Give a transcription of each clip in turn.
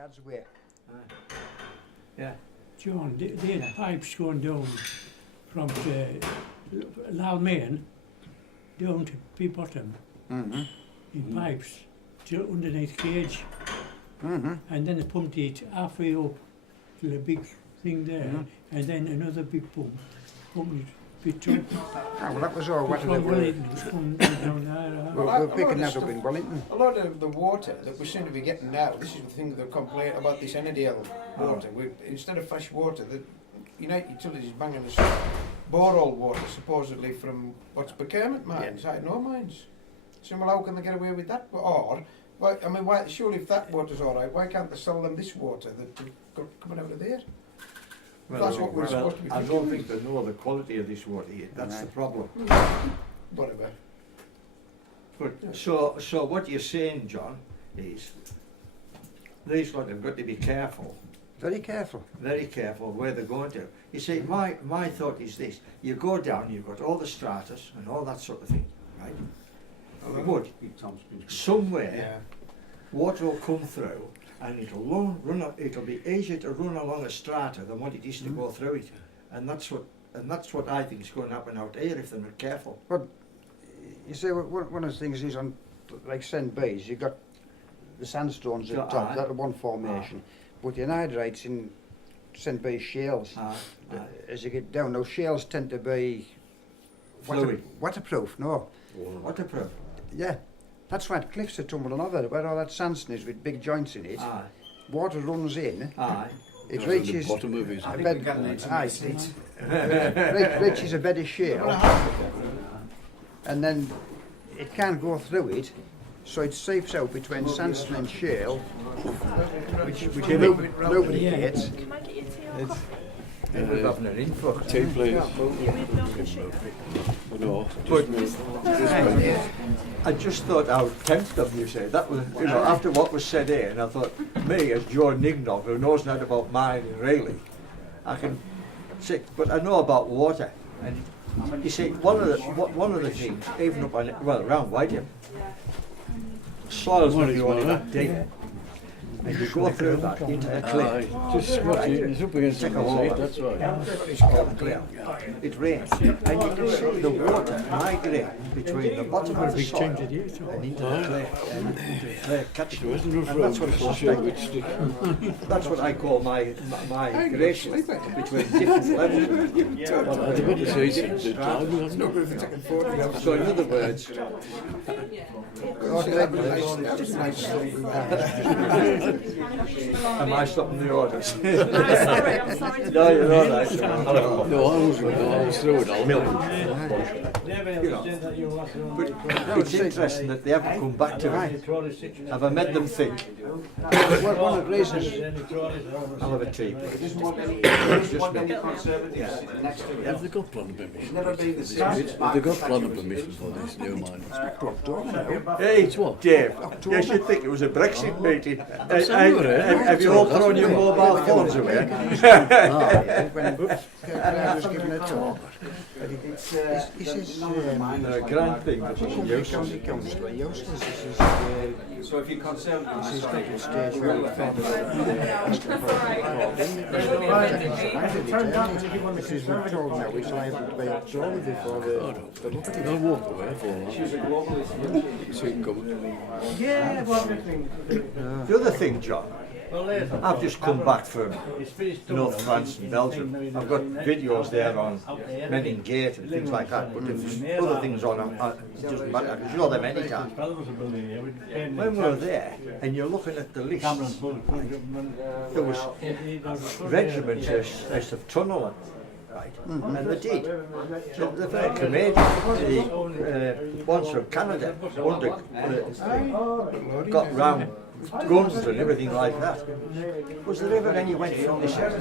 Yards away. Yeah. John, they had pipes going down from Lalmain down to Peabottom Mm-hmm. in pipes to underneath Cage, Mm-hmm. and then they pumped it halfway up to the big thing there, Mhm. and then another big pump pumped it bit up. Ah, well, that was all what From they were. Wellington, it was coming down there. We're picking that up in Wellington. A lot of the water that we seem to be getting now, this is the thing they complain about this Ennerdale water. Instead of fresh water, the United Utilities banging us borehole water supposedly from what's procurement mines, I know mines. So well, how can they get away with that? Or, why, I mean, why? Surely if that water's all right, why can't they sell them this water that's coming out of there? That's what we're supposed to be I thinking. don't think they know the quality of this water yet. That's the problem. Whatever. But so what you're saying, John, is these lot have got to be careful, Very careful. very careful where they're going to. You see, my thought is this: you go down, you've got all the stratas and all that sort of thing, right? But somewhere Yeah. water will come through, and it'll be easier to run along a strata than what it is to go through it, and that's what I think is going to happen out here if they're not careful. You see, one of the things is on, like St. Bees, you got the sandstones at the top, Aye. that's one formation. But the anhydrites in St. Bees shales, as you get down, those shales tend to be Fluid. waterproof, no. Waterproof. Yeah, that's why cliffs are tumbling over, where all that sandstone is with big joints in it. Aye. Water runs in, Aye. it reaches bottom of it. a bed, reaches a bed of shale, and then it can't go through it, so it seeps out between sandstone and shale, which lubricates. We're having an influx. Tea, please. No, But I just thought how tempted of you say that was, you know, after what was said here, and I thought, me as Joe Nignog, who knows nothing about mining really, I can say, but I know about water, and you see, one of the things, even up on, well, around Whitehaven, soil's not only that deep, and you go through that into a cliff. just squat it, it's up against the Take a hole. seat, that's right. It's clear. It rains, and you can see the water migrate between the bottom of the soil and into the clay, and the clay catchment. There isn't enough And room that's what it's for like. shake with stick. That's what I call my migration between different levels. Well, I'd have got the seats in the time, It's not good for taking photographs. So in other words, am I stopping the orders? I'm sorry. No, you're all right. No, I wasn't, I was through it all. You know, but it's interesting that they haven't come back to me. Have I made them think? One of the reasons, I'll have a tea, please. Just me. Yeah. Have they got planning permission? Have they got planning permission for this new mine? Hey, what? Dave, you should think it was a Brexit meeting. Somewhere, eh? Have you all thrown your mobile phones away? when Claire was giving a talk, he says, The grand thing that you should use. county councillor, Eustace, he says, So if you're concerned with this is this, not the stage where we found it. This is we're told now, it's liable to be October before the look at it. They'll walk away for that. she's a globalist. See it coming. Yeah, well, the other thing, John, I've just come back from North France and Belgium. I've got videos there on Menin Gate and things like that, but if there's other things on, it doesn't matter, I can show them anytime. When we were there, and you're looking at the list, there was regiments as of tunneling, right, and they did. The very Canadian, the ones from Canada, got round guns and everything like that. Was there ever any went from this area?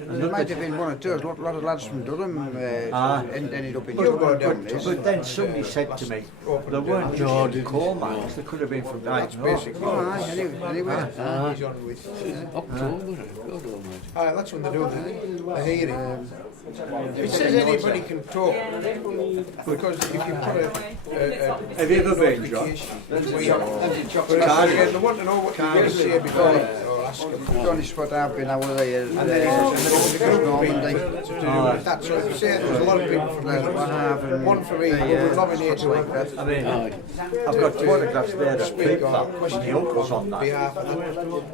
There might have been one or two, a lot of lads from Durham ended up in But then somebody said to me, there weren't just coal mines, they could have been from right north. Anyway, October, God almighty. That's when they do the hearing. It says anybody can talk, because if you put a Have you ever been, John? application, we have Again, they want to know what you were say before or ask them. To be honest, what I've been out there, And then it's a group of Normandy. people to do with that. So if you say there's a lot of people from Whitehaven, one for each, we'll nominate stuff like that. I mean, I've got photographs there that people that my uncle's on that. behalf of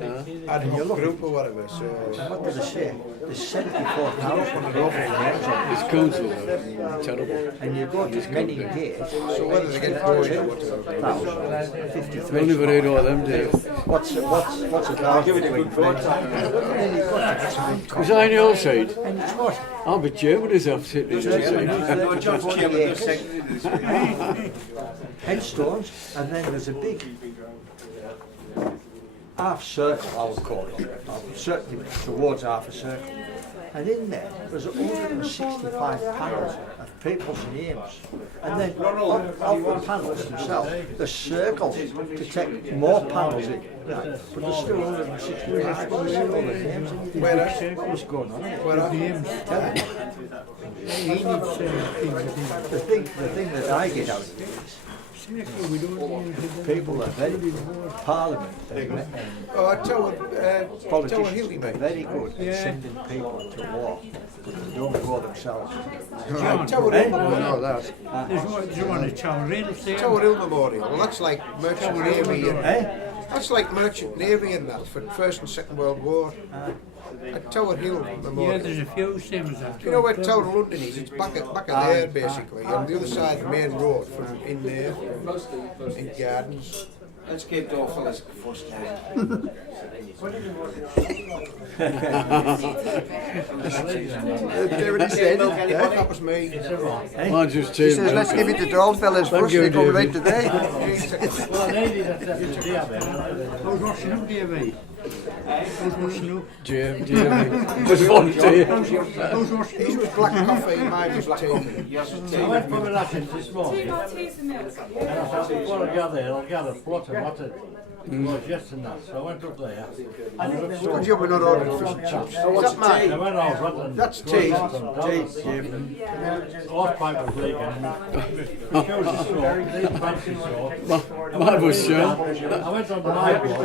that ad hoc group or whatever. So What did they say? There's 74,000 local names on This this. council, terrible. And you go to many gates, so whether they get voted or whatever. 53. I never heard all them, Dave. What's a thousand? Give it a good vote. Was I on your side? I'll be chairman as I've sitting on your side. No, John's chairman, the secretary this week. Headstones, and then there's a big half circle, I would call it, certainly towards half a circle. And in there, there's 165 panels of people's names. And then of the panels themselves, the circles to take more panels in. Right. But there's still 165. All the names. What was going on? The thing that I get out of it is, people are very Parliament and Oh, Tower politicians Hilly, are mate. very good at sending people to war, but they don't go themselves. Tower Hill, I know that. There's one at Tower Hill, say. Tower Hill Memorial. Well, that's like Merchant Navy. And, Eh? that's like Merchant Navy and that for First and Second World War. At Tower Hill Yeah, Memorial. there's a few same as that. You know where Tower of London is? It's back of there, basically, on the other side of the main road from in there, in Gardens. Let's keep those fellas first. Everybody said it. That was me. I just He says, let's give it to the old fellas first, you, they come David. right today. Well, I needed that the day of it. How's washing up, Davey? How's washing up? Jamie. Was one day. How's washing His was black coffee, mine was tea. I went for my lessons this morning, Do not tease the milk. and I thought, before I got there, I'll get a plot of what it was yesterday. So I went up there. And it looked so Good job we're not ordering fish and chips. Is that I mine? went out, what That's tea. Horse pipe was leaking. The shoes are sore, these pants are sore. Mine was sure. I went on the night watch,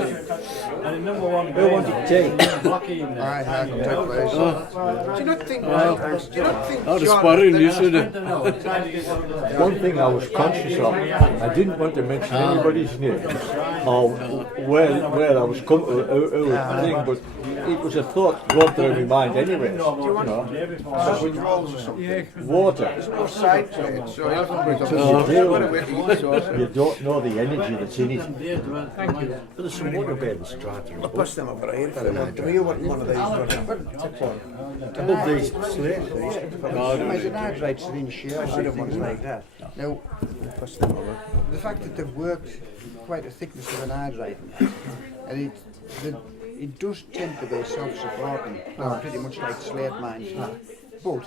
and the number one Who wanted tea? Blackie in there. I had to take place. Do you not think, I'd have John, sparring that- yesterday. I don't know, I'm trying to get over there. One thing I was conscious of, I didn't want to mention anybody's name or where I was coming thing, but it was a thought going through my mind anyway. sausage rolls or something? Water. No side to it, so You don't know the energy that's in it. Thank you. But there's some water beds straight Bust them over here, do you want one of these? above these slates. As an hydrates are in shale, I don't want like that. Now, the fact that they've worked quite a thickness of an hydrate, and it does tend to be self-supporting, pretty much like slate mines. But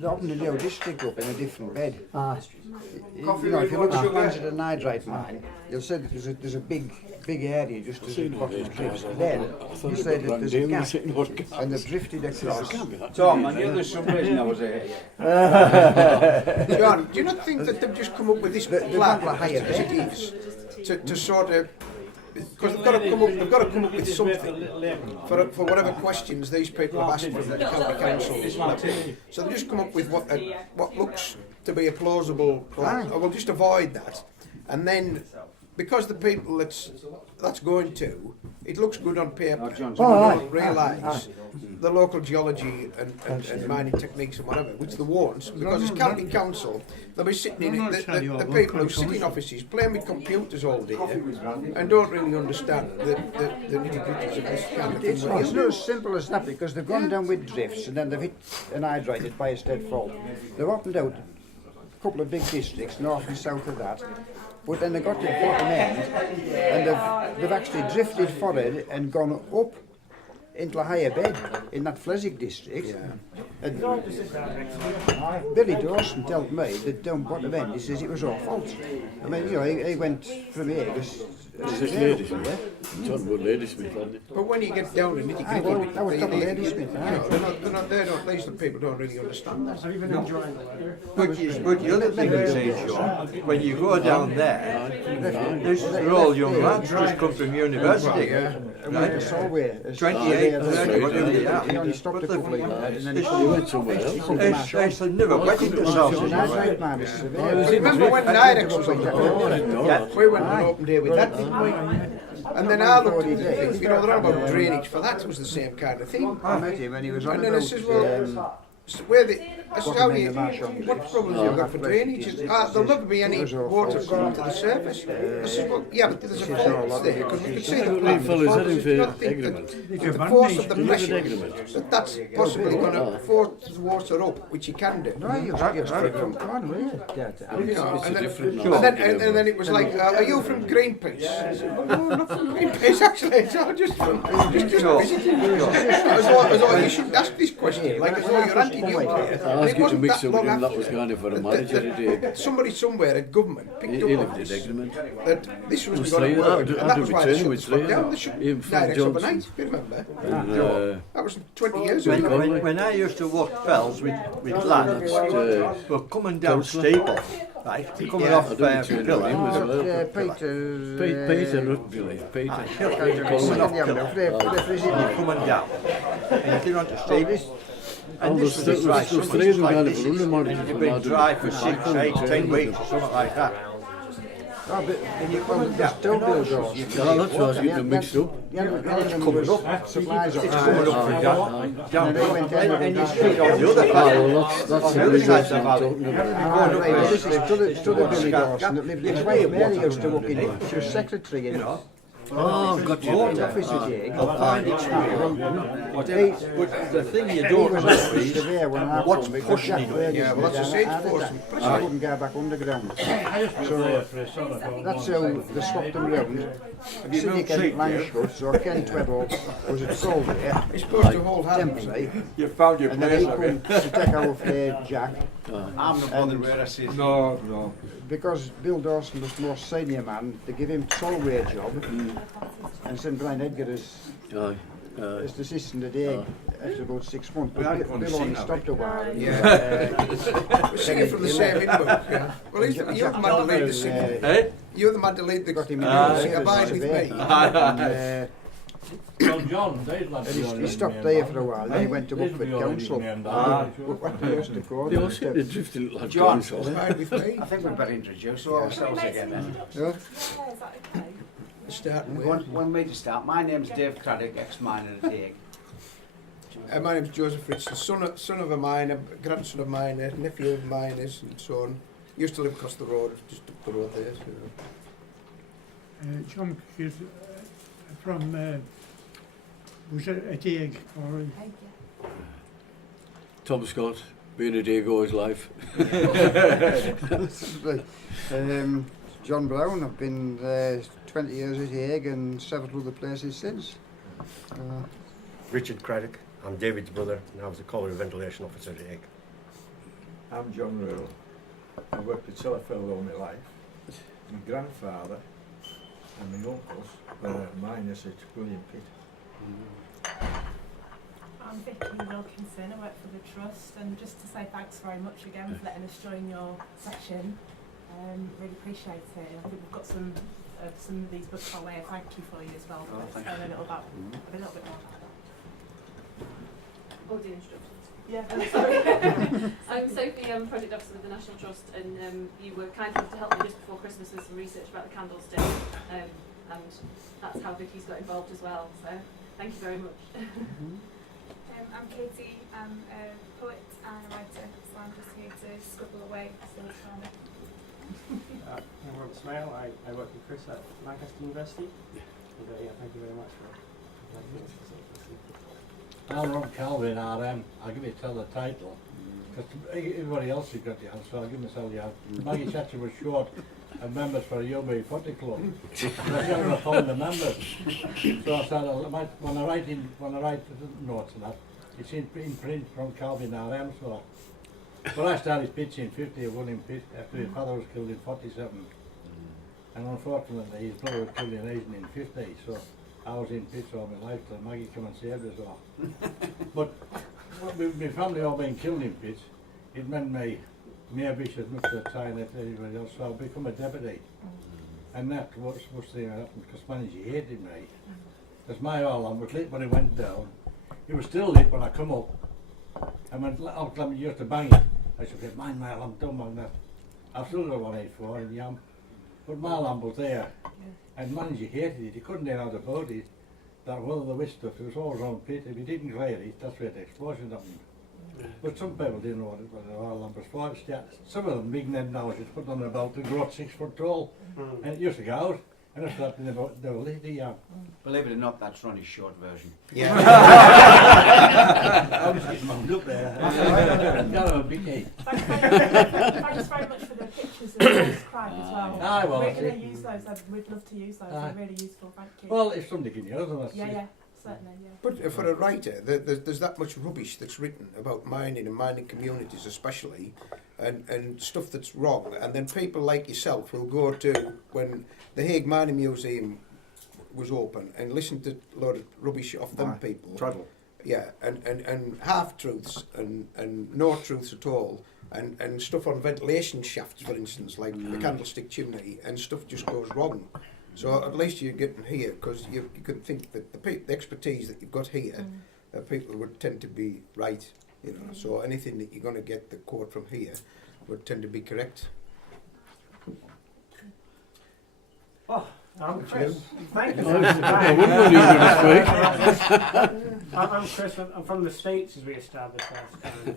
they often do this stick up in a different bed. You know, if you look at plans at an hydrate mine, you'll see that there's a big area just as the bottom drifts. Then you say that there's a gap, and they've drifted across. Tom, I knew there's some reason I was here. John, do you not think that they've just come up with this plan as it is to sort of, because they've got to come up with something for whatever questions these people have asked from the county council. So they just come up with what looks to be a plausible plan. Or we'll just avoid that, and then because the people that's going to, it looks good on paper. So they don't realise the local geology and mining techniques and whatever, which they won't, because as county council, they'll be sitting in it, the people who sit in offices playing with computers all day and don't really understand the nitty-gritties of this kind of It's thing. not as simple as that, because they've gone down with drifts and then they've hit an hydrated by a stead fault. They've opened out a couple of big districts, north and south of that, but then they got to the bottom end and they've actually drifted forward and gone up into a higher bed in that Fleswick district. And Billy Dawson told me that down bottom end, he says it was our fault. I mean, you know, he went from here This is Ladysmith, eh? Talking about Ladysmith, aren't it? But when you get down to nitty gritty, well, that was double Ladysmith, they're not, these the people don't really understand that. But the other thing is, John, when you go down there, they're all young lads just come from university. Right? 28, 30, whatever they are. He only stopped a couple of years and then He went somewhere else. They never wetted themselves in That's the right, way. man, it's Oh, severe. Remember when Nidex was on that? We went on an open day with that, didn't we? And then I looked at the things, you know, they're on about drainage for that, it was the same kind of thing. I met him when he was on And then I about says, well, where the, I said, how you, what problems have you got for drainage? He says, there'll never be any water coming to the surface. I said, well, yeah, but there's a fault there, because we can see the plant. Fellas, that is Do you not think agreement. that the force of the pressure, agreement. that's possibly going to force the water up, which you can do. No, you're straight from Corn, were you? You know, It's a and then, different and then it was like, are you from Greenpeace? I said, well, no, not from Greenpeace actually. It's just from visiting. I thought you shouldn't ask this question. Like as though you're anti-nuclear. I was And it getting wasn't mixed that up long with him, that after was kind of for a manager today. somebody somewhere at government picked He up lived on in this, agreement. that this was Was going to three, work, I'd and that was why they return shut with the spot three, down. They shut even from Nidex Johnson. overnight, you remember? And, That was 20 years When, ago. when I used to walk fells with lads, we're coming down Staple, right? Coming Yeah. off Pillar. Yeah, Peter, not Billy, Peter. Coming down. And you get onto Staple. And There's this was three dry. of Something them like kind this. of running on it. It's been dry for 6, 8, 10 weeks or something like that. And you come down. Still build yours. Yeah, that's why I was getting them mixed up. Yeah, coming up. Supplies It's up. coming up from down. And they went down. And you see it on the other Ah, side. well, that's the reason I'm talking about. Ah, right, this is to the Billy Dawson that lived his wife Mary used to work in. She was secretary in Oh, got you. the office at Hague. I'll find it But the thing you don't know is Severe when I what's come because pushing Jack it. Burgess Yeah, well, was that's a down sage at force. Adderton. I couldn't go back underground. I used to play for a son of That's how they swapped them round. Siddick and Langshut, so Ken Tweddle was at Soldier, It's supposed to hold hands. Dempsey, You found your and then he come to take out Jack. I'm not bothered where I sit. No. Because Bill Dawson was the most senior man, they give him Solway job, and sent Brian Edgar as the assistant at Hague after about 6 months. We had But one Bill only scene, stopped a while. Yeah. We're singing from the same hymn book. Yeah. Well, you're the man to lead the singing. Eh? You're the man to lead the Got him in abide with me. and, Well, John, they'd like he stopped there for a while, then he went to Buckford Council. What they used to call They all it. seem to drift a little like John. council. Abide with me. I think we'd better introduce ourselves again then. Yeah. Starting with. One way to start. My name's Dave Craddock, ex-miner at Hague. My name's Joseph Ritz, son of a miner, grandson of miners, nephew of miners, and so on. Used to live across the road, just up the road there. So. John is from was it a Hague or Tom Scott, being a day all his life. John Brown, I've been 20 years at Hague and several other places since. Richard Craddock, I'm David's brother, and I was the colliery ventilation officer at Hague. I'm John Rule. I worked at Sellafield all my life. My grandfather and my uncles were miners at William Pitt. I'm Vicky Wilkinson, I work for the Trust, and just to say thanks very much again for letting us join your session. Really appreciate it. I think we've got some of these books our way. A thank you for you as well. But let's learn a little bit more about that. Oh, the instructions. Yeah, sorry. I'm Sophie, I'm Project Officer with the National Trust, and you were kind enough to help me just before Christmas with some research about the candlestick, and that's how Vicky's got involved as well, so thank you very much. I'm Katie, I'm a poet and a writer, so I'm just here to scribble away still from it. I'm Robert Smale, I work with Chris at Lancaster University, and thank you very much for inviting us. I'm Rob Calvin, RM. I'll give you the title, because everybody else has got the answer, so I'll give myself the answer. Maggie Thatcher was short of members for a Yeobury Potty Club. So I never have found the members. So I said, when I write the notes and that, it's in print from Calvin RM, so. But I started pitching in 50, I won in pit after his father was killed in 47. And unfortunately, his brother was killed in 1850, so I was in pits all my life till Maggie came and saved us all. But with my family all being killed in pits, it meant my Mayor Bishop much of the time that anybody else, so I become a deputy. And that was thing that happened because manager hated me. Because my alarm was lit when it went down. It was still lit when I come up. And when I'll come used to bang it, I said, "Get mine, my alarm, don't bang that." I've still got 184 in Yam. But my alarm was there. And manager hated it. He couldn't get out about it. That one of the waste stuff, it was always on pit. If he didn't clear it, that's where the explosion happened. But some people didn't know what the oil lamp was for. Some of them, big Ned now, just put on about the grot 6 foot tall. And it used to go out. And I slept in about the lady, Believe it or not, that's Ronnie's short version. Yeah. I was getting wound up there. Got a big head. Thanks very much for the pictures of the scribe as well. Aye, well, we're going to use those. We'd love to use those. They're really useful. Thank you. Well, if somebody can use them, that's yeah, certainly, yeah. But for a writer, there's that much rubbish that's written about mining and mining communities especially, and stuff that's wrong, and then people like yourself will go to, when the Hague Mining Museum was open, and listen to a lot of rubbish off them people. Traddle. Yeah, and half-truths and no truths at all, and stuff on ventilation shafts, for instance, like the candlestick chimney, and stuff just goes wrong. So at least you're getting here, because you could think that the expertise that you've got here, people would tend to be right, you know. So anything that you're going to get the quote from here would tend to be correct. Oh, I'm Chris. Thank you. I wouldn't want you to speak. I'm Chris. I'm from the States, as we established last time.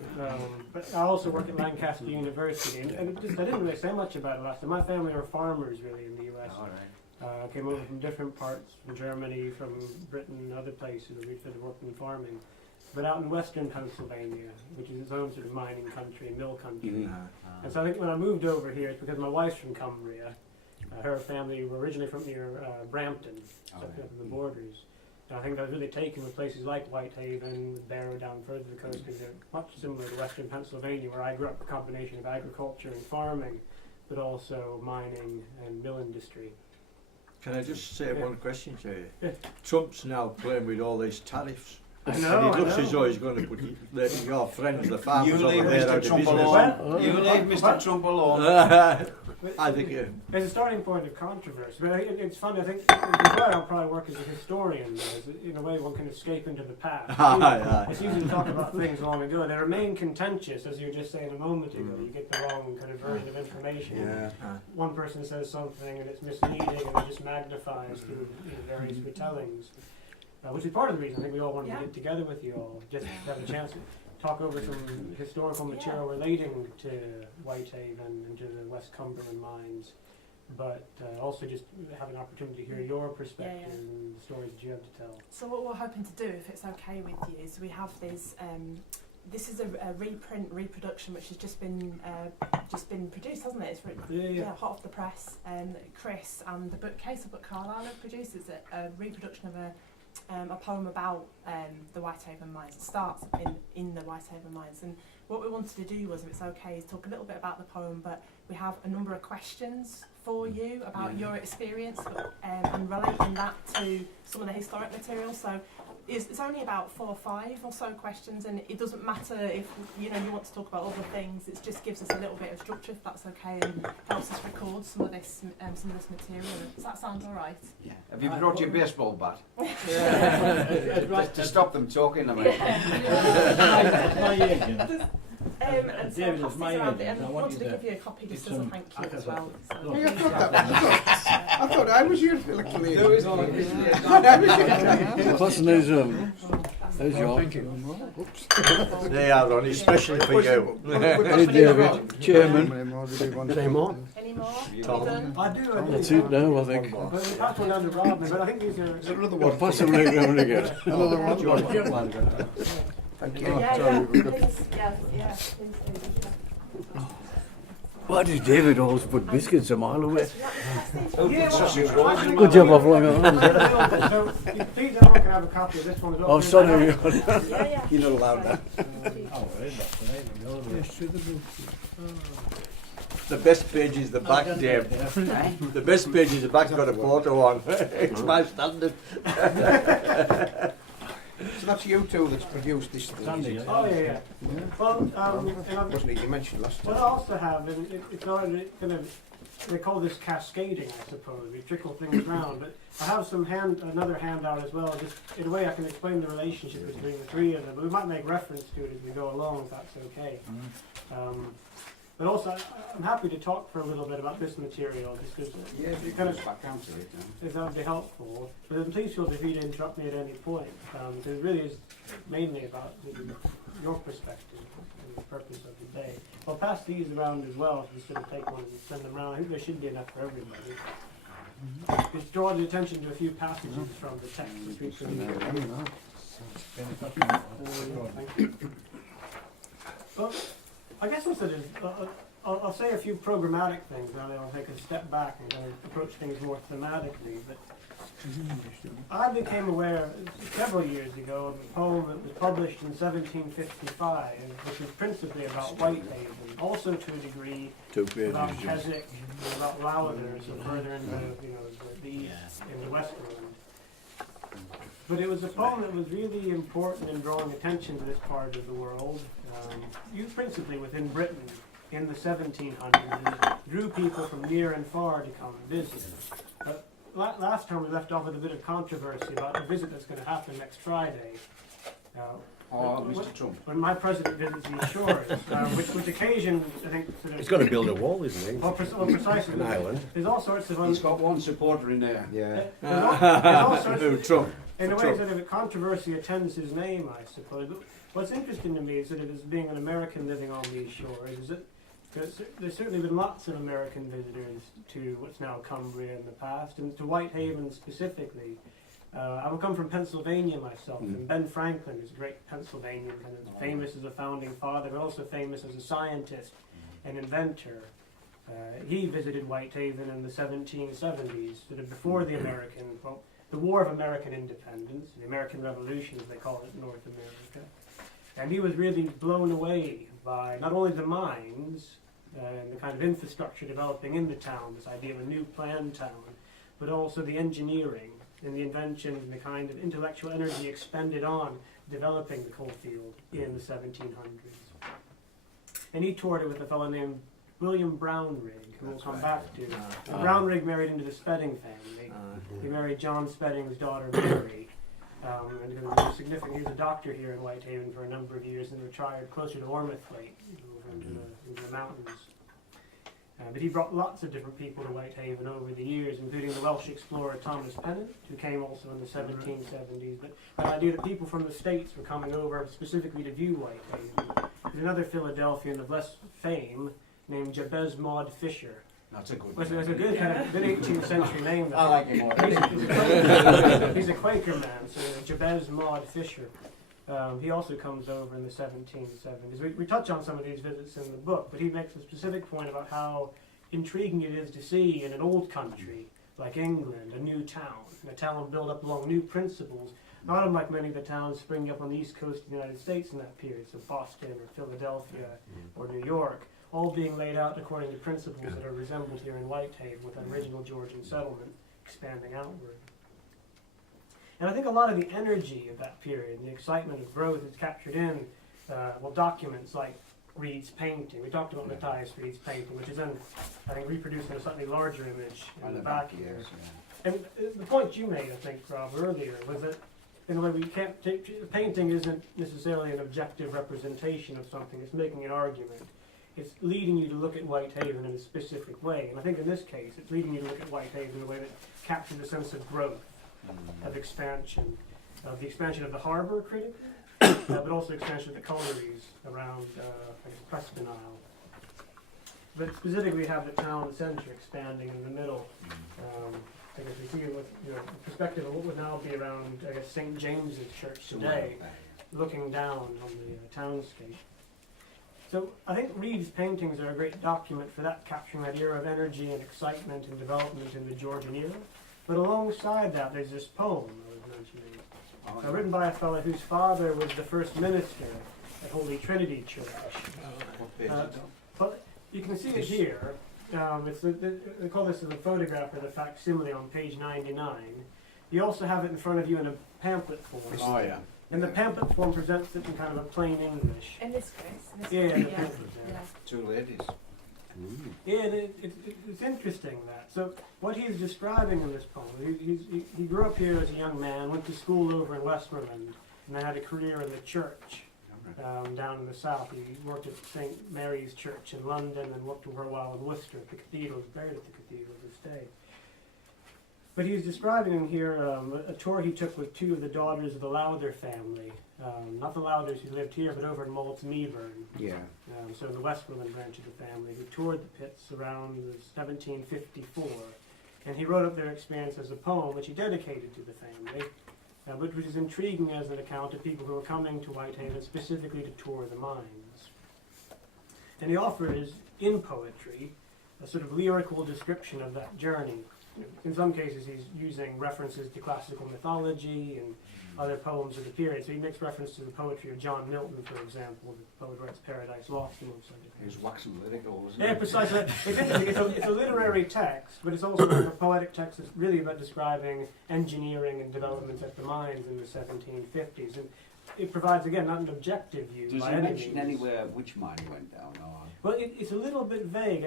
But I also work at Lancaster University, and I didn't really say much about it last time. My family are farmers, really, in the U.S. I came over from different parts, from Germany, from Britain, and other places where we started working in farming. But out in western Pennsylvania, which is its own sort of mining country, mill country. And so I think when I moved over here, it's because my wife's from Cumbria. Her family were originally from near Brampton, up in the borders. And I think I was really taken with places like Whitehaven, with Barrow down further to the coast, because they're much similar to western Pennsylvania, where I grew up, a combination of agriculture and farming, but also mining and mill industry. Can I just say one question to you? Trump's now playing with all these tariffs. I know, and it looks as though he's going to put your friends, the farmers, You leave over there Mr. out of Trump business. alone. You leave Mr. Trump alone. I think it's a starting point of controversy. But it's funny, I think as well, I'll probably work as a historian, though, in a way one can escape into the past. It's easy to talk about things long ago. They remain contentious, as you were just saying a moment ago. You get the wrong kind of version of information. One person says something and it's misleading, and it just magnifies through various retellings. Which is part of the reason I think we all wanted to get together with you all, just to have a chance to talk over some historical material relating to Whitehaven and to the West Cumberland mines, but also just have an opportunity to hear your perspective and the stories that you have to tell. So what we're hoping to do, if it's okay with you, is we have these. This is a reproduction which has just been produced, hasn't it? It's hot off the press. Chris and the bookcase of Book Carlisle have produced a reproduction of a poem about the Whitehaven mines. It starts in the Whitehaven mines, and what we wanted to do was, if it's okay, is talk a little bit about the poem, but we have a number of questions for you about your experience and relating that to some of the historic material. So it's only about 4 or 5 or so questions, and it doesn't matter if you want to talk about other things. It just gives us a little bit of structure, if that's okay, and helps us record some of this material. Does that sound all right? Yeah. Have you brought your baseball bat? To stop them talking, I mean. And so I'll pass this around, and I wanted to give you a copy just as a thank you as well. So. I thought I was here for like There is one. Plus, there's your. they are on, especially for you. Hey, David, Chairman. Any more? Any more? Tom. I do. That's it now, I think. But we passed one down to Rob, but I think these are... Is there another We'll one? pass them round again. Another one? Thank you. Why does David always put biscuits a mile away? Good Good job of long arms. So, please, everyone can have a copy of this one as well. Oh, sorry. You're not allowed that. Oh, well, that's the name of the other one. Yes, to the book. The best page is the back, Dave. The best page is the back, got a photo on. It's my standard. So that's you two that's produced this thing. Is it? Oh yeah. Well, and Wasn't it you mentioned last time? what I also have, and it's already kind of, they call this cascading, I suppose. We trickle things around, but I have another handout as well. Just in a way, I can explain the relationship between the three of them. But we might make reference to it as we go along, if that's okay. But also, I'm happy to talk for a little bit about this material, just because it kind of if that would be helpful. But then please feel free to interrupt me at any point, because it really is mainly about your perspective and the purpose of the day. I'll pass these around as well, if you sort of take one and send them around. I think there should be enough for everybody. Just draw the attention to a few passages from the text which we can read. Thank you. Well, I guess I'll say a few programmatic things, and then I'll take a step back and kind of approach things more thematically. But I became aware several years ago of a poem that was published in 1755, which is principally about Whitehaven, also to a degree about Keswick and about Lowther, so further into the east, into Westmoreland. But it was a poem that was really important in drawing attention to this part of the world, used principally within Britain in the 1700s, drew people from near and far to come visit. Last time we left off with a bit of controversy about a visit that's going to happen next Friday. Mr. Trump. When my president visits these shores, which occasion, I think, sort of... He's going to build a wall, isn't he? Well, precisely. An island. There's all sorts of... He's got one supporter in there. Yeah. There's all sorts of... Trump. In a way, sort of controversy attends his name, I suppose. But what's interesting to me is that as being an American living on these shores, is that there's certainly been lots of American visitors to what's now Cumbria in the past, and to Whitehaven specifically. I come from Pennsylvania myself, and Ben Franklin is a great Pennsylvanian, kind of famous as a founding father, but also famous as a scientist and inventor. He visited Whitehaven in the 1770s, sort of before the the War of American Independence, the American Revolution, as they call it in North America. And he was really blown away by not only the mines and the kind of infrastructure developing in the town, this idea of a new planned town, but also the engineering and the inventions and the kind of intellectual energy expended on developing the coal field in the 1700s. And he toured it with a fellow named William Brownrigg, who we'll come back to. Brownrigg married into the Spedding family. He married John Spedding's daughter, Mary. And he was a doctor here in Whitehaven for a number of years and retired closer to Ormuthlake, into the mountains. But he brought lots of different people to Whitehaven over the years, including the Welsh explorer Thomas Pennant, who came also in the 1770s. But the idea that people from the States were coming over specifically to view Whitehaven. There's another Philadelphian of less fame named Jabez Maud Fisher. That's a good Well, it's a good kind of good 18th century name. I like him more. He's a Quaker man, so Jabez Maud Fisher. He also comes over in the 1770s. We touch on some of these visits in the book, but he makes a specific point about how intriguing it is to see in an old country like England a new town, and a town built up along new principles, not unlike many of the towns springing up on the east coast of the United States in that period, so Boston or Philadelphia or New York, all being laid out according to principles that are resembled here in Whitehaven with an original Georgian settlement expanding outward. And I think a lot of the energy of that period, the excitement of growth is captured in, documents like Reed's painting. We talked about Matthias Reed's painting, which is then, I think, reproduced in a slightly larger image in the back here. And the point you made, I think, Rob, earlier, was that in a way we can't take, painting isn't necessarily an objective representation of something, it's making an argument. It's leading you to look at Whitehaven in a specific way. And I think in this case, it's leading you to look at Whitehaven in a way that captures a sense of growth, of expansion, of the expansion of the harbour critically, but also expansion of the collieries around Preston Isle. But specifically we have the town centre expanding in the middle. I guess we see it with the perspective of what would now be around, I guess, St. James's Church today, looking down on the townscape. So I think Reed's paintings are a great document for that, capturing that era of energy and excitement and development in the Georgian era. But alongside that, there's this poem I was mentioning, written by a fellow whose father was the first minister at Holy Trinity Church. You can see it here. They call this the photograph or the facsimile on page 99. You also have it in front of you in a pamphlet form. Oh, yeah. And the pamphlet form presents it in kind of a plain English. In this case. Yeah, in the pamphlet, yeah. Two ladies. Yeah, it's interesting that. So what he's describing in this poem, he grew up here as a young man, went to school over in Westmoreland, and then had a career in the church down in the south. He worked at St. Mary's Church in London and worked for a while in Worcester at the cathedral. He's buried at the cathedral to this day. But he's describing in here a tour he took with two of the daughters of the Lowther family. Not the Lowthers who lived here, but over in Maltz Meeburn. Yeah. So the Westmoreland branch of the family who toured the pits around 1754. And he wrote up their experience as a poem, which he dedicated to the family, but which is intriguing as an account of people who were coming to Whitehaven specifically to tour the mines. And he offers, in poetry, a sort of lyrical description of that journey. In some cases, he's using references to classical mythology and other poems of the period. So he makes reference to the poetry of John Milton, for example, the poet writes Paradise Lost and such a He was waxing lyrical, wasn't Yeah, precisely. It's interesting. It's a literary text, but it's also a poetic text that's really about describing engineering and developments at the mines in the 1750s. And it provides, again, not an objective view Does by he any mention means. anywhere which mine he went down? Or? Well, it's a little bit vague.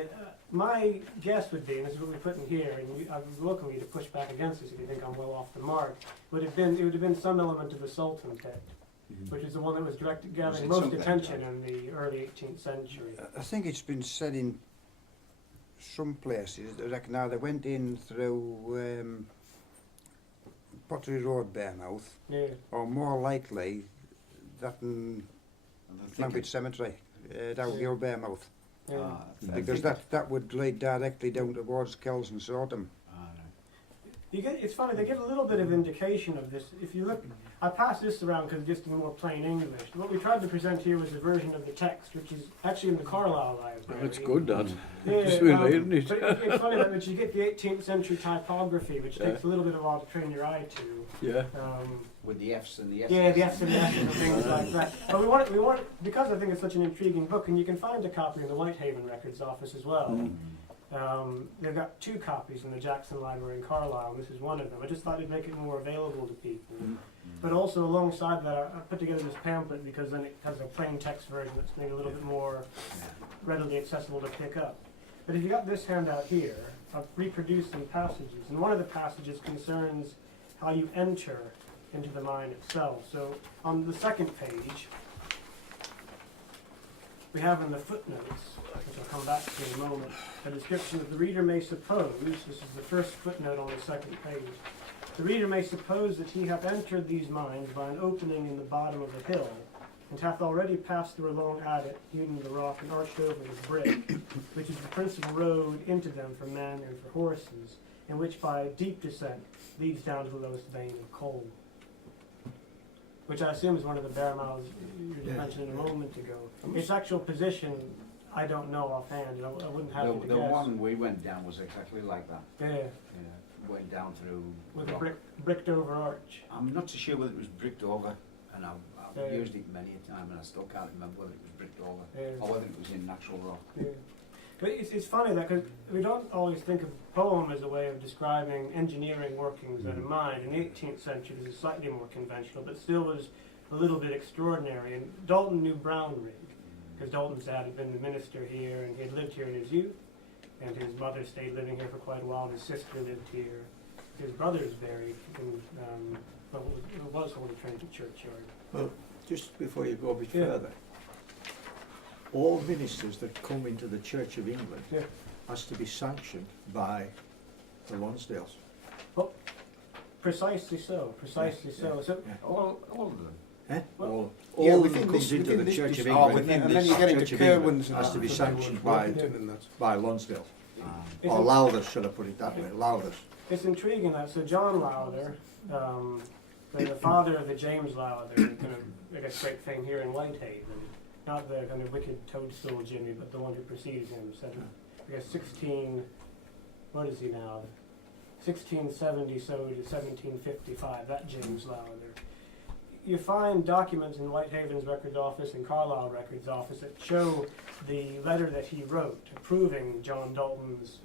My guess would be, and this is what we put in here, and I would welcome you to push back against this if you think I'm well off the mark, it would have been some element of the Sultan pit, which is the one that was gathering most attention in the early 18th century. I think it's been said in some places that now they went in through Pottery Road, Bournemouth, or more likely that in Flambridge Cemetery, down the old Bournemouth. Because that would lead directly down towards Kells and Sortham. It's funny, they give a little bit of indication of this. If you look, I passed this around because just in more plain English. What we tried to present here was a version of the text, which is actually in the Carlisle Library. That's good, Dad. Yeah, Just really, isn't it? But it's funny that you get the 18th century typography, which takes a little bit of while to train your eye to. Yeah. With the F's and the S's. Yeah, the F's and the S's and things like that. But we want because I think it's such an intriguing book, and you can find a copy in the Whitehaven Records office as well. They've got 2 copies in the Jackson Library in Carlisle, and this is one of them. I just thought it'd make it more available to people. But also alongside that, I put together this pamphlet because then it has a plain text version that's maybe a little bit more readily accessible to pick up. But if you got this handout here, I've reproduced some passages, and one of the passages concerns how you enter into the mine itself. So on the second page, we have in the footnotes, which I'll come back to in a moment, a description of the reader may suppose, this is the first footnote on the second page, the reader may suppose that he hath entered these mines by an opening in the bottom of the hill, and hath already passed through a long adit, hewn in the rock and arched over with brick, which is the principal road into them for men and for horses, and which by a deep descent leads down to the lowest vein of coal. Which I assume is one of the bare miles you mentioned a moment ago. Its actual position, I don't know offhand. I wouldn't have to guess. The one we went down was exactly like that. Yeah. Went down through. With a bricked over arch. I'm not so sure whether it was bricked over, and I've used it many a time, and I still can't remember whether it was bricked over or whether it was in natural rock. Yeah. But it's funny that because we don't always think of poem as a way of describing engineering workings at a mine. In the 18th century, it was slightly more conventional, but still was a little bit extraordinary. And Dalton knew Brownrigg, because Dalton's dad had been the minister here, and he had lived here in his youth, and his mother stayed living here for quite a while, and his sister lived here. His brother is buried in was Holy Trinity Churchyard. Well, just before you go a bit further, all ministers that come into the Church of England has to be sanctioned by the Lonsdales. Well, precisely so. Precisely so. So all of them. Well, all of them comes into the Church of England, and then you get into Kerwins has to be sanctioned by Lonsdale. Or Lowthers, should I put it that way? Lowthers. It's intriguing that. So John Lowther, the father of the James Lowther, kind of, I guess, great fame here in Whitehaven. Not the kind of wicked toadstool Jimmy, but the one who precedes him. I guess 16. What is he now? 1670 so to 1755. That James Lowther. you find documents in Whitehaven's records office and Carlisle records office that show the letter that he wrote approving John Dalton's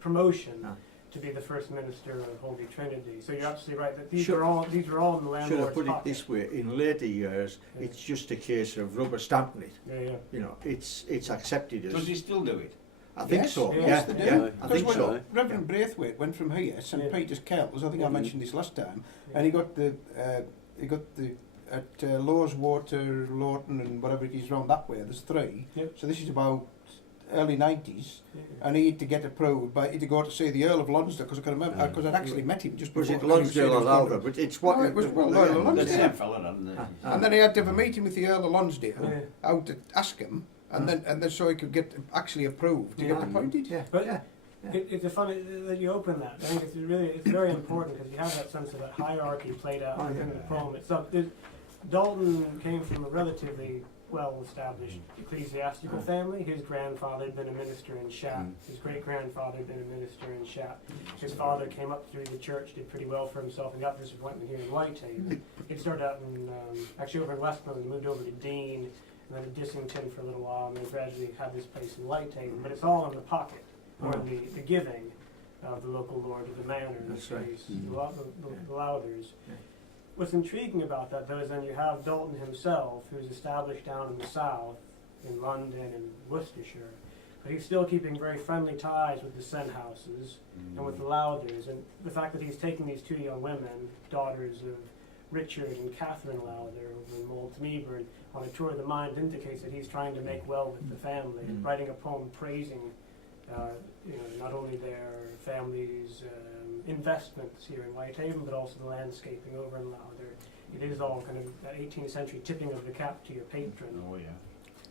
promotion to be the first minister of Holy Trinity. So you're absolutely right that these were all in the landlord's Should I put it pocket. this way? In later years, it's just a case of rubber stamping it. Yeah. You know, it's accepted as. Does he still do it? I think Yes, so. yes, they do. I think Because so. when Reverend Braithwaite went from here, St Peter's Kells, I think I mentioned this last time, and he got the at Lawes Water, Lawton, and whatever it is round that way. There's 3. So this is about early 90s, and he had to get approved, but he had to go to see the Earl of Lonsdale, because I can remember, because I'd actually met him just before. Was it Lonsdale or Lowther? But it's what. No, it was Earl of Lonsdale. The same fella, isn't it? And then he had to have a meeting with the Earl of Lonsdale out at Askham, and then so he could get actually approved to get appointed. But it's a funny that you open that. I think it's very important because you have that sense of that hierarchy played out within the poem itself. Dalton came from a relatively well-established ecclesiastical family. His grandfather had been a minister in Shap. His great-grandfather had been a minister in Shap. His father came up through the church, did pretty well for himself, and got this appointment here in Whitehaven. He started out in, actually over in Westmoreland, moved over to Dean, and then to Dissington for a little while, and then gradually had this place in Whitehaven. But it's all in the pocket, or in the giving of the local lord of the manor, in this case, the Lowthers. What's intriguing about that, though, is then you have Dalton himself, who's established down in the south, in London and Worcestershire, but he's still keeping very friendly ties with the Senhouses and with the Lowthers, and the fact that he's taking these 2 young women, daughters of Richard and Catherine Lowther over in Moultmeaburn, on a tour of the mind, indicates that he's trying to make well with the family, and writing a poem praising not only their family's investments here in Whitehaven, but also the landscaping over in Lowther. It is all kind of that 18th century tipping of the cap to your patron. Oh, yeah.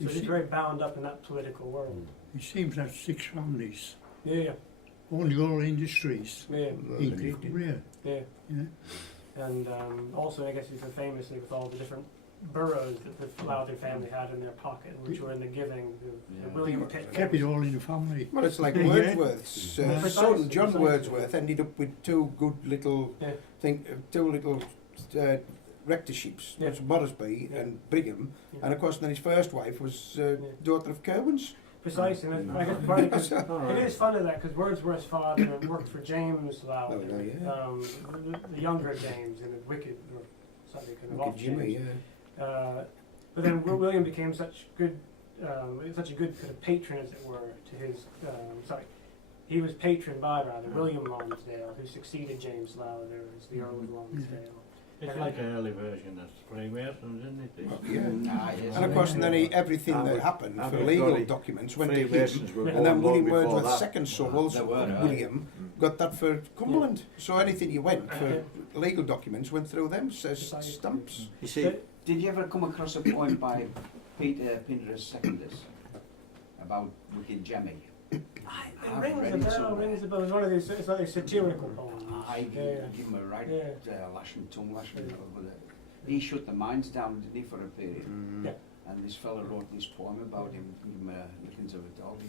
So it's very bound up in that political world. It seems that 6 families. Yeah. Only all industries. Yeah. Yeah. And also, I guess, famously with all the different boroughs that the Lowther family had in their pocket, which were in the giving. William kept it all in the family. Well, it's like Wordsworth's son, John Wordsworth, ended up with 2 good little, rectorships, which Moresby and Brigham, and of course then his first wife was daughter of Kerwin's. Precisely, and I guess partly because it is funny that because Wordsworth's father worked for James Lowther, the younger James, in a wicked, or slightly kind of off Jimmy, James. But then William became such a good kind of patron, as it were, to his. He was patroned by William Lonsdale, who succeeded James Lowther as the Earl of Lonsdale. It's like an early version of Freemasons, isn't it? Yes. And of course, and then everything that happened for legal documents went to him, and then William Wordsworth's second son, also William, got that for Cumberland. So anything you went for legal documents went through them, says stamps. You see, did you ever come across a poem by Peter Pinder's Secondus about Wicked Jemmy? It rings a bell. It's one of these. It's like a satirical poem. I give him a right lashing, tongue lashing. He shut the mines down, didn't he, for a period? And this fellow wrote this poem about him, give him a lickings of a dog,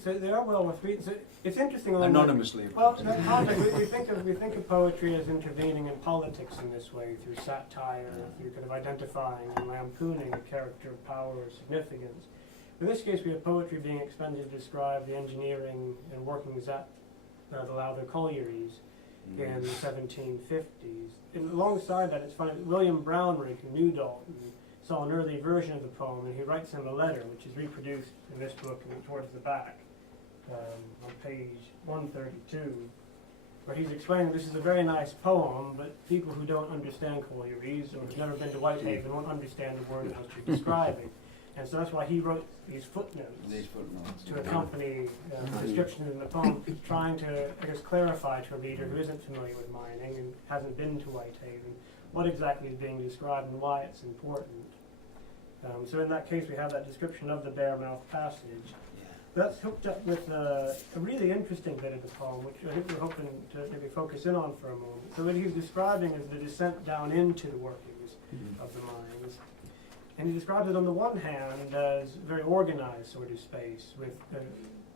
So they are well worth reading. So it's interesting. Anonymously. Well, we think of poetry as intervening in politics in this way, through satire, through kind of identifying and lampooning a character of power or significance. In this case, we have poetry being expended to describe the engineering and workings at the Lowther collieries in the 1750s. And alongside that, it's funny that William Brownrigg, who knew Dalton, saw an early version of the poem, and he writes him a letter, which is reproduced in this book and towards the back, on page 132, where he's explaining this is a very nice poem, but people who don't understand collieries or have never been to Whitehaven won't understand the words that you're describing. And so that's why he wrote these footnotes to accompany the description in the poem, trying to, I guess, clarify to a reader who isn't familiar with mining and hasn't been to Whitehaven what exactly is being described and why it's important. So in that case, we have that description of the bare-mouthed passage. That's hooked up with a really interesting bit of the poem, which I think we're hoping to maybe focus in on for a moment. So what he's describing is the descent down into the workings of the mines. And he describes it on the one hand as very organized sort of space, with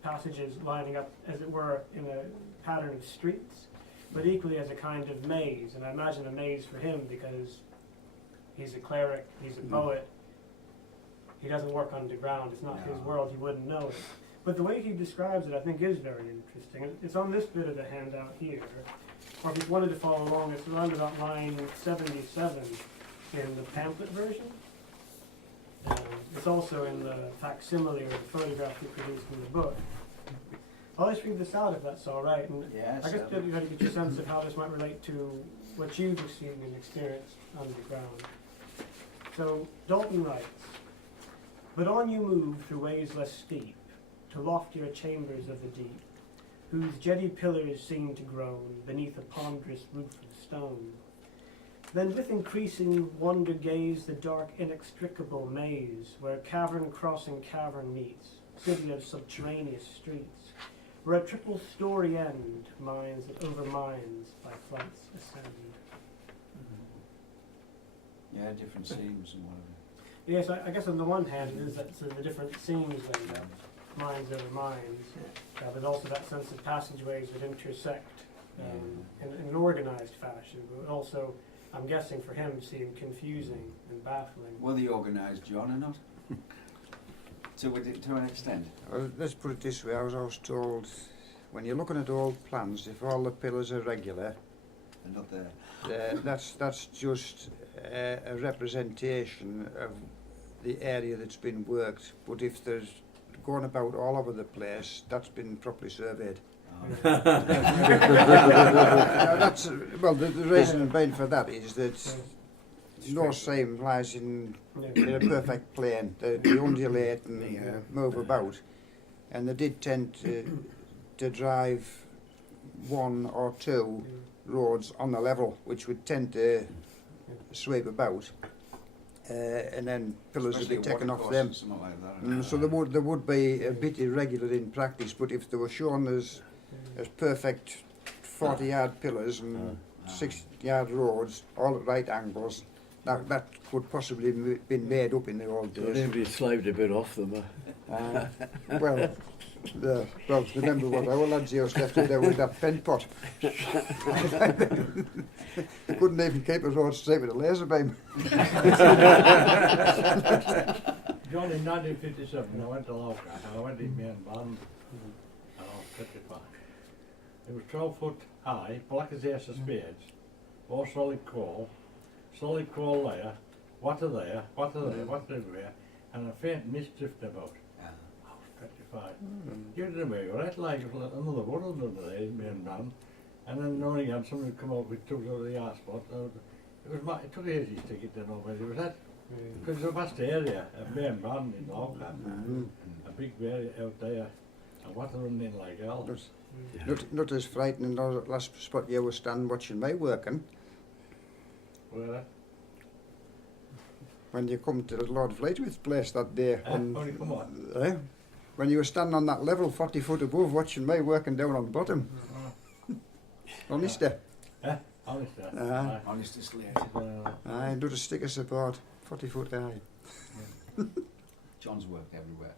passages lining up, as it were, in a pattern of streets. but equally as a kind of maze. And I imagine a maze for him because he's a cleric, he's a poet. He doesn't work underground. It's not his world. He wouldn't know it. But the way he describes it, I think, is very interesting. It's on this bit of the handout here. Or if you wanted to follow along, it's around about line 77 in the pamphlet version. It's also in the facsimile or the photograph we produced in the book. I'll just read this out if that's all right. And Yes, I guess you've got to get your sense of how this might relate to what you've seen and experienced underground. So Dalton writes, "But on you move through ways less steep, to loftier chambers of the deep, whose jetty pillars seem to groan beneath a ponderous roof of stone. Then with increasing wonder gaze the dark inextricable maze, where cavern crossing cavern meets, city of subterraneous streets, where a triple story end, minds that over minds by flights ascend." Yeah, different scenes and whatever. Yes, I guess on the one hand it is that sort of the different scenes laid out, minds over minds, but also that sense of passageways that intersect in an organized fashion, but also, I'm guessing for him, seem confusing and baffling. Were they organised, John, or not? To an extent. Well, let's put it this way, I was always told, when you're looking at old plans, if all the pillars are regular, They're not there. that's just a representation of the area that's been worked, but if there's going about all over the place, that's been properly surveyed. That's, well, the reason being for that is that no seam lies in a perfect plane. They undulate and move about, and they did tend to drive one or two roads on the level, which would tend to sweep about, and then pillars would be taken off them. Like So there would be a bit irregular in practice, but if they were shown as perfect 40-yard pillars and 6-yard roads, all at right angles, that could possibly have been made up in the old days. Maybe slaved a bit off them. Well, remember what our lads used to have to do with that pen pot. They couldn't even keep a road straight with a laser beam. John, in 1957, I went to Lancaster and I went in my own band and I was petrified. It was 12 foot high, black as the ace of spades, all solid coal layer, water there, water everywhere, and a faint mist drifting about. I was petrified. You didn't make it right, like another world under there in my own band. And then knowing again, somebody would come up with tools over the art spot. It took ages to get to know where it was at. Because it's a vast area, a main band in Lancaster, a big area out there, and water running in like hell. Not as frightening as that last spot you were standing watching me working. Where? When you come to the Lord Fleetwith place that day. When you come on? When you were standing on that level, 40 foot above, watching me working down on the bottom. Honest. Honest as slate. Aye, not a stick of support, 40 foot high. John's worked everywhere.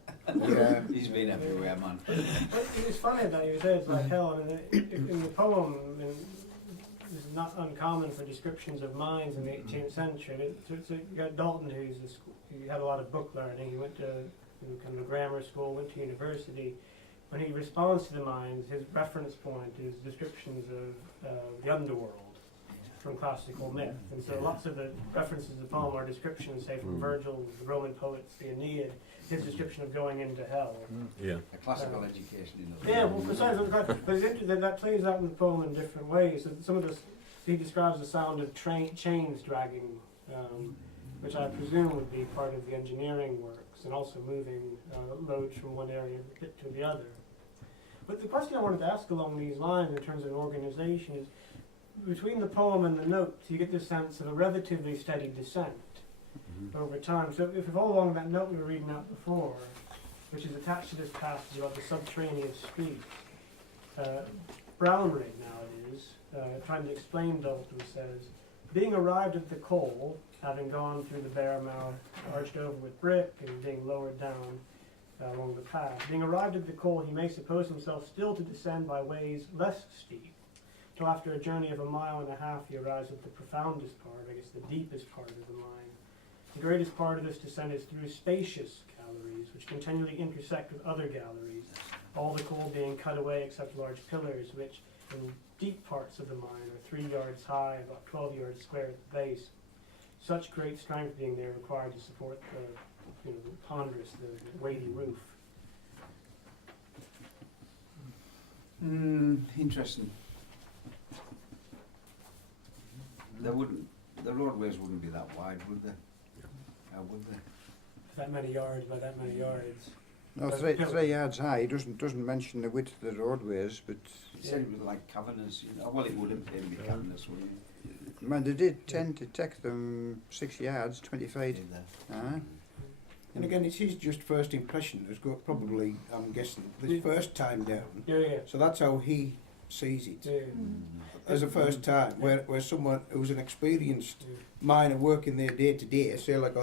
Yeah. He's been everywhere, man. It's funny that you say it's like hell, and in the poem, it's not uncommon for descriptions of mines in the 18th century. So you got Dalton, he had a lot of book learning. He went to kind of a grammar school, went to university. When he responds to the mines, his reference point is descriptions of the underworld from classical myth. And so lots of the references in the poem are descriptions, say, from Virgil, the Roman poets, the Aeneid, his description of going into hell. Yeah. A classical education, you know. Yeah, well, precisely. But it's interesting that plays out in the poem in different ways. So some of this, he describes the sound of chains dragging, which I presume would be part of the engineering works, and also moving loads from one area of the pit to the other. But the question I wanted to ask along these lines in terms of organization is, between the poem and the notes, you get this sense of a relatively steady descent over time. So if you follow along that note we were reading out before, which is attached to this passage about the subterraneous streets, Brownrigg now it is, trying to explain Dalton, says, being arrived at the coal, having gone through the bare mouth, arched over with brick, and being lowered down along the path. Being arrived at the coal, he may suppose himself still to descend by ways less steep, till after a journey of 1.5 miles you arrive at the profoundest part, I guess the deepest part of the mine. The greatest part of this descent is through spacious galleries, which continually intersect with other galleries, all the coal being cut away except large pillars, which in deep parts of the mine are 3 yards high, about 12 yards square at the base. Such great strength being there required to support the, the ponderous, the weighty roof. Interesting. The roadways wouldn't be that wide, would they? How would they? That many yards by that many yards. No, 3 yards high. Doesn't mention the width of the roadways, but He said it was like cavernous, you know. Well, it wouldn't be cavernous, would it? man, they did tend to take them 6 yards, 20 feet. And again, it's his just first impression. There's got probably, I'm guessing, the first time down. Yeah. So that's how he sees it. Yeah. As a first time, where someone who's an experienced miner working there day to day, say like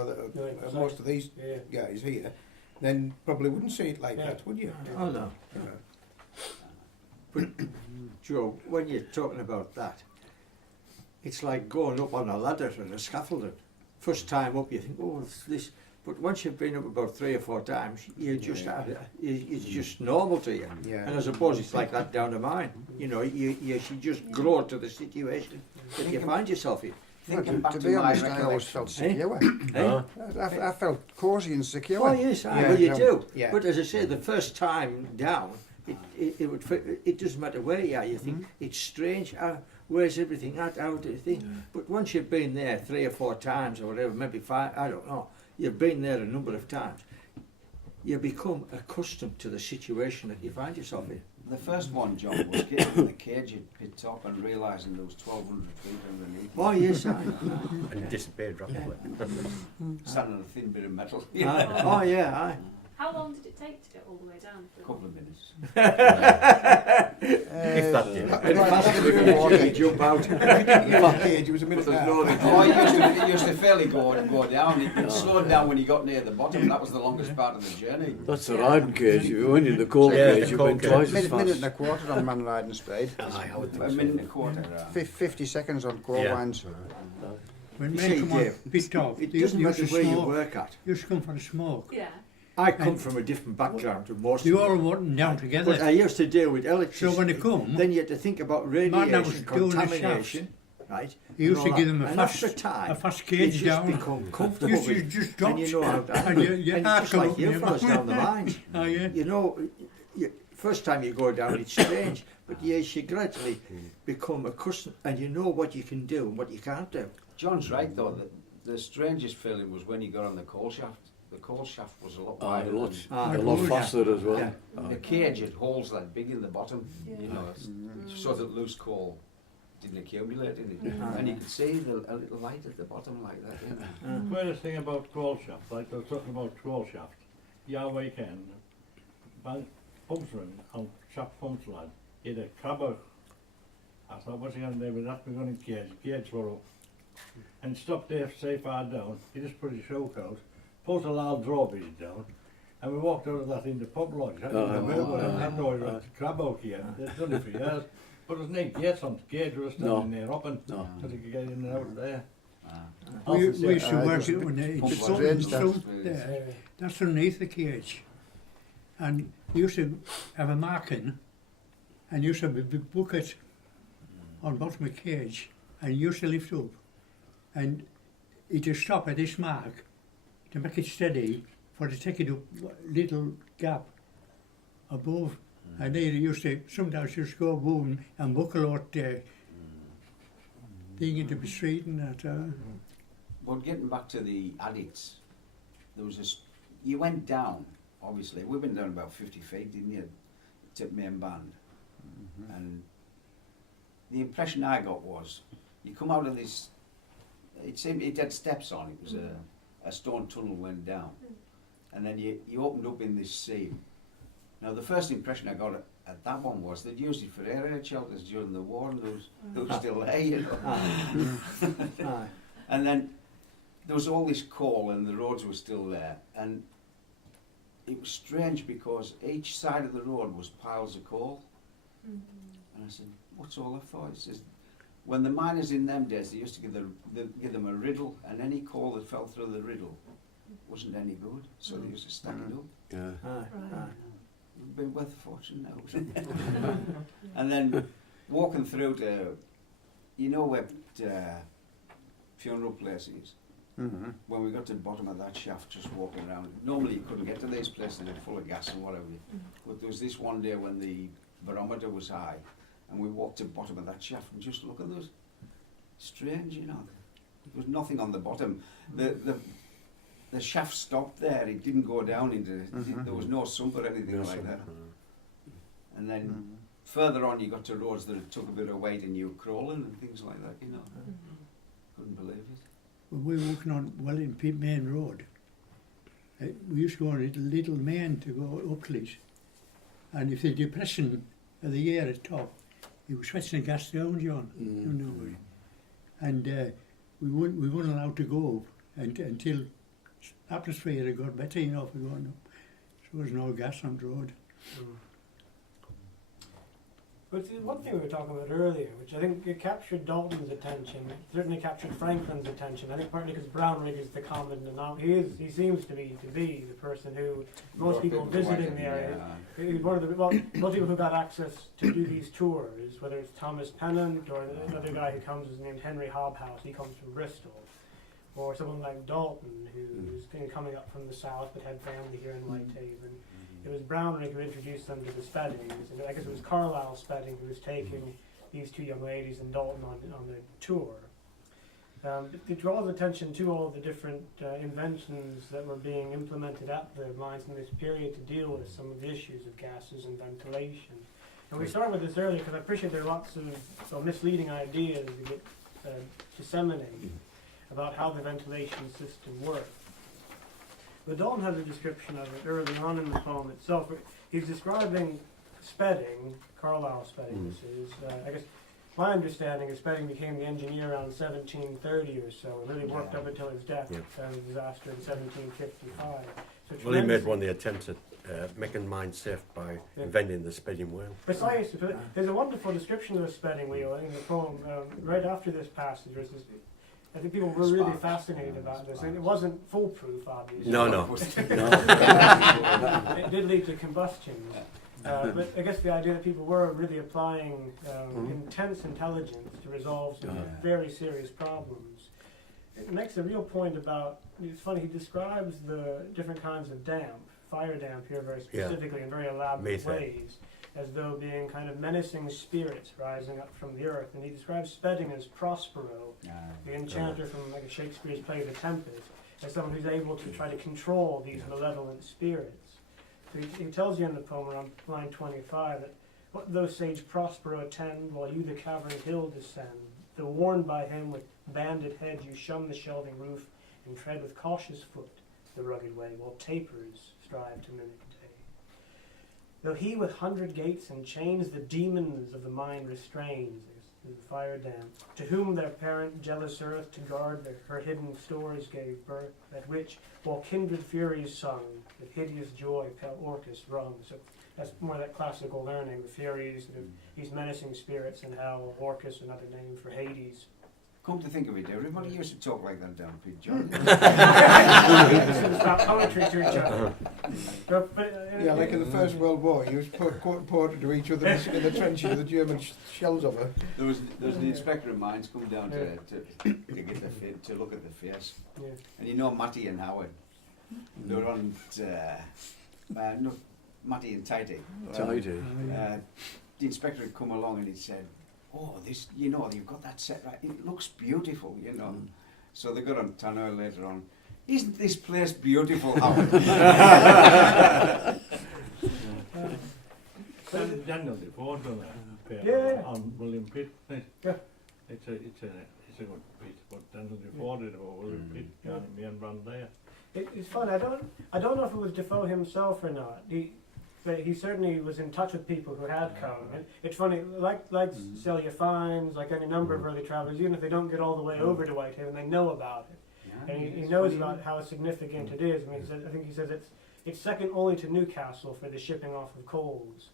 most of these guys here, then probably wouldn't see it like that, would you? Oh no. But Joe, when you're talking about that, it's like going up on a ladder and a scaffolding. First time up, you think, oh, it's this. But once you've been up about 3 or 4 times, you just have it. It's just normal to you. Yeah. And I suppose it's like that down the mine. You know, you should just grow to the situation that you find yourself in. To be honest, I always felt secure. I felt cosy and secure. Oh yes, well you do. Yeah. But as I say, the first time down, it doesn't matter where you are. You think it's strange. Where's everything at? How do you think? But once you've been there 3 or 4 times or whatever, maybe 5, I don't know. You've been there a number of times. You become accustomed to the situation that you find yourself in. The first one, John, was getting in the cage at pit top and realising there was 1,200 feet underneath. Oh yes, And it disappeared rapidly. Standing on a thin bit of metal. Oh yeah, How long did it take to get all the way down? A couple of minutes. If that did. And faster than the water, you jump out. Cage, it was a minute now. Oh, it used to fairly go down. It slowed down when you got near the bottom. That was the longest part of the journey. That's the riding cage. If you went in the coal cage, you went twice as Minute and a fast. quarter on man riding speed. A minute and a quarter. 50 seconds on coal mines. When You men see, come on Dave, pit top, it they doesn't used matter to where you smoke. work at. Used to come for the smoke. Yeah. I come from a different background to most They of all them. went down together. But I used to deal with electricity. So when they come, then you had to think about man that was radiation, doing the contamination, right? he used and to all give that. them And after time, a fast you cage just down. become comfortable Used with to it. just drop. And you know how that And and your it's heart just come like up you in your fellas down the lines. Oh yeah. You know, first time you go down, it's strange, but yes, you gradually become accustomed, and you know what you can do and what you can't do. John's right though. The strangest feeling was when you got on the coal shaft. The coal shaft was a lot wider. A lot faster as well. Yeah. The cage had holes that big in the bottom, you know, so that loose coal didn't accumulate in it. And you could see a little light at the bottom like that. Yeah. The weirdest thing about coal shaft, like I was talking about coal shaft, yeah, weekend, pumpsman on shaft pumps lad, he had a crabber. I thought, what's he going to do with that? We're going to cage. Cage were up. And stopped there, say far down. He just put his shock out, put a loud drawbridge down, and we walked out of that in the pub lodge. That noise was crab out here. They'd done it for years. But there's no gates on the cage. We were standing there open, so they could get in and out there. We used to work it when It's it's strange there. That's underneath the cage. And you used to have a marking, and you used to have a big bucket on bottom of the cage, and you used to lift up. And you just stop at this mark to make it steady, for to take it up little gap above. And then you used to sometimes just go above and buckle out thing into the street and that. But getting back to the addicts, there was this. You went down, obviously. We went down about 50 feet, didn't you, to main band? And the impression I got was, you come out of this. It seemed it had steps on. It was a stone tunnel went down, and then you opened up in this seam. Now the first impression I got at that one was they'd used it for air raid shelters during the war, and they were still there, you know. And then there was all this coal, and the roads were still there, and it was strange because each side of the road was piles of coal. And I said, what's all that for? He says, when the miners in them days, they used to give them a riddle, and any coal that fell through the riddle wasn't any good, so they used to stack it up. Yeah. It'd be worth a fortune now. And then walking through to, you know where funeral place is? Mm-hmm. When we got to the bottom of that shaft, just walking around, normally you couldn't get to these places, they're full of gas and whatever. But there was this one day when the barometer was high, and we walked to the bottom of that shaft and just look at those. Strange, you know. There was nothing on the bottom. The shaft stopped there. It didn't go down into. There was no sump or anything like that. And then further on, you got to roads that took a bit of weight and you were crawling and things like that. You know, couldn't believe it. When we were walking on Wellington Main Road, we used to go on a little main to go up to it. And if the depression of the air at top, it was switching the gas down, John. You know. And we weren't allowed to go until atmosphere had got better, you know, for going up. So there was no gas on the road. But one thing we were talking about earlier, which I think it captured Dalton's attention, it certainly captured Franklin's attention. I think partly because Brownrigg is the common denominator. He seems to be the person who most people visiting the area. He's one of the most people who got access to do these tours, whether it's Thomas Pennant or another guy who comes is named Henry Hobhouse. He comes from Bristol. Or someone like Dalton, who's kind of coming up from the south but had family here in Whitehaven. It was Brownrigg who introduced them to the Speddings, and I guess it was Carlisle Spedding who was taking these two young ladies and Dalton on the tour. It draws attention to all the different inventions that were being implemented at the mines in this period to deal with some of the issues of gases and ventilation. And we started with this earlier because I appreciate there are lots of misleading ideas that get disseminated about how the ventilation system works. But Dalton has a description of it early on in the poem itself. He's describing Spedding, Carlisle Spedding this is. I guess my understanding is Spedding became the engineer around 1730 or so, and really worked up until his death and disaster in 1755. So well, he made one of the attempts at making mines safe by inventing the Spedding wheel. Precisely. There's a wonderful description of the Spedding wheel in the poem. Right after this passage, there's this, I think people were really fascinated about this. And it wasn't foolproof, obviously. No. It did lead to combustion. But I guess the idea that people were really applying intense intelligence to resolve some very serious problems. It makes a real point about, it's funny, he describes the different kinds of damp, fire damp here very specifically in very elaborate ways, as though being kind of menacing spirits rising up from the earth. And he describes Spedding as Prospero, the enchanter from like Shakespeare's play The Tempest, as someone who's able to try to control these malevolent spirits. So he tells you in the poem around line 25 that what though sage Prospero attend, while you the cavern hill descend, though warned by him with banded head you shun the shelving roof, and tread with cautious foot the rugged way, while tapers strive to mimic day. Though he with 100 gates and chains the demons of the mind restrains, the fire damp, to whom their parent jealous earth to guard her hidden stores gave birth, at which, while kindred furies sung, with hideous joy pale Orcus rung. So that's more that classical learning, the furies, these menacing spirits, and how Orcus, another name for Hades. Come to think of it, everybody used to talk like that down Pete John. About poetry to each other. Yeah, like in the First World War, you used to quote poetry to each other in the trenches with the German shells over. There was an inspector of mines come down to get to look at the face, and you know Matty and Howard, they were on Matty and Tighty. The inspector had come along and he said, "Oh, this, you know, you've got that set right. It looks beautiful, you know." So they got on Tanner later on. "Isn't this place beautiful, Howard?" Daniel Defoe done that on William Pitt. It's a good piece. What Daniel Defoe did about William Pitt, me and Brandley. It's fun. I don't know if it was Defoe himself or not. But he certainly was in touch with people who had come. It's funny, like Celia Fiennes, like any number of early travelers, even if they don't get all the way over to Whitehaven, they know about it. And he knows about how significant it is. I mean, I think he says It's second only to Newcastle for the shipping off of coals.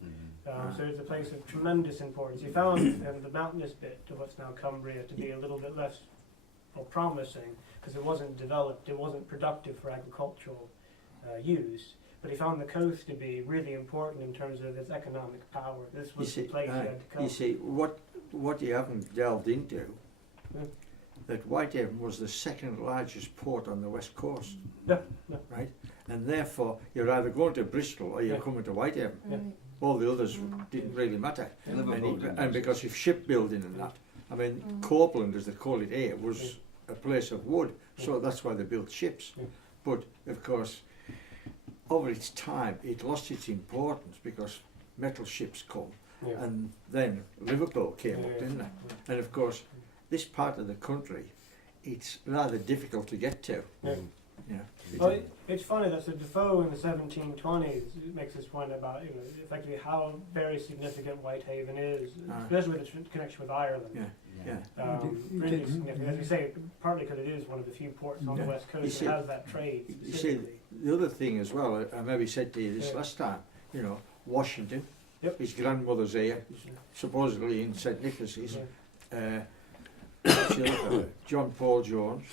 So it's a place of tremendous importance. He found the mountainous bit of what's now Cumbria to be a little bit less promising because it wasn't developed, it wasn't productive for agricultural use. But he found the coast to be really important in terms of its economic power. This was the place he had to come. You see, what you haven't delved into, that Whitehaven was the second largest port on the west coast, right? And therefore, you're either going to Bristol or you're coming to Whitehaven. All the others didn't really matter. And because of shipbuilding and that, I mean, Copeland, as they call it here, was a place of wood, so that's why they built ships. But, of course, over its time, it lost its importance because metal ships come, and then Liverpool came up, didn't it? And of course, this part of the country, it's rather difficult to get to. Well, it's funny that Defoe in the 1720s makes this point about effectively how very significant Whitehaven is, especially with its connection with Ireland. Really significant, as you say, partly because it is one of the few ports on the west coast that has that trade. You see, the other thing as well, I maybe said to you this last time, Washington, his grandmother's here, supposedly in St. Nicholas's, John Paul Jones,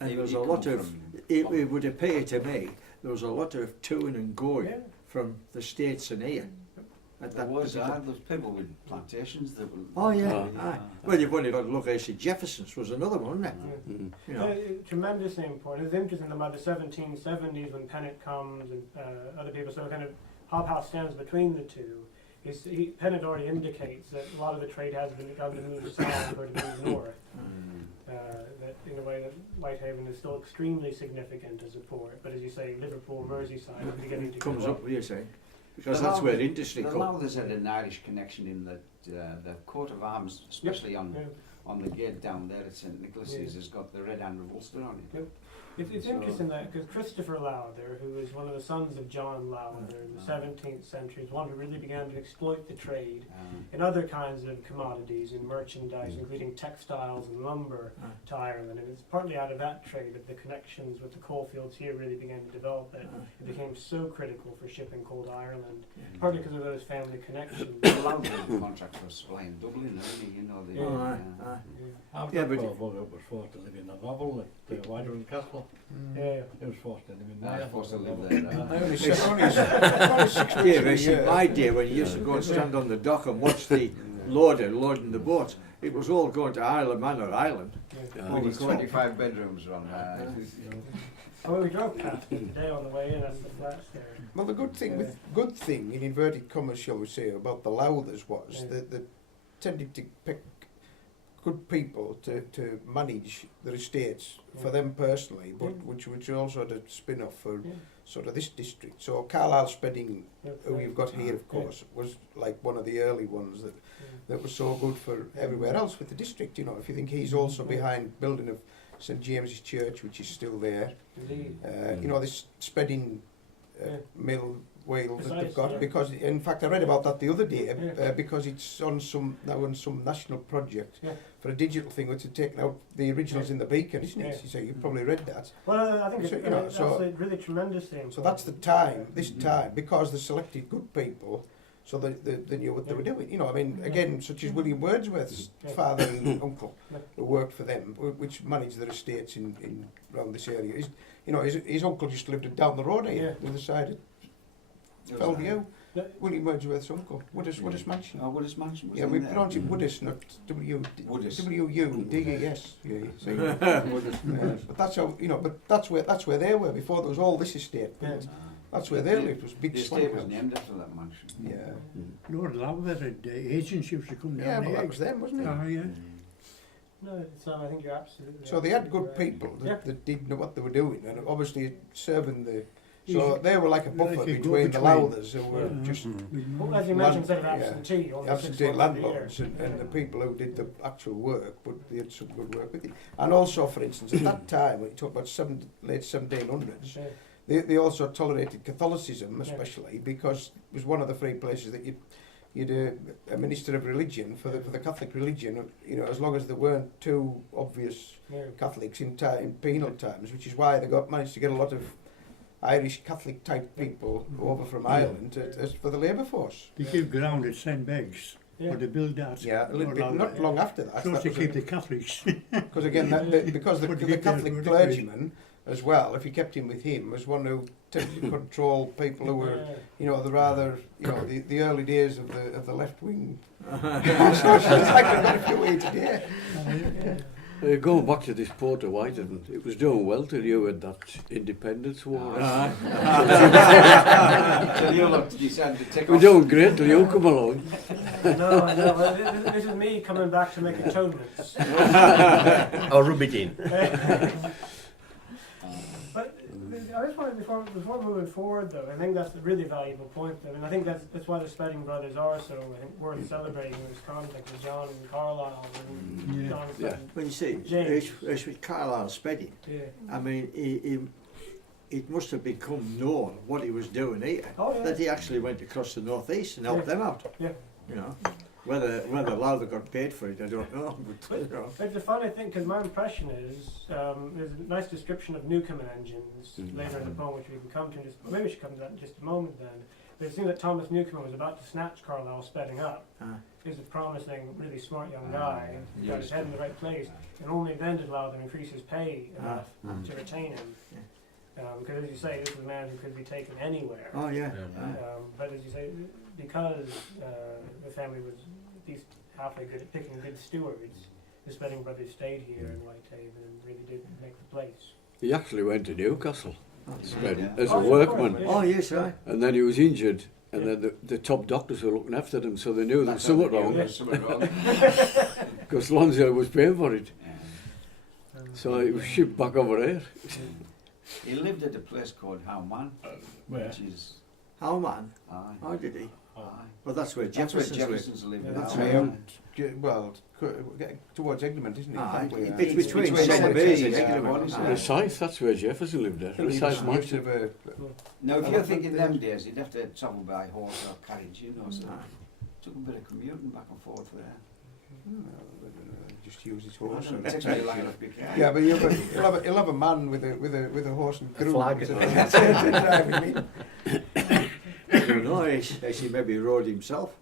and there was a lot of, it would appear to me, there was a lot of toing and going from the States and here. There was those people with plantations that were... Well, you've only got to look at Jefferson's was another one, wasn't it? Tremendously important. It's interesting about the 1770s when Pennant comes and other people sort of kind of Hobhouse stands between the two. Pennant already indicates that a lot of the trade has been begun to move south or to move north. That in a way that Whitehaven is still extremely significant as a port, but as you say, Liverpool, Merseyside are beginning to comes up, you say, because that's where industry comes. The Lowthers had an Irish connection in that the coat of arms, especially on the gate down there at St. Nicholas's, has got the red hand of Ulster on it. It's interesting that because Christopher Lowther, who was one of the sons of John Lowther in the 17th century, is one who really began to exploit the trade in other kinds of commodities, in merchandise, including textiles and lumber to Ireland. And it's partly out of that trade that the connections with the coalfields here really began to develop. That it became so critical for shipping coal to Ireland, partly because of those family connections. Lowther had a contract for supplying Dublin, I've got 12 of it was forced to live in a novel at Whitehaven Castle. It was forced to live in there. I was forced to live there. In my day, when you used to go and stand on the dock and watch the loader loading the boats, it was all going to Isle Manor Island. Only 25 bedrooms on Well, we drove past it today on the way in, that's the flats there. Well, the good thing, in inverted commas, shall we say, about the Lowthers was that they tended to pick good people to manage their estates for them personally, but which also had a spin-off for sort of this district. So Carlisle Spedding, who you've got here, of course, was like one of the early ones that was so good for everywhere else with the district. If you think he's also behind building of St James's Church, which is still there. This Spedding mill whale that they've got, because in fact I read about that the other day, because it's on some national project for a digital thing, which had taken out the originals in the beacon, isn't it? So you probably read that. Well, I think it's really tremendously important. So that's the time, this time, because they selected good people, so they knew what they were doing. Again, such as William Wordsworth's father and uncle, who worked for them, which managed their estates in around this area. His uncle just lived down the road here, the other side of Feldview. William Wordsworth's uncle, Woodis Mansion. Oh, Woodis Mansion. Yeah, we pronounce it Woodis, not W-U-D-E-S. But that's how But that's where they were before there was all this estate. That's where they lived. Was big. The estate was named after that mansion. Yeah. Lord Lowther had agents used to come down but here. that was them, wasn't it? No, I think you're absolutely. So they had good people that did know what they were doing, and obviously serving the. So they were like a buffer between the Lowthers, who were just as you mentioned, instead of absentee landlords and the people who did the actual work, but they had some good work with it. And also, for instance, at that time, when you talk about late 1700s, they also tolerated Catholicism, especially because it was one of the free places that you'd a minister of religion for the Catholic religion, as long as there weren't too obvious Catholics in penal times, which is why they managed to get a lot of Irish Catholic type people over from Ireland as for the labour force. They give ground at St Beg's, Yeah. but they build that. Yeah, a little bit, not long after that. So that to was keep the Catholics. because again, because But to the get their Catholic good clergyman as well, if he kept him with him, was one who tended to control people who were, you know, the rather, you know, the early days of the left wing. Socialists, like we've got a few here today. Going back to this port of Whitehaven, it was doing well till you had that independence war. So you look, decided to take We're off. doing great till you come along. No, well, this is me coming back to make atonements. I'll rub it in. But I just wanted, before moving forward though, I think that's a really valuable point. I mean, I think that's why the Spedding brothers are so, I think, worth celebrating in this context with John and Carlisle and John Yeah. When you see, James. it's with Carlisle Spedding. Yeah. I mean, it must have become known what he was doing here. Oh, yeah. That he actually went across the northeast and helped them out. Yeah. You know, whether Lowther got paid for it, I don't know. But, you know. It's a funny thing because my impression is there's a nice description of Newcomen engines later in the poem, which we can come to. Maybe we should come to that in just a moment then. But it seems that Thomas Newcomen was about to snatch Carlisle Spedding up. He was a promising, really smart young guy. He got his head in the right place, and only then did Lowther increase his pay enough to retain him. Because as you say, this was a man who could be taken anywhere. Oh yeah. But as you say, because the family was at least halfway good at picking good stewards, the Spedding brothers stayed here in Whitehaven and really did make the place. He actually went to Newcastle Yeah. as a Oh, yeah, workman. of course, Oh yes, right. And then he was injured, and then the top doctors were looking after him, so they knew there was something wrong, because Lonsdale was paying for it. So he was shipped back over there. He lived at a place called Howman, which is How man? aye. How did he? Aye. Well, that's where That's where Jefferson's Jefferson's lived. Yeah. That's Howman. right. Well, getting towards Egremont, isn't it? Aye, Probably, it's between Between St. Bees and and Egremont. Egremont, Aye. Forsyth, that's where Jefferson lived there. Forsyth Mansion. Now, if you're thinking them days, you'd have to travel by horse or carriage, you know, so it took a bit of commuting back and forth there. Just use his horse. It takes me long enough to be carried. Yeah, but he'll have a man with a horse and groom flag. to drive him in. I don't know, he maybe rode himself.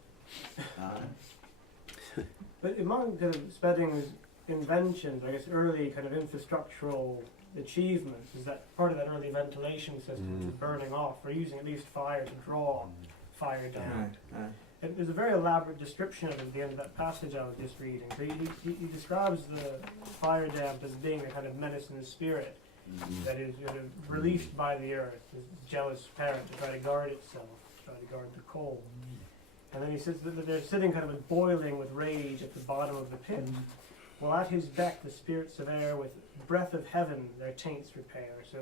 But among kind of Spedding's inventions, I guess early kind of infrastructural achievements is that part of that early ventilation system was burning off, or using at least fire to draw fire down. There's a very elaborate description of it at the end of that passage I was just reading. So he describes the fire damp as being a kind of menacing spirit that is released by the earth, this jealous parent to try to guard itself, try to guard the coal. And then he says that they're sitting kind of boiling with rage at the bottom of the pit. While at his beck the spirits of air with breath of heaven their taints repair. So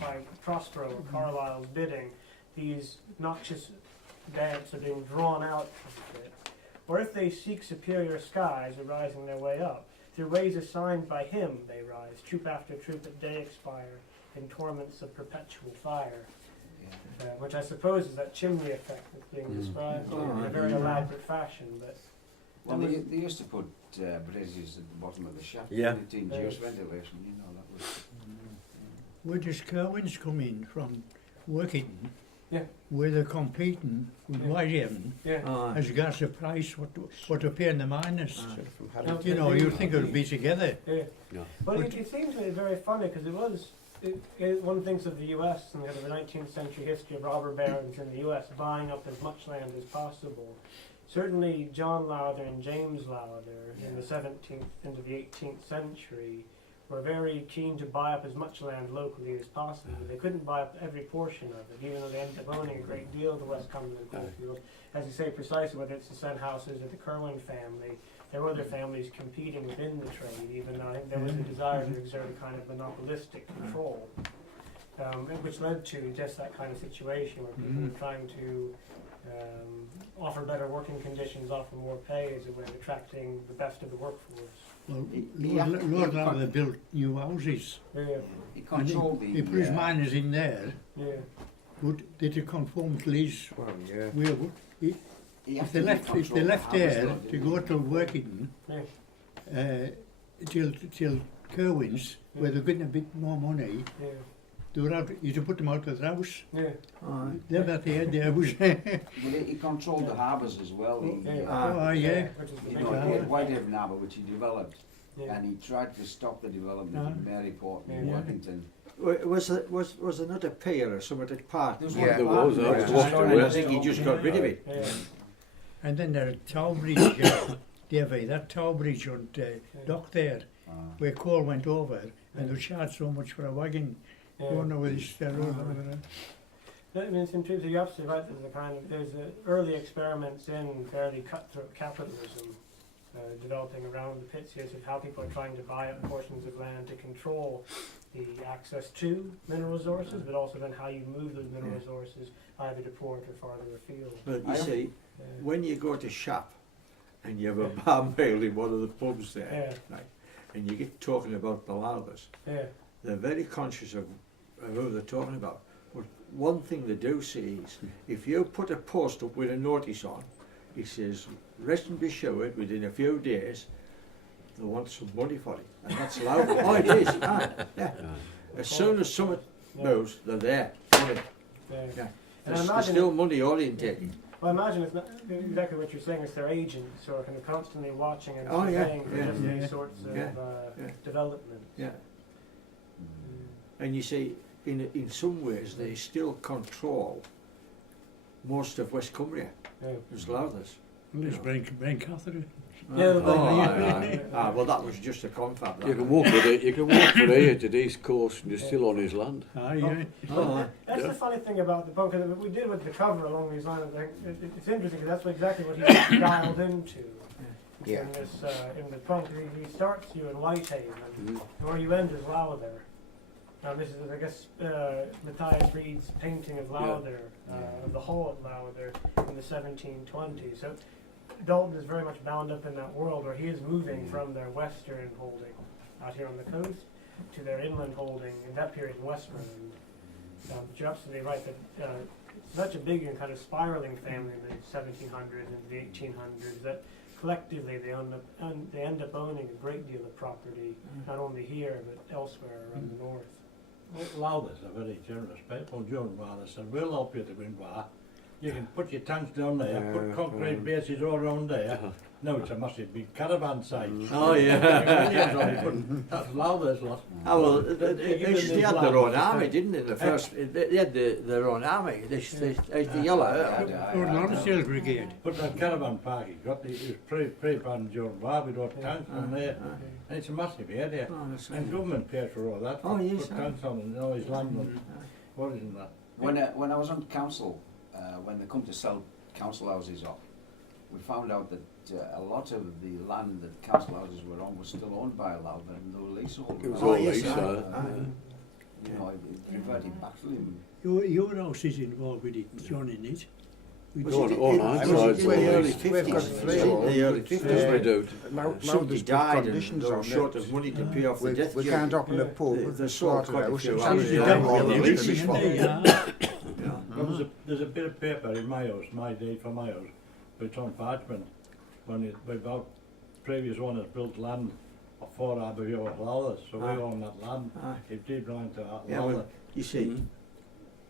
by Prospero or Carlyle's bidding, these noxious damps are being drawn out of the pit. Or if they seek superior skies, arising their way up, through ways assigned by him they rise, troop after troop at day expire, in torments of perpetual fire. Which I suppose is that chimney effect that's being described in a very elaborate fashion. But well, they used to put braziers at the bottom of the shaft Yeah. to induce ventilation, you know, that was... Where does Kerwin's come in from working? Yeah. Where they're competing with Whitehaven yeah. as regards the price, what they're paying the miners. No, You know, you'd think it would be together. Yeah. Yeah. Well, it seems to me very funny because one thinks of the U.S. and the 19th century history of robber barons in the U.S. buying up as much land as possible. Certainly, John Lowther and James Lowther in the 17th into the 18th century were very keen to buy up as much land locally as possible. They couldn't buy up every portion of it, even though they ended up owning a great deal of the West Cumberland coalfields. As you say, precisely whether it's the Senhouses or the Kerwin family, there were other families competing within the trade, even though I think there was a desire to exert a kind of monopolistic control, which led to just that kind of situation where people were trying to offer better working conditions, offer more pay as a way of attracting the best of the workforce. Well, Lord Lowther built new houses. Yeah, He controlled He put his miners in there, yeah. but did they conform to these? Well, yeah. If they left there to go to working till Kerwin's, where they're getting a bit more money, Yeah. They were out, you to put them out of the house. Yeah. They're that they had the house. But he controlled the harbours as well. He, Oh, yeah. you know, he had Whitehaven Harbour, which he developed, Yeah. and he tried to stop the development in Maryport and Yeah. Wellington. Was there not a pier or something at Park? There was Yeah. one There was, park, I yeah. walked And away. I think he just got rid of it. Yeah. And then there Tower Bridge, Davey, that Tower Bridge on dock there, where coal went over, and they charged so much for a wagon going over this road. I mean, it's interesting. You're absolutely right. There's early experiments in fairly cutthroat capitalism developing around the pits here, of how people are trying to buy up portions of land to control the access to mineral resources, but also then how you move those mineral resources either to port or farther afield. But you see, when you go to shop and you have a bar mail in one of the pubs there, right, and you get talking about the Lowthers, they're very conscious of who they're talking about. But one thing they do say is, if you put a post up with a notice on, it says, rest and be assured, within a few days, they want some money for it. And that's Lowther. Oh, it is. Yeah. As soon as someone moves, they're there. Money. Yeah. They're still money orientated. Well, I imagine it's not exactly what you're saying. It's their agents who are kind of constantly watching and Oh, yeah, surveying for just these sorts of developments. Yeah. And you see, in some ways, they still control most of West Cumbria. There's Lowthers. There's Brain Catherine. Well, that was just a confab. You can walk with it. You can walk from here to the east coast, and you're still on his land. That's the funny thing about the book. And we did with the cover along these lines. It's interesting because that's exactly what he dialed into. In this, in the punk, he starts you in Whitehaven, and where you end is Lowther. Now this is, I guess, Matthias Reed's painting of Lowther, of the hall at Lowther in the 1720s. So Dalton is very much bound up in that world where he is moving from their western holding out here on the coast to their inland holding in that period in Westmoreland. But you're absolutely right that it's such a big and kind of spiraling family in the 1700s and the 1800s that collectively they end up owning a great deal of property, not only here but elsewhere around the north. Lowthers are very generous people. John Warner said, we'll help you to win bar. You can put your tanks down there, put concrete bases all around there. Now it's a massive big caravan site. Oh, yeah. That's Lowthers lot. Oh, well, they had their own army, didn't they? The first, they had their own army. They the Yellow Sales Brigade. But that caravan park he got, it was pre-pan John War with all tanks on there. And it's a massive area. And government pays for all that. Oh, yes. Put tanks on and all his land. What isn't that? When I was on council, when they come to sell council houses off, we found out that a lot of the land that council houses were on was still owned by Lowther and they were leasehold. It was all lease, you know, it reverted back to him. Your house is involved with it, John, in it. In the early 50s. The early 50s. We do. Somebody died and they were short of money to pay off the death. We can't open a pub, the slaughterhouse, There's a bit of paper in my house, my deed for my house, but it's on parchment. When about previous owners built land for Abbeville Lowthers, so we own that land. It did belong to Lowther. Well, you see,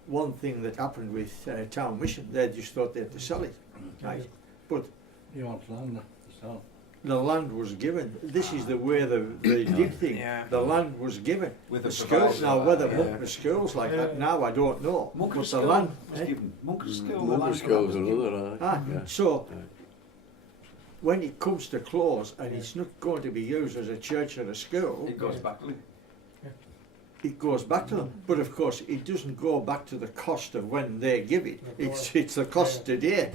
one thing that happened with Town Mission, they just thought they had to sell it, right? But he wants land to sell. The land was given. This is the way they did things. The land was given. With the a schools now, whether yeah. Monk schools like that now, I don't know. Monk but the school land was given. Monk school, Monk school's another. So when it comes to close and it's not going to be used as a church or a school, it goes back to them. It goes back to them, but of course it doesn't go back to the cost of when they give it. It's the cost today.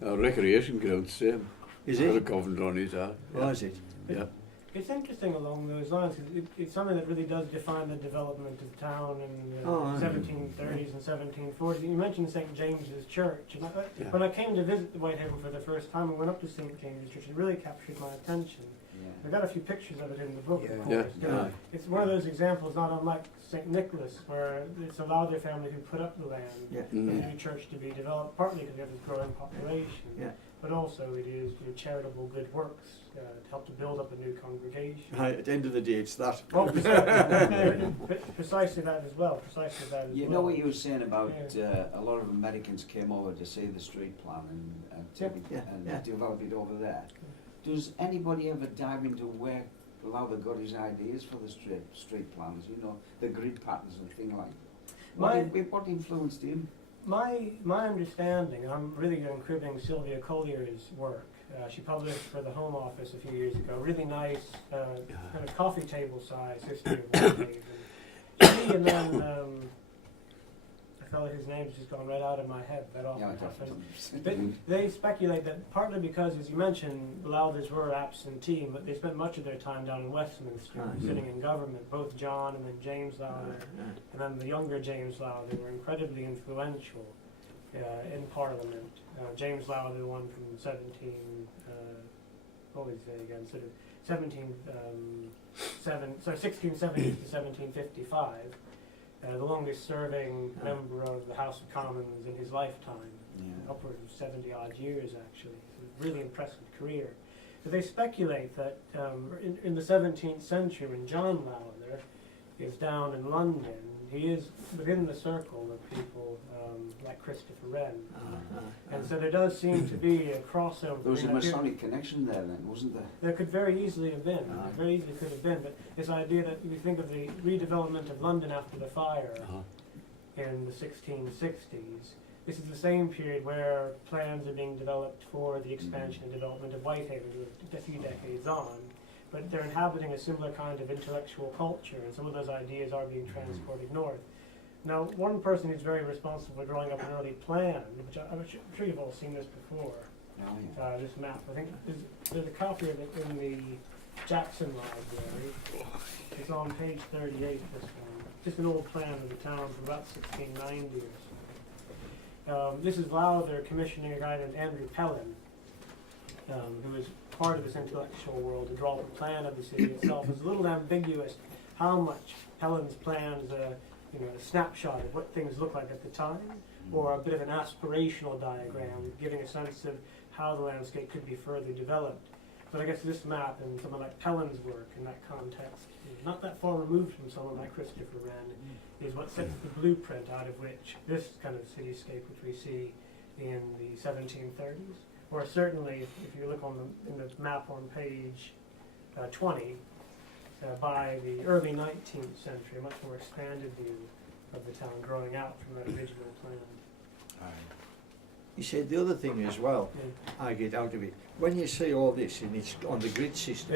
Recreation ground same. Is it? Got a convent on it. Oh, is it? Yeah. It's interesting along those lines because it's something that really does define the development of town in the 1730s and 1740s. You mentioned St. James's Church, and when I came to visit Whitehaven for the first time, I went up to St. James's Church. It really captured my attention. I got a few pictures of it in the book, of course. It's one of those examples, not unlike St. Nicholas, where it's a Lowther family who put up the land for the new church to be developed, partly because we have this growing population. but also it is charitable good works to help to build up a new congregation. Right, at the end of the day, it's that. Oh, precisely that as well. Precisely that as You well. know what you were saying about a lot of Americans came over to see the street plan and develop it over there. Does anybody ever dive into where Lowther got his ideas for the street plans? You know, the grid patterns and things like that. What influenced him? My understanding, I'm really cribbing Sylvia Collier's work. She published for the Home Office a few years ago, really nice kind of coffee table size history of Whitehaven. She and then a fellow whose name's just gone right out of my head that often happens. They speculate that partly because, as you mentioned, the Lowthers were absentee, but they spent much of their time down in Westminster, sitting in government. Both John and then James Lowther, and then the younger James Lowther were incredibly influential in Parliament. James Lowther, the one from 1670 to 1755. The longest serving member of the House of Commons in his lifetime, upwards of 70 odd years actually. It's a really impressive career. But they speculate that in the 17th century, when John Lowther is down in London, he is within the circle of people like Christopher Wren. And so there does seem to be a crossover. There was a Masonic connection there then, wasn't there? There could very easily have been. Very easily could have been. But this idea that you think of the redevelopment of London after the fire in the 1660s, this is the same period where plans are being developed for the expansion and development of Whitehaven a few decades on. But they're inhabiting a similar kind of intellectual culture, and some of those ideas are being transported north. Now, one person who's very responsible for drawing up an early plan, which I'm sure you've all seen this before, this map. I think there's a copy of it in the Jackson Library. It's on page 38, this one. Just an old plan of the town from about 1690 or so. This is Lowther commissioning a guy named Andrew Pellin, who is part of this intellectual world, to draw up a plan of the city itself. It's a little ambiguous how much Pellin's plans a snapshot of what things look like at the time, or a bit of an aspirational diagram, giving a sense of how the landscape could be further developed. But I guess this map and someone like Pellin's work in that context, not that far removed from someone like Christopher Wren, is what sets the blueprint out of which this kind of cityscape, which we see in the 1730s, or certainly if you look in the map on page 20, by the early 19th century, a much more expanded view of the town growing out from that original plan. You said the other thing as well, I get out of it, when you see all this and it's on the grid system,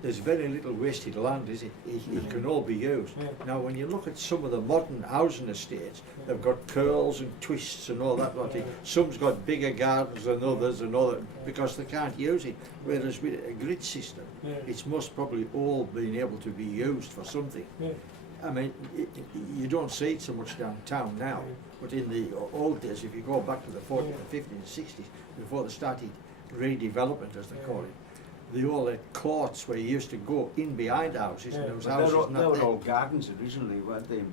there's very little wasted land, is it? It can all be used. Now when you look at some of the modern housing estates, they've got curls and twists and all that lot. Some's got bigger gardens than others and all that, because they can't use it. Whereas with a grid system, it's most probably all been able to be used for something. I mean, you don't see it so much downtown now, but in the old days, if you go back to the 40s and 50s and 60s, before they started redevelopment, as they call it, they all had courts where you used to go in behind houses, and there was houses They were all gardens originally, weren't they?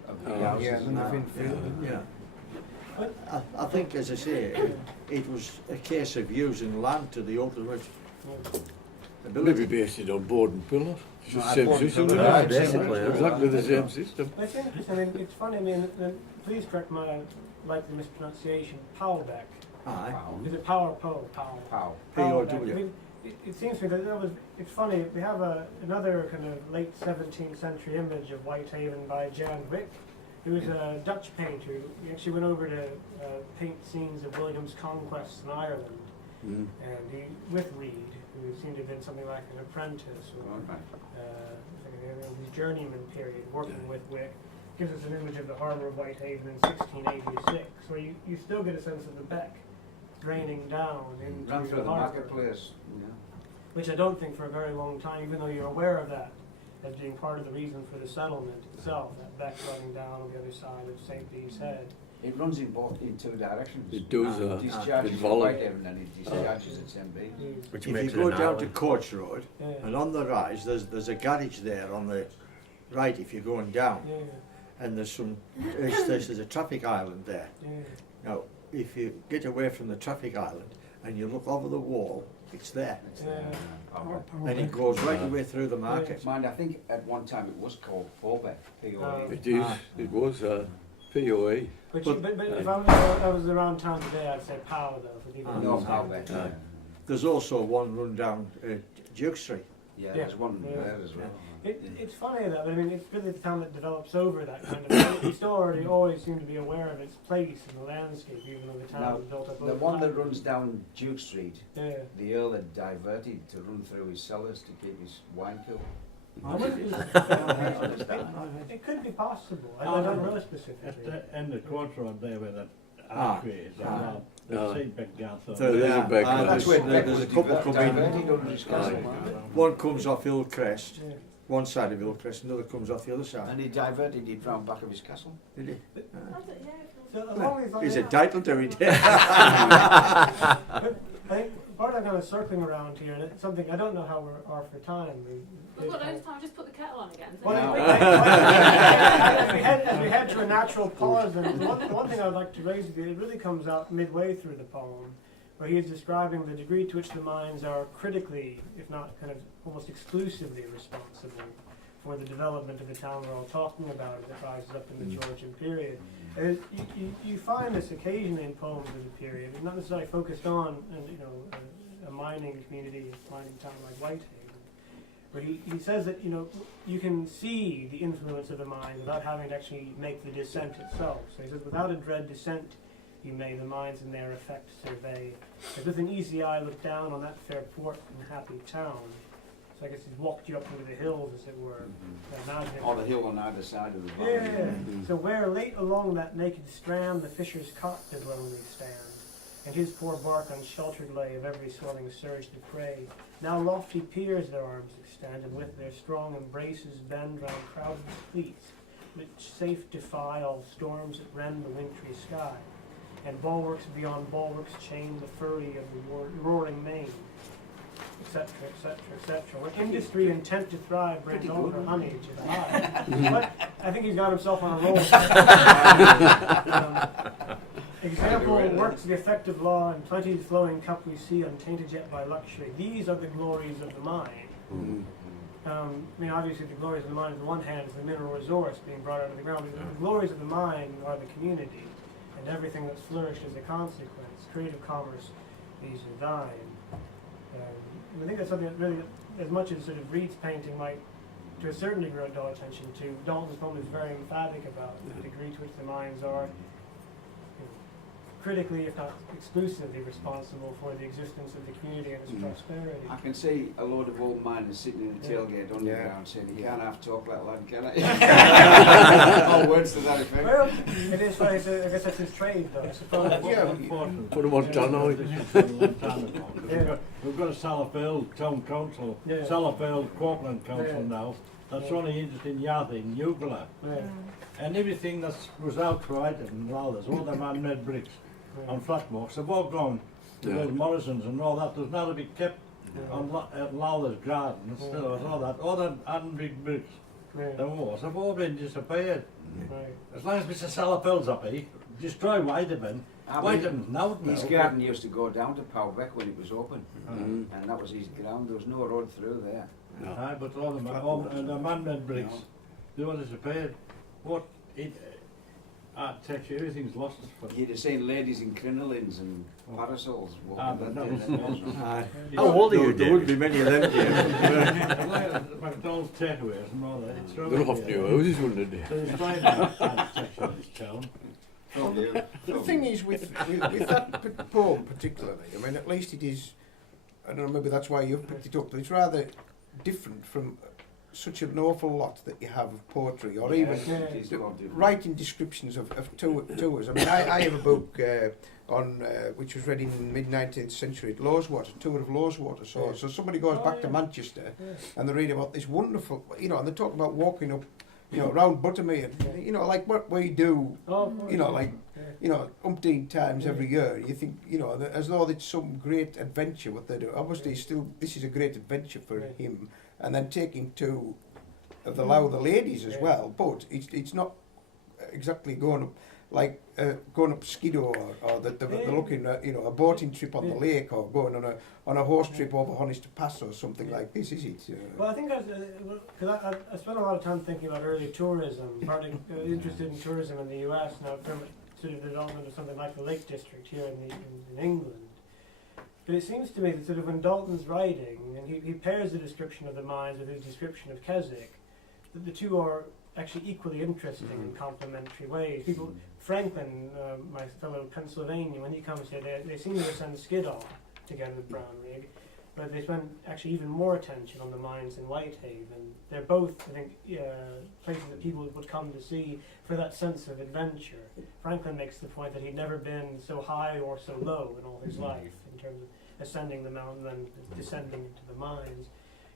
I think, as I say, it was a case of using land to the ultimate ability. Maybe based it on board and pillar. It's the No, same board and system. pillar, isn't it? basically, Exactly the same system. I think, I mean, it's funny, I mean, please correct my likely mispronunciation, Powellbeck. Is it Power Poe? Powell. P-O-W. I mean, it seems to me that it's funny, we have another kind of late 17th century image of Whitehaven by Jan Wick, who was a Dutch painter. He actually went over to paint scenes of William's conquests in Ireland, and he, with Reed, who seemed to have been something like an apprentice, or his journeyman period, working with Wick, gives us an image of the harbour of Whitehaven in 1686, where you still get a sense of the beck draining down into Ran through the harbour, marketplace. which I don't think for a very long time, even though you're aware of that as being part of the reason for the settlement itself, that beck running down on the other side of St. Bede's Head. It runs in two directions. It does, It discharges in at volley. Whitehaven and it discharges at St. Bede's. Which If makes you it go an down island. to Coach Road, and on the rise, there's a garage there on the right if you're going down, and there's a traffic island there. Now, if you get away from the traffic island and you look over the wall, it's there. Yeah. And it goes right the way through the market. Mind, I think at one time it was called Pobe. P-O-E. It is. It was POA. But if I was around town today, I'd say power though for people. No, Pobe. Yeah. There's also one run down Duke Street. Yeah, there's one there as well. It's funny though, I mean, it's really the town that develops over that kind of thing. It's already always seemed to be aware of its place in the landscape, even though the town Now, was built up over the one time. that runs down Duke Street, Yeah. the Earl had diverted to run through his cellars to keep his wine cool. I wouldn't it could be possible. I don't know specifically. At the end of Court Road there where that archway is, the St. Beckgarth. So there's a big that's where there's a couple come in. Diverted under his castle. One comes off Hillcrest, one side of Hillcrest, another comes off the other side. And he diverted it round back of his castle. Did he? So as long as He's entitled to it. I think part of kind of circling around here, and it's something I don't know how we are for time. We've got loads of time, just put the kettle on again. As we head to a natural pause, and one thing I would like to raise with you, it really comes out midway through the poem, where he is describing the degree to which the mines are critically, if not kind of almost exclusively responsible for the development of the town we're all talking about that rises up in the Georgian period. You find this occasionally in poems of the period, it's not necessarily focused on a mining community, a mining town like Whitehaven, where he says that you can see the influence of the mine without having to actually make the descent itself. So he says, without a dread descent, you may the mines in their effect survey. As with an easy eye look down on that fair port and happy town. So I guess he's walked you up over the hills, as it were. Or the hill on either side of the valley. Yeah. So where late along that naked strand the fisher's cot did lonely stand, and his poor bark unsheltered lay of every swelling surge to prey. Now lofty piers their arms extend, and with their strong embraces bend round crowded fleets, which safe defy all storms that rend the wintry sky. And bulwarks beyond bulwarks chain the fury of the roaring main, etc., etc., etc. Where industry intent to thrive brings all her honey to the hive. But I think he's got himself on a roll. Example works the effective law, and plenty's flowing cup we see untainted yet by luxury. These are the glories of the mine. Obviously the glories of the mine on the one hand is the mineral resource being brought out of the ground, but the glories of the mine are the community and everything that's flourished as a consequence. Creative commerce, these are thine. I think that's something that really, as much as sort of Reed's painting might, to a certain degree, draw attention to, Dalton's poem is very emphatic about the degree to which the mines are critically, if not exclusively, responsible for the existence of the community and its prosperity. I can see a load of old miners sitting in the tailgate underground saying, you can't have talk like that, can I? All words to that effect. Well, it is funny, so I guess that's his trade, though, I suppose. Put them on tunnel. We've got a Salafield Town Council, Salafield Corkland Council now. That's only interested in Yarthing, Nuclear. And everything that was out for Whitehaven and Lowthers, all the man-made bricks on flatworks, they've all gone to those Morrisons and all that. There's now to be kept on Lowthers Garden and still all that. All the hand big bricks, the walls have all been disappeared. As long as Mr. Salafield's happy, destroy Whitehaven. Whitehaven's now. His garden used to go down to Powbeck when it was open, and that was his ground. There was no road through there. Aye, but all the man-made bricks, they all disappeared. What architecture, everything's lost. You'd have seen ladies in crinolines and parasols walking How old are you, There wouldn't be many of them here. McDonald's takeaways and all that. They're off new houses, wouldn't they? So it's fine architecture in this town. The thing is, with that poem particularly, I mean, at least it is, I don't know, maybe that's why you've picked it up, but it's rather different from such an awful lot that you have of poetry, or even writing descriptions of tours. I mean, I have a book on which was read in the mid-19th century at Lawswater, tour of Lawswater. So somebody goes back to Manchester and they read about this wonderful, and they talk about walking up, around Buttermere, like what we do, umpteen times every year. You think, as though it's some great adventure what they do. Obviously, this is a great adventure for him. And then taking two of the Lowther ladies as well, but it's not exactly going up. like going up Skidoo, or that they're looking at, you know, a boating trip on the lake, or going on a horse trip over Honister Pass or something like this, is it? Well, I think because I spent a lot of time thinking about early tourism, partly interested in tourism in the US, now very much sort of the development of something like the Lake District here in England. But it seems to me that sort of when Dalton's writing, and he pairs the description of the mines with his description of Keswick, that the two are actually equally interesting in complementary ways. People, Franklin, my fellow Pennsylvania, when he comes here, they seem to send Skiddaw together with Brownrigg, but they spend actually even more attention on the mines in Whitehaven. They're both, I think, places that people would come to see for that sense of adventure. Franklin makes the point that he'd never been so high or so low in all his life, in terms of ascending the mountain and descending into the mines.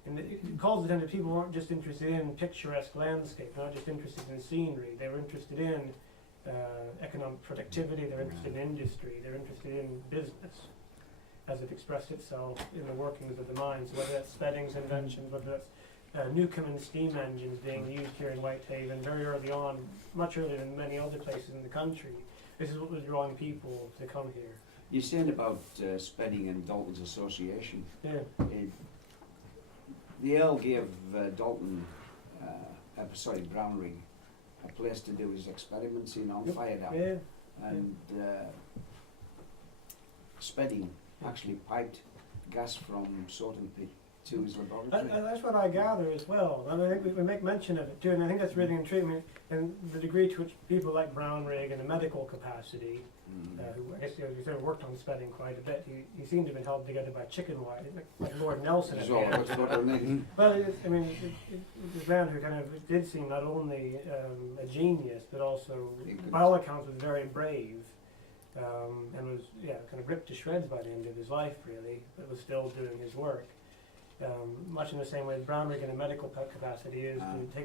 And it calls attention that people weren't just interested in picturesque landscape, not just interested in scenery. They were interested in economic productivity, they're interested in industry, they're interested in business as it expressed itself in the workings of the mines, whether that's Spedding's inventions, whether that's Newcomen steam engines being used here in Whitehaven very early on, much earlier than many other places in the country. This is what was drawing people to come here. You said about Spedding and Dalton's association. Yeah. The Earl gave Dalton, Brownrigg, a place to do his experiments in on fire down. Yeah. And Spedding actually piped gas from Sorting Pit to his laboratory. That's what I gather as well. I mean, I think we make mention of it too, and I think that's really intriguing. And the degree to which people like Brownrigg in a medical capacity, who I guess you sort of worked on Spedding quite a bit, he seemed to have been held together by chicken wire, like Lord Nelson. At the end. Well, I mean, it was a man who kind of did seem not only a genius, but also, by all accounts, was very brave. And was kind of ripped to shreds by the end of his life, really, but was still doing his work. Much in the same way as Brownrigg in a medical capacity is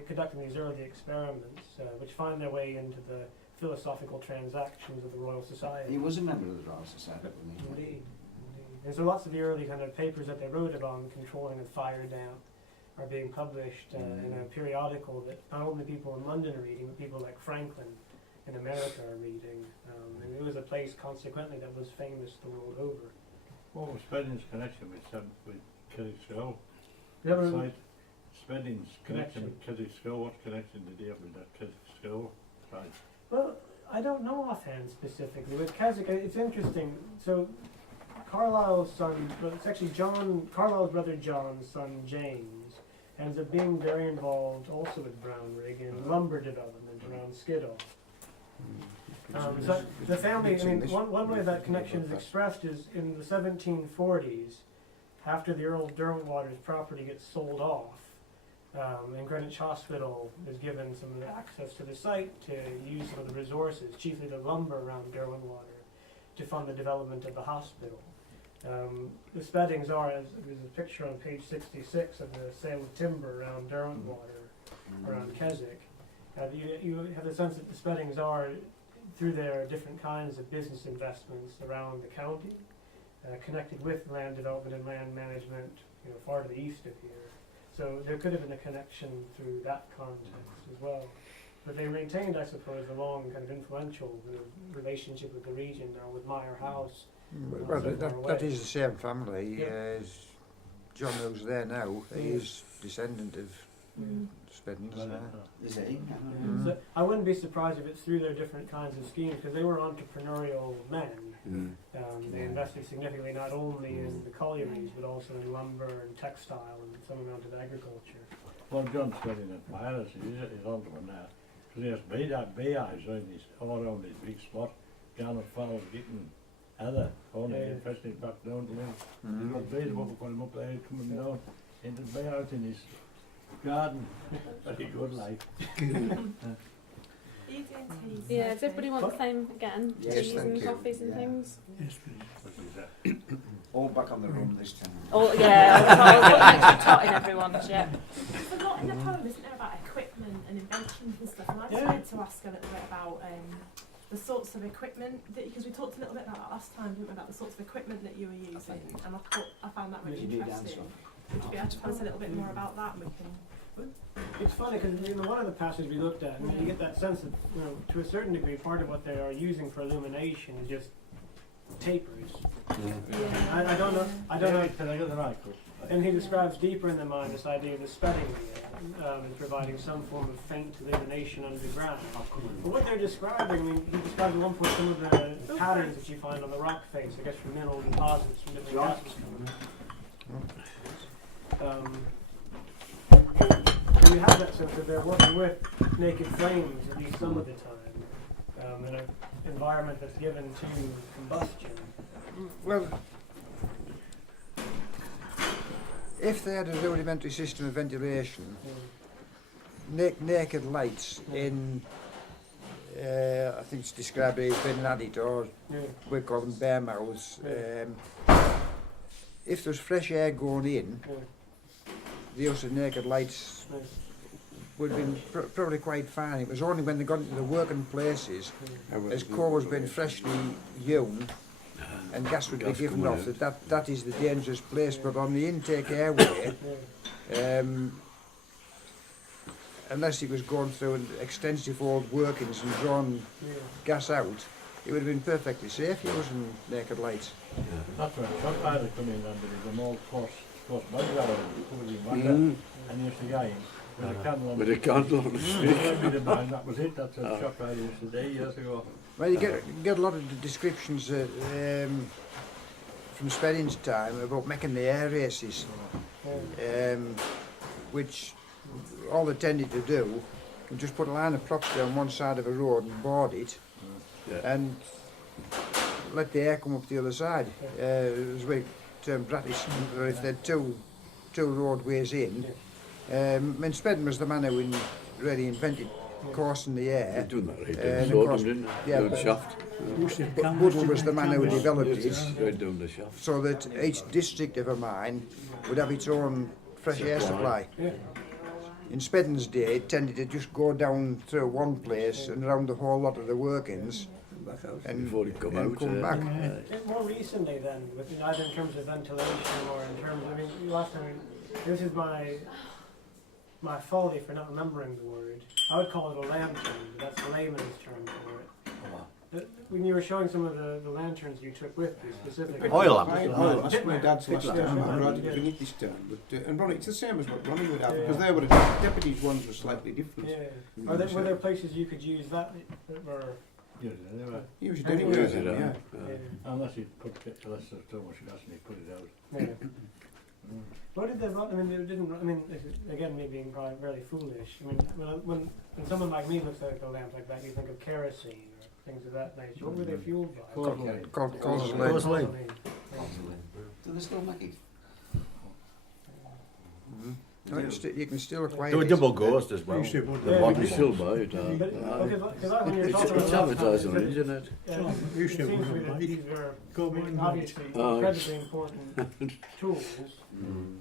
conducting these early experiments, which find their way into the philosophical transactions of the Royal Society. He was a member of the Royal Society, wasn't he? Indeed. And so lots of the early kind of papers that they wrote about controlling the fire damp are being published in a periodical that not only people in London are reading, but people like Franklin in America are reading. And it was a place, consequently, that was famous the world over. What was Spedding's connection with Keswick School? Spedding's connection with Keswick School, what connection did he have with that Keswick School? Right. Well, I don't know offhand specifically. With Keswick, it's interesting. So Carlyle's son, well, it's actually Carlyle's brother John's son James, ends up being very involved also with Brownrigg in lumber development around Skiddaw. So the family, I mean, one way that connection is expressed is in the 1740s, after the Earl of Derwentwater's property gets sold off, and Greenwich Hospital is given some access to the site to use some of the resources, chiefly the lumber around Derwentwater, to fund the development of the hospital. The Speddings are, as there's a picture on page 66 of the sale of timber around Derwentwater, around Keswick. You have the sense that the Speddings are, through their different kinds of business investments around the county, connected with land development and land management, far to the east of here. So there could have been a connection through that context as well. But they maintained, I suppose, a long kind of influential relationship with the region now with Meyer House. Well, that is the same family as John who's there now. He is descendant of Speddings. Is he? So I wouldn't be surprised if it's through their different kinds of schemes, because they were entrepreneurial men. They invested significantly not only in the collieries, but also in lumber and textile and some amount of agriculture. Well, John Spedding at Myers, he's on to him now. Because he has beehives all around this big spot. Down at Falls getting heather, only especially back down to him. He's got bees up for him up there, coming down into the beehive in his garden. Very good life. Yeah, does everybody want the same again? Yes, Teas thank and you. coffees and things? Yes, please. All back on the room this time. Oh yeah, I'll put an extra tot in everyone's, yeah. There's a lot in the poem, isn't there, about equipment and inventions and stuff, and I just wanted to ask a little bit about the sorts of equipment, because we talked a little bit about that last time, didn't we, about the sorts of equipment that you were using, and I found that really interesting. Would you be able to tell us a little bit more about that, and we can... It's funny because one of the passages we looked at, you get that sense that to a certain degree, part of what they are using for illumination is just tapers. I don't know. Can I get the mic? And he describes deeper in the mind this idea of the spreading and providing some form of faint illumination underground. But what they're describing, he describes at one point some of the patterns that you find on the rock face, I guess from mineral deposits from different gases. You have that sense that they're working with naked flames at least some of the time in an environment that's given to combustion. Well, if they had a rudimentary system of ventilation, naked lights in, I think it's described as being an adit, or we call them bare mouths. If there's fresh air going in, the use of naked lights would have been probably quite fine. It was only when they got into the working places, as coal was being freshly hewn, and gas would be given off, that is the dangerous place. But on the intake airway, unless it was going through an extensive old workings and drawn gas out, it would have been perfectly safe using naked lights. That's when shot fire come in under the old cross bug covered in water, and used to go in with a candle on the street. That was it, that's what shot fire used to do years ago. Well, you get a lot of the descriptions from Spedding's time about making the air races, which all they tended to do was just put a line of props down one side of a road and board it, and let the air come up the other side. As we term Bratish, or if they're two roadways in. Spedding was the man who really invented coursing the air. They're doing that right down Sodom, didn't they? Down the shaft. But Woodall was the man who developed it, Right down the shaft. so that each district of a mine would have its own fresh air supply. In Spedding's day, it tended to just go down through one place and around the whole lot of the workings, and before it come out, come back. More recently then, either in terms of ventilation or in terms of, last time, this is my folly for not remembering the word. I would call it a lantern, but that's the layman's term for it. When you were showing some of the lanterns you took with you specifically. Oil lamp. I asked my dad's last time, I'm glad to bring it this time. But, and Ronnie, it's the same as what Ronnie would have, because they were the deputies' ones were slightly different. Were there places you could use that were? Use it anywhere, Unless you put it, unless there's too much gas and you put it out. What did they run? It didn't. Again, me being probably very foolish. When someone like me looks at a lamp like that, you think of kerosene or things of that nature. What were they fueled by? Gasoline. Do they still make it? No, you can still acquire Do a it. double ghost as well. The one you still buy it. It's advertising on the internet. It seems to me that these are obviously incredibly important tools,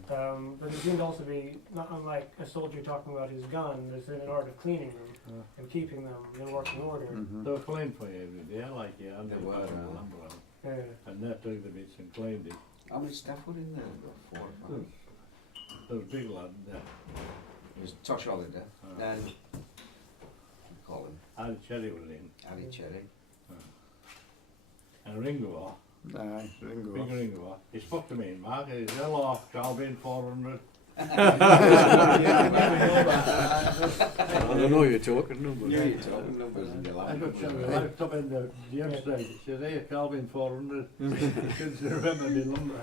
but it seemed also to be not unlike a soldier talking about his gun. There's an art of cleaning them and keeping them in working order. They were cleaned for you every day, like you had to wear a number and they took the bits and cleaned it. How many staff were in there? 4 or 5? There was a big lad there. It was Tosh Holiday. Then, what do you call him? Ali Cherry was in. Ali Cherry. And Ringo. Aye, Ringo. Big Ringo. He spoke to me, Mark. He said, hello, Calvin 400. I don't know you're talking numbers. Yeah, you're talking numbers and you're I laughing. got some right up in the gym stage. He said, hey, Calvin 400. Couldn't remember the number.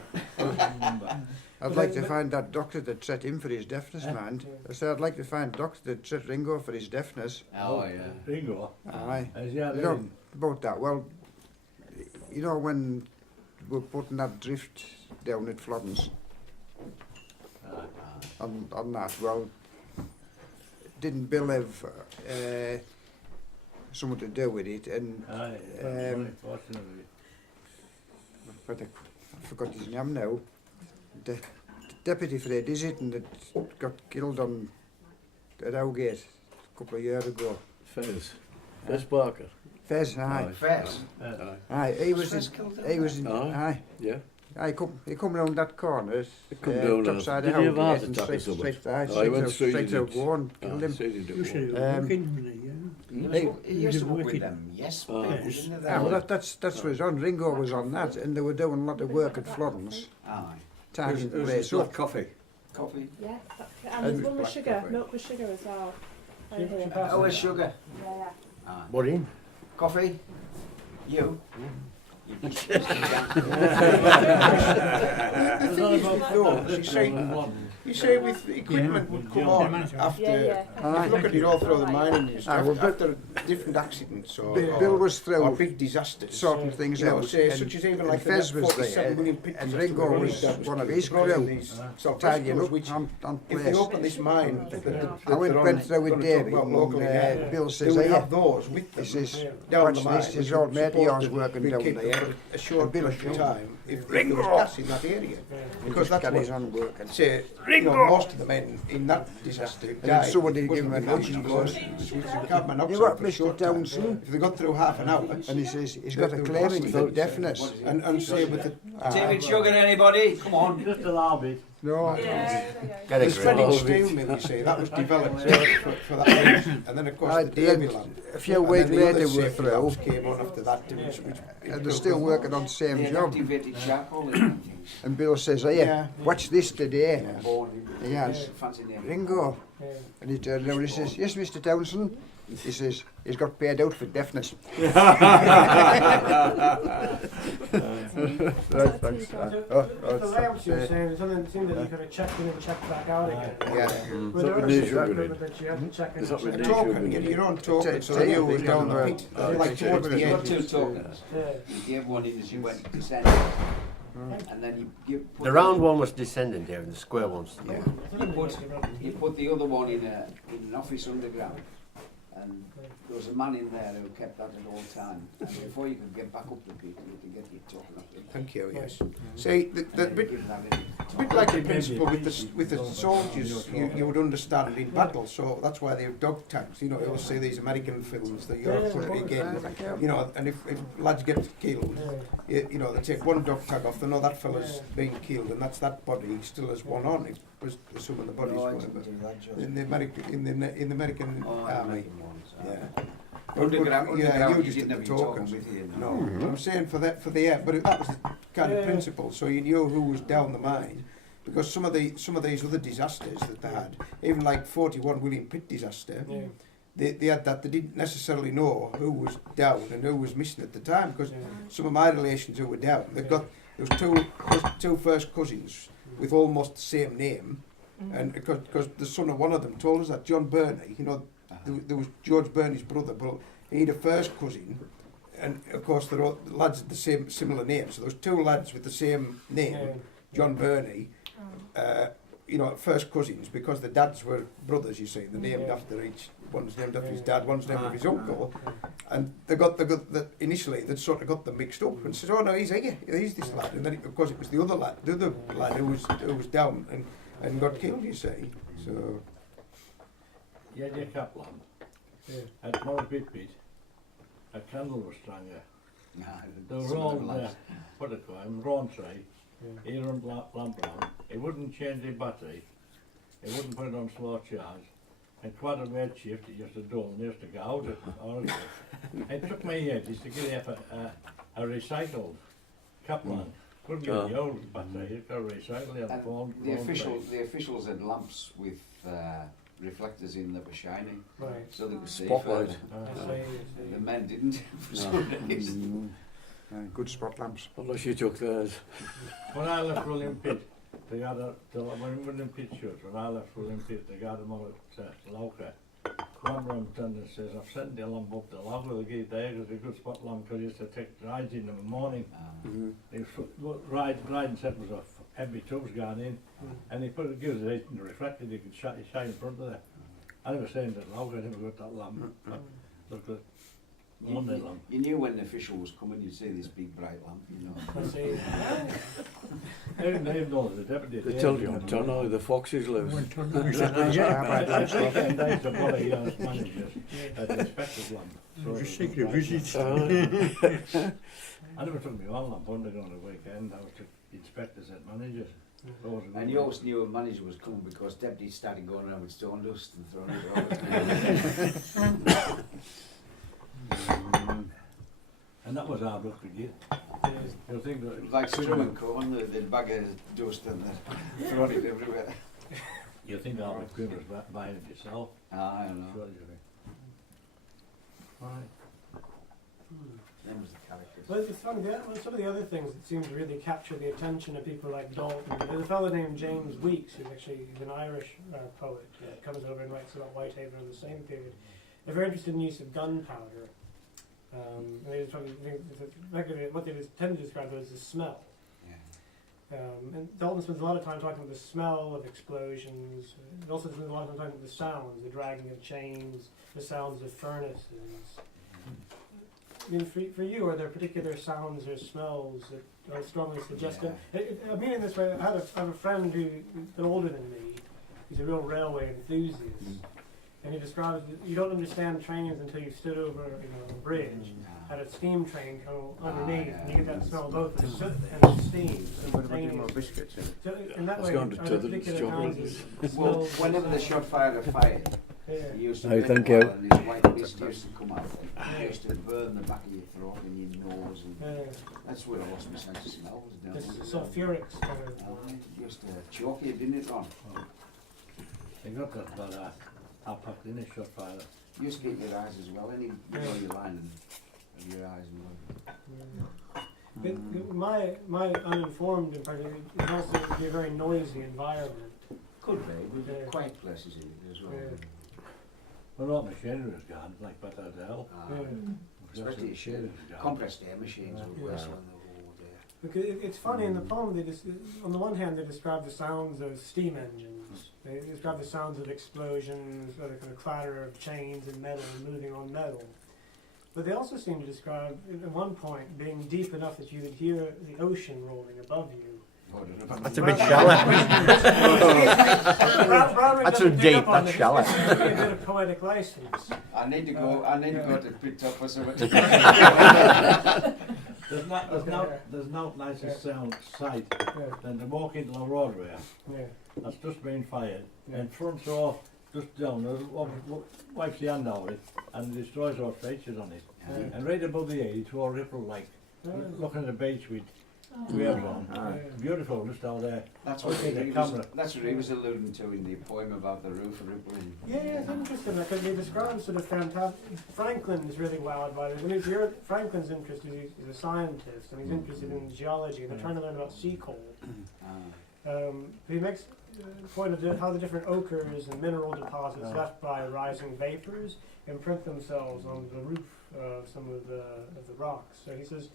I'd like to find that doctor that set him for his deafness, man. I said I'd like to find a doctor that set Ringo for his deafness. Oh, yeah. Ringo? Aye. Yeah, You know about that? Well, you know when we're putting that drift down at Florence on that, well, didn't Bill have something to do with it? And but I forgot his name now. The deputy Fred, is it, and that got killed at Owgate a couple of years ago. Fez Barker. Fez, aye. Fez? Aye, he was in, Aye. aye. Yeah. He come round that corner, Come down top there. side Did of he the have a heart house, and attack or straight something? there, I went straight straight in out it. one, killed him. Said he did You should one. have working, didn't he? He used to work with them, yes, Oh. people, didn't they? Yeah, well, that's what was on. Ringo was on that, and they were doing a lot of work at Florence, Aye. tidying the Who's place black up. coffee? Coffee. Yeah, and there's one with sugar, milk with sugar as well. Right here. Oh, with sugar. Yeah, Aye. What in? Coffee? You? The thing is with those, you say with equipment would come on after, Yeah. if you look at it all through the mining industry, Well, after different accidents or, Bill was through or big disasters, sorting things you know, out, say, and, such as even and like the Fez was 47 there, million pit and disaster Ringo where was that one of killed. his Brought in crew, these sort of tidying rescuers, up which on if they place. open this mine, I went through with David, and Bill they says, would "Hey, have those with them he says, down watch the mine. this, which his would old mate, he was supposedly working be down kept there, for a short and Bill period of showed time if there was gas in that area. Because that's got what, his own working. say, you know, most of the men in that disaster And died. then somebody It gave him a wasn't nudge, because and he it goes, was carbon monoxide "You what, for a Mr. short time. Townsend?" If they got through half an hour, And he says, he's got a they were claim in lost. for deafness. And say with the David Sugar, anybody? Come on. Just a little bit. No, Get the a shredding grip. steel mill, you see, that was developed for that reason. And then of course the Davy lamp. a few And weeks then the later other we're safety through, lamps came on after that, which and they're still working on the same They job. activated charcoal in them things. And Bill says, "Hey, Yeah. watch this today." Born He has. fancy name. Ringo. And he turned around and he says, "Yes, Mr. Townsend." He says, "He's got paid out for deafness." Right, thanks. The lamps you were saying, there's something that you could have checked in and checked back out again. Yeah. Were there Something other needs things sugar that in. that you had to check in Is and that check what A they out? token, get your own token, Take- so take you it was down the down pit, like towards the You got edge. two tokens. Yeah. You gave one in as you went descent. And then you give. put The round one was descending here, and the square one's the Yeah. one. You put the other one in an office underground, and there was a man in there who kept that at all time. And before you could get back up the pit, you had to get your token up the pit. Thank you, yes. See, the And bit, give that in. it's a bit like the principle with the soldiers you would understand in battle, so that's why they have dog tags. You know, you'll see these American films that you're put it again, you know, and if lads get killed, you know, they take one dog tag off, they know that fella's being killed, and that's that body, he still has one on, it was some of the bodies, No, I whatever. didn't do that, Joe. In the American Oh, army, American ones, yeah. Underground, Yeah, underground, you you just didn't did have the your token tokens. with you. No, I'm saying for the air, but that was the kind of Yeah. principle. So you knew who was down the mine, because some of these other disasters that they had, even like 41 William Pitt disaster, Yeah. they had that they didn't necessarily know who was down and who was missing at the time. Because Yeah. some of my relations who were down, there was two first cousins with almost the same name, and because the son of one of them told us that John Burney, you know. There was George Burney's brother, but he had a first cousin, and of course they're all lads with the same similar name. So there was two lads with the same name, Yeah. John Burney, you know, first cousins, because the dads were brothers. You see, they're named Yeah. after each. One's named after his dad, one's named after his uncle, and they got initially they'd sort of got them mixed up and said, "Oh no, he's here, he's this lad," and then of course it was the other lad who was down and got killed. You see, so. You had your Kaplan. Yeah. At more bit, a candle was stronger. Nah, They were some of all them lads. what do you call him, Ron tray. Yeah. He run lamp round. He wouldn't change the battery. He wouldn't put it on slow charge. And quite a red shift, he used to do, and he used to go out at Oregon. It took me ages to get a recycled Kaplan. Couldn't get the old battery, you got to recycle it. And the officials had lamps with reflectors in that were shining, Right. so they could see Spotlight. further. I see, I see. The men didn't, for some reason. Good spot lamps. Unless you took theirs. When I left William Pitt, they had when William Pitt shut, when I left William Pitt, they got him on at Lauca. Cromwell attendant says, "I've sent the lamp up to Lauca, the gate there, because it's a good spot lamp, because he used to take rides in the morning." Riding set was a heavy tubs going in, and he put it, gives it in the reflector, you could shine in front of there. I never seen that Lauca, I never got that lamp. Look at Monday lamp. You knew when the official was coming, you'd see this big bright lamp, you know. I see. They've known the deputy. They told you on Tono the foxes lives. Days the body managers at the inspector's lamp. So Just secret visits. I never took my own lamp underground on the weekend. I was inspectors and managers. Those are And good you ones. always knew a manager was coming because deputies started going around with stone dust and throwing it all the time. And that was hard work to get. You'll think that It was like strumming corn, they'd bag of dust and they'd throw it everywhere. you think that the criminals buying it yourself. I don't know. Sure you do. Right. Them was the characters. Well, it's funny, some of the other things that seem to really capture the attention of people like Dalton. There's a fellow named James Weeks, who's actually an Irish poet, comes over and writes about Whitehaven in the same period. They're very interested in the use of gunpowder. And they probably what they tend to describe as the smell. And Dalton spends a lot of time talking about the smell of explosions. He also spends a lot of time talking about the sounds, the dragging of chains, the sounds of furnaces. I mean, for you, are there particular sounds or smells that are strongly suggestive? I mean, in this way, I have a friend who's older than me. He's a real railway enthusiast. And he describes that you don't understand trains until you've stood over a bridge, had a steam train come underneath, and you get that smell both the soot and the steam. What about doing more biscuits? So in that way, gone to are there Tottenham's particular chocolate. kinds of Well, smells? whenever they shot fire to fire, Yeah. he used to Oh, make thank a while you. and his white mist used to come out. It used to burn the back of your throat and your nose. And that's where I lost my sense of smell. Was down This there. sulfuric kind of. It used to choke you, didn't it, Ron? They got that, but I packed in a shot fire. You used to get your eyes as well. Any you know your line of your eyes as well. My uninformed impression is also to be a very noisy environment. Could be. We've got quiet places in it as well. Well, all machinery was gone, like Batterdale. Especially compressed air machines would waste one the whole day. Because it's funny in the poem. On the one hand, they describe the sounds of steam engines. They describe the sounds of explosions, or the kind of clatter of chains and metal moving on metal. But they also seem to describe, at one point, being deep enough that you could hear the ocean rolling above you. That's a bit shallow. That's so deep, that's shallow. A bit of poetic license. I need to go. I need to go to Pit Top for something. There's no nicer sight than to walk into the roadway that's just been fired, and front door just down, wipes the hand out of it and destroys our features on it. And right above the edge, it's all ripple like, looking at the beach with waves on. Beautiful, just out there. That's what he was alluding to in the poem about the roof rippling. Yeah, it's interesting because he describes sort of fantastic. Franklin's really wowed by this. I mean, Franklin's interest is he's a scientist and he's interested in geology and they're trying to learn about sea coal. But he makes a point of how the different ochres and mineral deposits left by rising vapors imprint themselves on the roof of some of the rocks. So he says,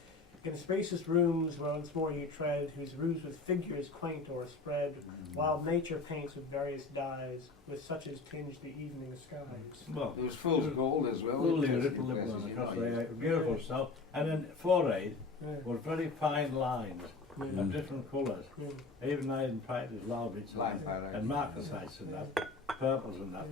in spacious rooms where once more you tread, whose roofs with figures quaint or spread, wild nature paints with various dyes, with such as tinge the evening skies. Well, there was fool's gold as well. Ripple across there, beautiful stuff. And then forehead were very fine lines of different colours. Even iron pipe is loud bits and marcasites and that, purples and that.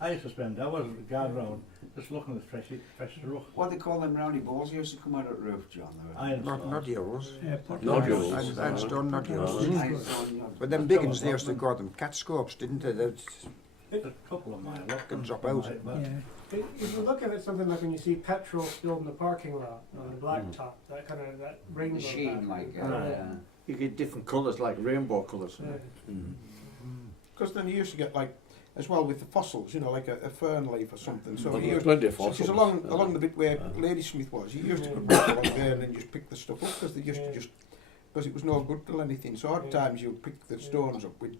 I used to spend hours going around just looking at fresh roof. What they call them roundy balls used to come out of the roof, John? Nodules. Nodules. Ironstone nodules. But them big ones, they used to call them cat scopes, didn't they? A couple of mine. Can drop out. If you look at it, something like when you see petrol spilled in the parking lot on the blacktop, that kind of that rainbow sheen, like you get different colours, like rainbow colours. Because then you used to get like, as well with the fossils, you know, like a fern leaf or something. So you plenty of fossils. Along the bit where Ladysmith was, you used to go along there and then just pick the stuff up because they used to because it was no good till anything. So odd times you pick the stones up with,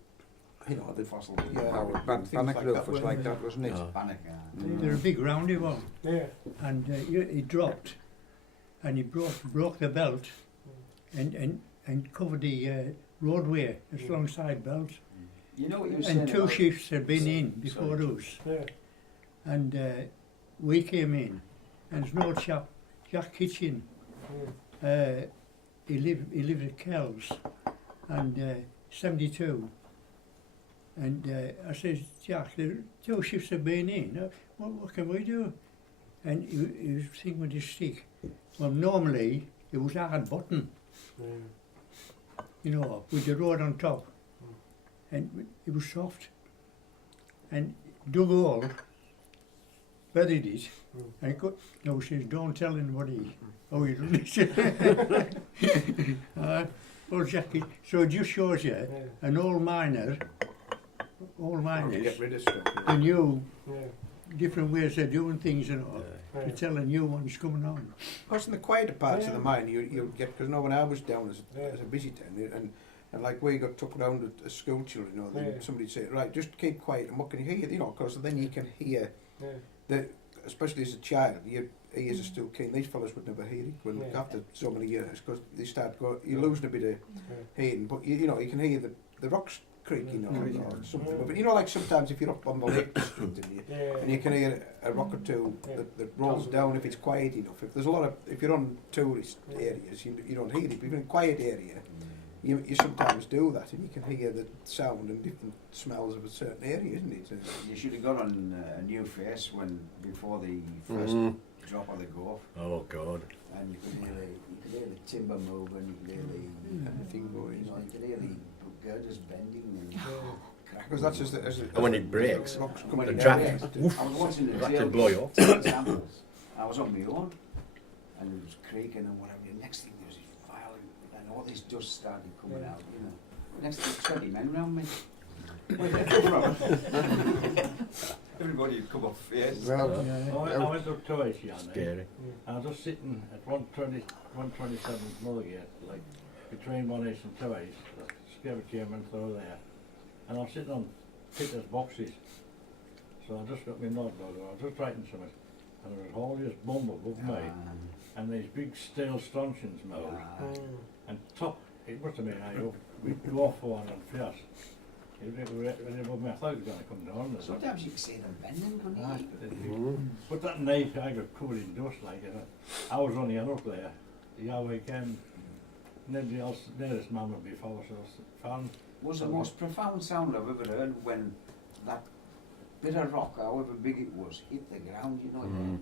you know, the fossil. Bannock roof was like that, wasn't it? They're a big roundy one. Yeah. And he dropped, and he broke the belt, and covered the roadway, the strong side belt. You know what you were and saying two shifts had been in before us. And we came in, and there's no chap, Jack Kitchen. He lived at Kells, and 72. And I says, Jack, the two shifts have been in. What can we do? And he was thinking with his stick. Well, normally it was hard button. you know, with the road on top. And it was soft. And dug a hole, buried it, and he got, no, she says, don't tell anybody how you done it. Old Jackie, so it just shows you, an old miners, Get rid of stuff. they knew different ways of doing things, you know, to tell a new one's coming on. Plus in the quieter parts of the mine, you get, because when I was down as a visitor, and like we got took around as school children, you know, then somebody'd say, right, just keep quiet, and what can you hear? You know, because then you can hear, especially as a child, your ears are still keen. These fellas would never hear it after so many years, because they start going, you're losing a bit of hearing, but you know, you can hear the rocks creaking or something. But you know, like sometimes if you're up on the lake district and you can hear a rock or two that rolls down if it's quiet enough. If there's a lot of, if you're on tourist areas, you don't hear it. But if you're in a quiet area, you sometimes do that, and you can hear the sound and different smells of a certain area, isn't it? You should have got on a new face before the first drop of the go. Oh God. And you could hear the timber moving, you could hear the thing going, you know, you could hear the girders bending and because that's just and when it breaks, the I draft, was watching the that drill could blow you off. examples. I was on my own, and it was creaking and whatever. The next thing there was this violent, and all this dust started coming out. You know, next thing 20 men round me. Where'd they come from? Everybody would come off face. Well, I went up twice, Jan. Scary. I was just sitting at 127 Mulligate, like between 1 East and 2 East. Scared came in through there, and I was sitting on Peter's boxes. So I just got my nod over. I was just writing something, and there was all this bomb above me, and these big steel stanchions moved, and top. It must have been we'd go off one and fierce. I thought it was going to come down. Sometimes you can see them bending, couldn't you? But that night I got covered in dust like it. I was only up there. Yeah, weekend. Nobody else, nearest man would be before, so found. Was the most profound sound I've ever heard when that bit of rock, however big it was, hit the ground, you know,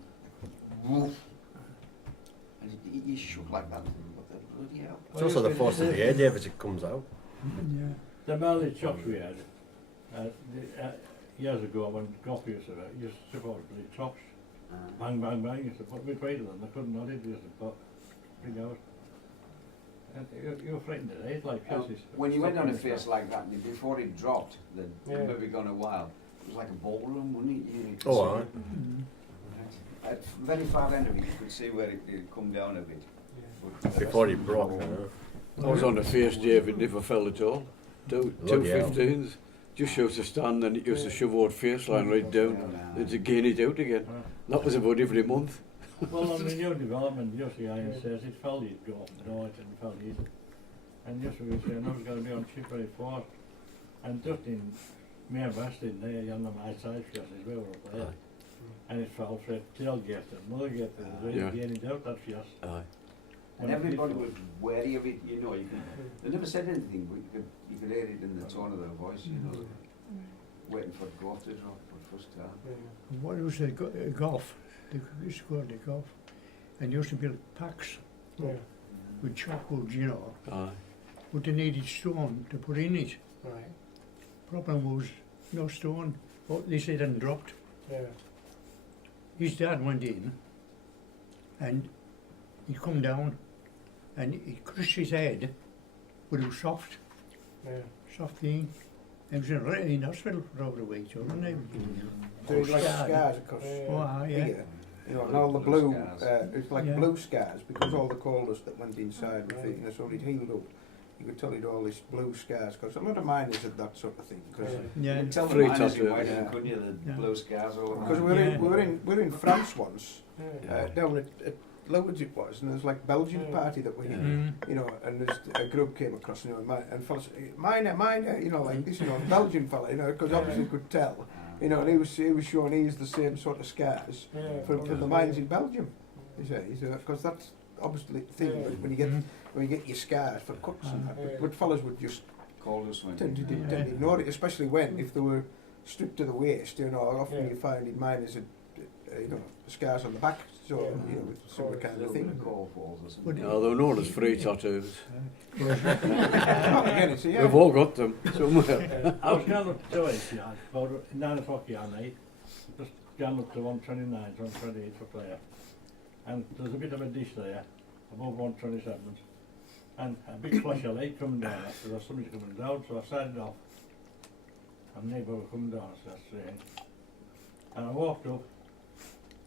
woof, and it shook like that. What the bloody hell? It's also the force of the air, Dave, as it comes out. The early chops we had, years ago when golf used to supposedly chops, bang, bang, bang, used to put me greater than they couldn't not it, used to put big out. And you were frightened of it, like chassis. When you went on a face like that, before it dropped, then maybe gone a while, it was like a ballroom, wasn't it? Oh, aye. At very far end of it, you could see where it come down a bit. Before it broke, I was on the face, Dave, it never fell at all. Two 15s. Just used to stand and it used to shove out face line right down and to gain it out again. That was about every month. Well, on the new development, Jussi Iron says it fell, you'd go, no, it didn't fell either. And Jussi was saying, I was going to be on chip very fast. And just in Mayor West in there, on my side, because we were up there. And it fell straight tailgate and Mulligate, and really gaining out that fierce. And everybody was wary of it, you know, they never said anything, but you could hear it in the tone of their voice, you know, waiting for golf to drop for the first time. What was the golf? They used to go to the golf and used to build packs with chocolate, you know. But they needed stone to put in it. Right. Problem was no stone. Oh, they said it hadn't dropped. His dad went in and he come down and he crushed his head, but it was soft. Soft thing. And he was in hospital for over a week, wasn't he? So it's like scars across here. You know, and all the blue, it's like blue scars because all the coal dust that went inside with it, you know, so it healed up. You could tell it all these blue scars because a lot of miners had that sort of thing. Cause you can tell the miners in Whitehaven, couldn't you, the blue scars all over. Because we were in France once, down at Lourdes it was, and there's like Belgian party that we had, you know, and there's a group came across, you know, and fellas, miner, you know, like this, you know, Belgian fella, you know, because obviously could tell, you know, and he was showing he has the same sort of scars from the mines in Belgium, you see, because that's obviously the thing when you get your scars for cuts and that, but fellas would just tend to ignore it, especially if they were stripped to the waist, you know, often you find in miners scars on the back, so similar kind of thing. No, they're known as free tattoos. Again, it's, We've all got them somewhere. I was going up to it, yeah, about 9 o'clock at night, just going up to 129, 128 for player. And there's a bit of a dish there, above 127, and a big flash of light coming down after there was somebody coming down, so I started off. And neighbour were coming down, so that's strange. And I walked up,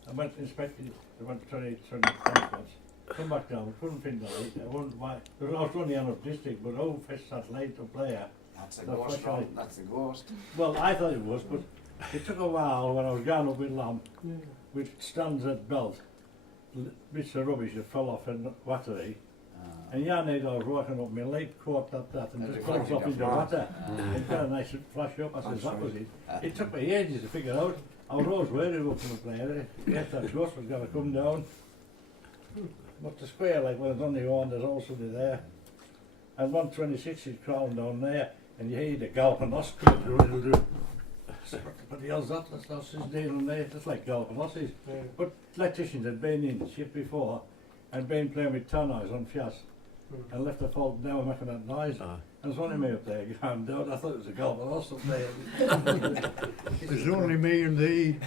I went to inspect it, I went to 28 spots, come back down, couldn't find the light, I wondered why, there was only enough district, but who fetched that light to player? That's a ghost, Ron. That's the ghost. Well, I thought it was, but it took a while when I was going up with lamp, which stands at belt, bits of rubbish that fell off in Wattery. And Yannick, I was walking up, my leg caught that and just bounced off into the water. It got a nice flash up, I said, that was it. It took me ages to figure out. I was always worried up from the player, yes, that ghost was going to come down. But the square, like when it's on the horn, there's also there. And 126 is crawling down there, and you hear the galpanos coming. But the hell's that? That's his dealing there. That's like galpanoses. But electricians had been in the ship before and been playing with tannoys on Fias and left the fault down making that noise. And there's only me up there going down. I thought it was a galpanos up there. There's only me and thee.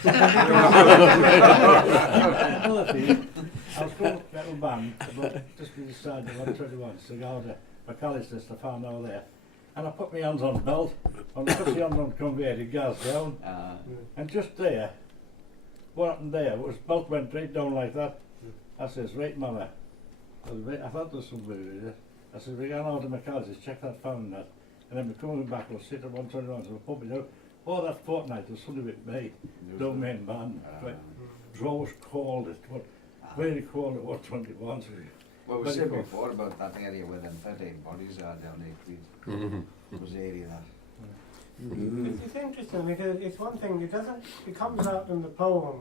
Another thing, I was going to little band, but just beside the 121, so go to McAllister's to find out there. And I put my hands on the belt, and I put the hands on the conveyor, it goes down. And just there, what happened there was belt went right down like that. I says, right mama, I thought there was somebody there. I said, we got out to McAllister's, check that found that. And then we're coming back, we'll sit at 121, so we'll pump it out. Oh, that fortnight was something with me, don't main band. But it was always cold, it was very cold at 121. Well, we said before about that area where them 13 bodies are down there. It was the area that. It's interesting because it's one thing, it comes out in the poem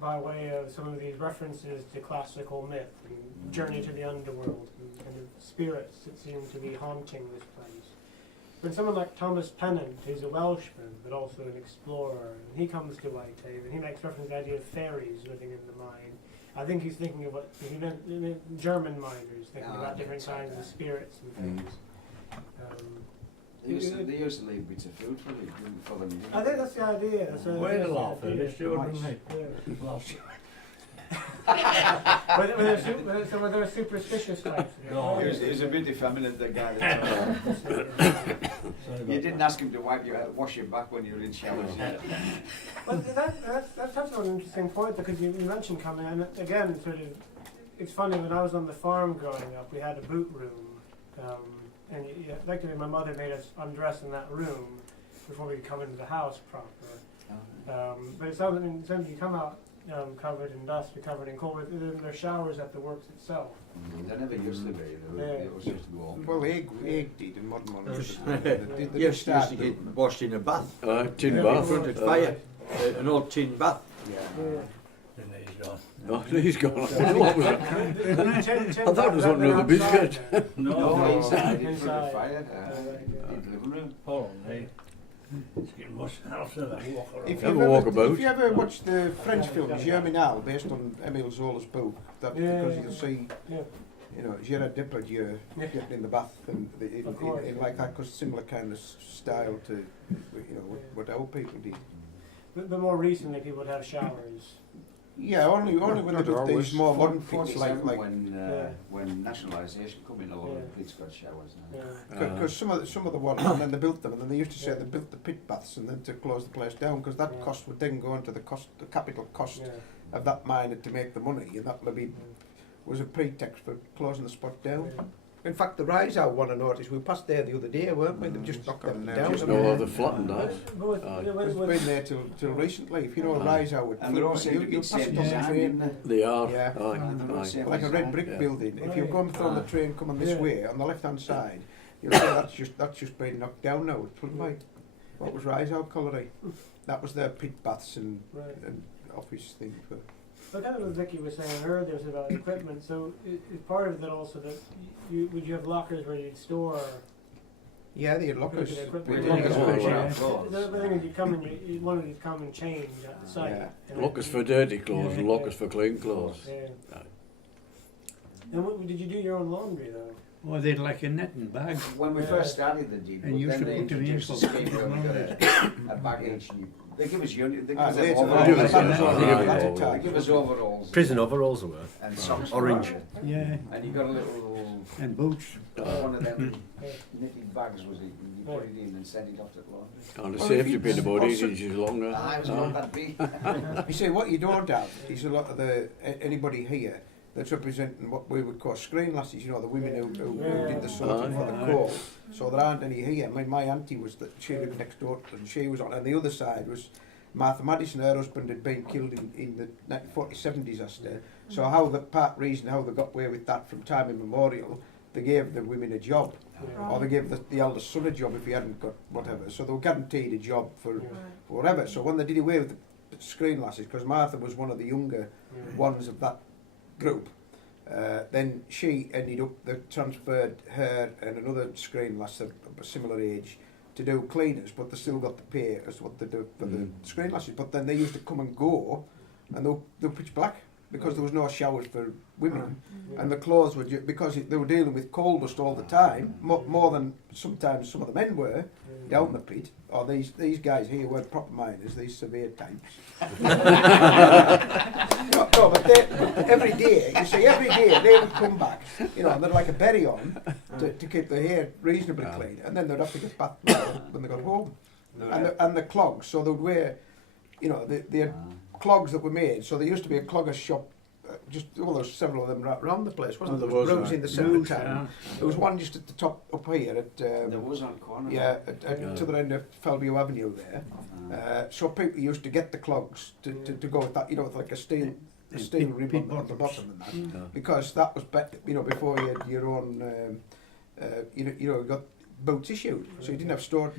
by way of some of these references to classical myth and journey to the underworld and the spirits that seem to be haunting this place. But someone like Thomas Pennant, who's a Welshman but also an explorer, and he comes to Whitehaven, he makes reference to the idea of fairies living in the mine. I think he's thinking of what he meant, German miners thinking about different kinds of spirits and things. They used to leave bits of food for them. I think that's the idea. Where the laugh at this, wouldn't they? But they're superstitious types. No, he was a bit effeminate, the guy. You didn't ask him to wash your back when you were in showers. Well, that touches on an interesting point because you mentioned coming, and again, sort of, it's funny, when I was on the farm growing up, we had a boot room, and effectively my mother made us undress in that room before we could come into the house proper. But it's something you come out covered in dust, you're covered in cold. There are showers at the works itself. They never used to be. They was just go on. Well, egg did in modern ones. Yes, used to get washed in a bath. Tin bath. In front of fire. An old tin bath. And he's gone. No, he's gone. What was that? I thought it was under the biscuit. No, inside in front of fire. In the living room. Hold on, hey. It's getting worse after that. If you ever watch the French film Germinal, based on Emile Zola's book, that because you'll see, Gerard Depardieu getting in the bath and in like that, because similar kind of style to, what old people did. But more recently, people would have showers. Yeah, only when they do these more modern things like when nationalisation come in, a lot of police got showers now. Because some of the ones, and then they built them, and then they used to say they built the pit baths and then to close the place down, because that cost would then go into the capital cost of that miner to make the money, and that maybe was a pretext for closing the spot down. In fact, the Rise Out one I noticed, we passed there the other day, weren't we? They've just knocked them down. No, they've flattened that. It's been there till recently. If you know Rise Out, and they're all said to be same design. They are. Yeah. Like a red brick building. If you're going from the train coming this way, on the left-hand side, you'll see that's just been knocked down now. It's like, what was Rise Out Colliery? That was their pit baths and office thing for. So kind of what Vicky was saying earlier was about equipment. So is part of that also that would you have lockers where you'd store Yeah, the lockers. Look at it, Big quick. lockers, Oh, big yeah. lockers. The thing is, you come and you one of these come and change at the site. Yeah. And Lockers then- for dirty clothes and lockers for clean clothes. Yeah. And what, did you do your own laundry though? Or they'd like a netting bag. When we first started the depot, And you then should they put them in introduced a for- scheme where we got a baggage. And they give us they give us later, overalls. later, They give us overalls. Prison overalls they were. And socks. Orange. Yeah. And you got a little And boots. one of them knitted bags, was it? You put it in and send it off to the laundry. And the Well, safety if pin you- about also- 8 inches longer. I was not that big. You see, what you don't have is a lot of anybody here that's representing what we would call screen lasses, you know, the women who did the sorting for the call. So there aren't any here. I mean, my auntie she lived next door to us, and she was on, and the other side was Martha Madison. Her husband had been killed in the 1947 disaster. So how they got away with that from time immemorial, they gave the women a job. Or they gave the eldest son a job if he hadn't got whatever. So they were guaranteed a job for whatever. So when they did away with the screen lasses, because Martha was one of the younger ones of that group, then she ended up, they transferred her and another screen lass of a similar age to do cleaners, but they still got the pay as what they do for the screen lasses. But then they used to come and go, and they were pitch black because there was no showers for women, and the clothes were because they were dealing with coal dust all the time, more than sometimes some of the men were down the pit. Or these guys here weren't proper miners, these severe types. No, but every day, you see, every day they would come back, you know, and they'd like a berry on to keep their hair reasonably clean, and then they'd have to get back when they got home. And the clogs, so they'd wear, you know, they had clogs that were made, so there used to be a clogger's shop, there's several of them around the place, wasn't there? There was Bruce in the centre of town. There was one just at the top up here at There was on the corner. yeah, to the end of Felview Avenue there. So people used to get the clogs to go with that, you know, with like a steel rim on the bottom and that, because that was better, you know, before you had your own, you got boots issued, so you didn't have steel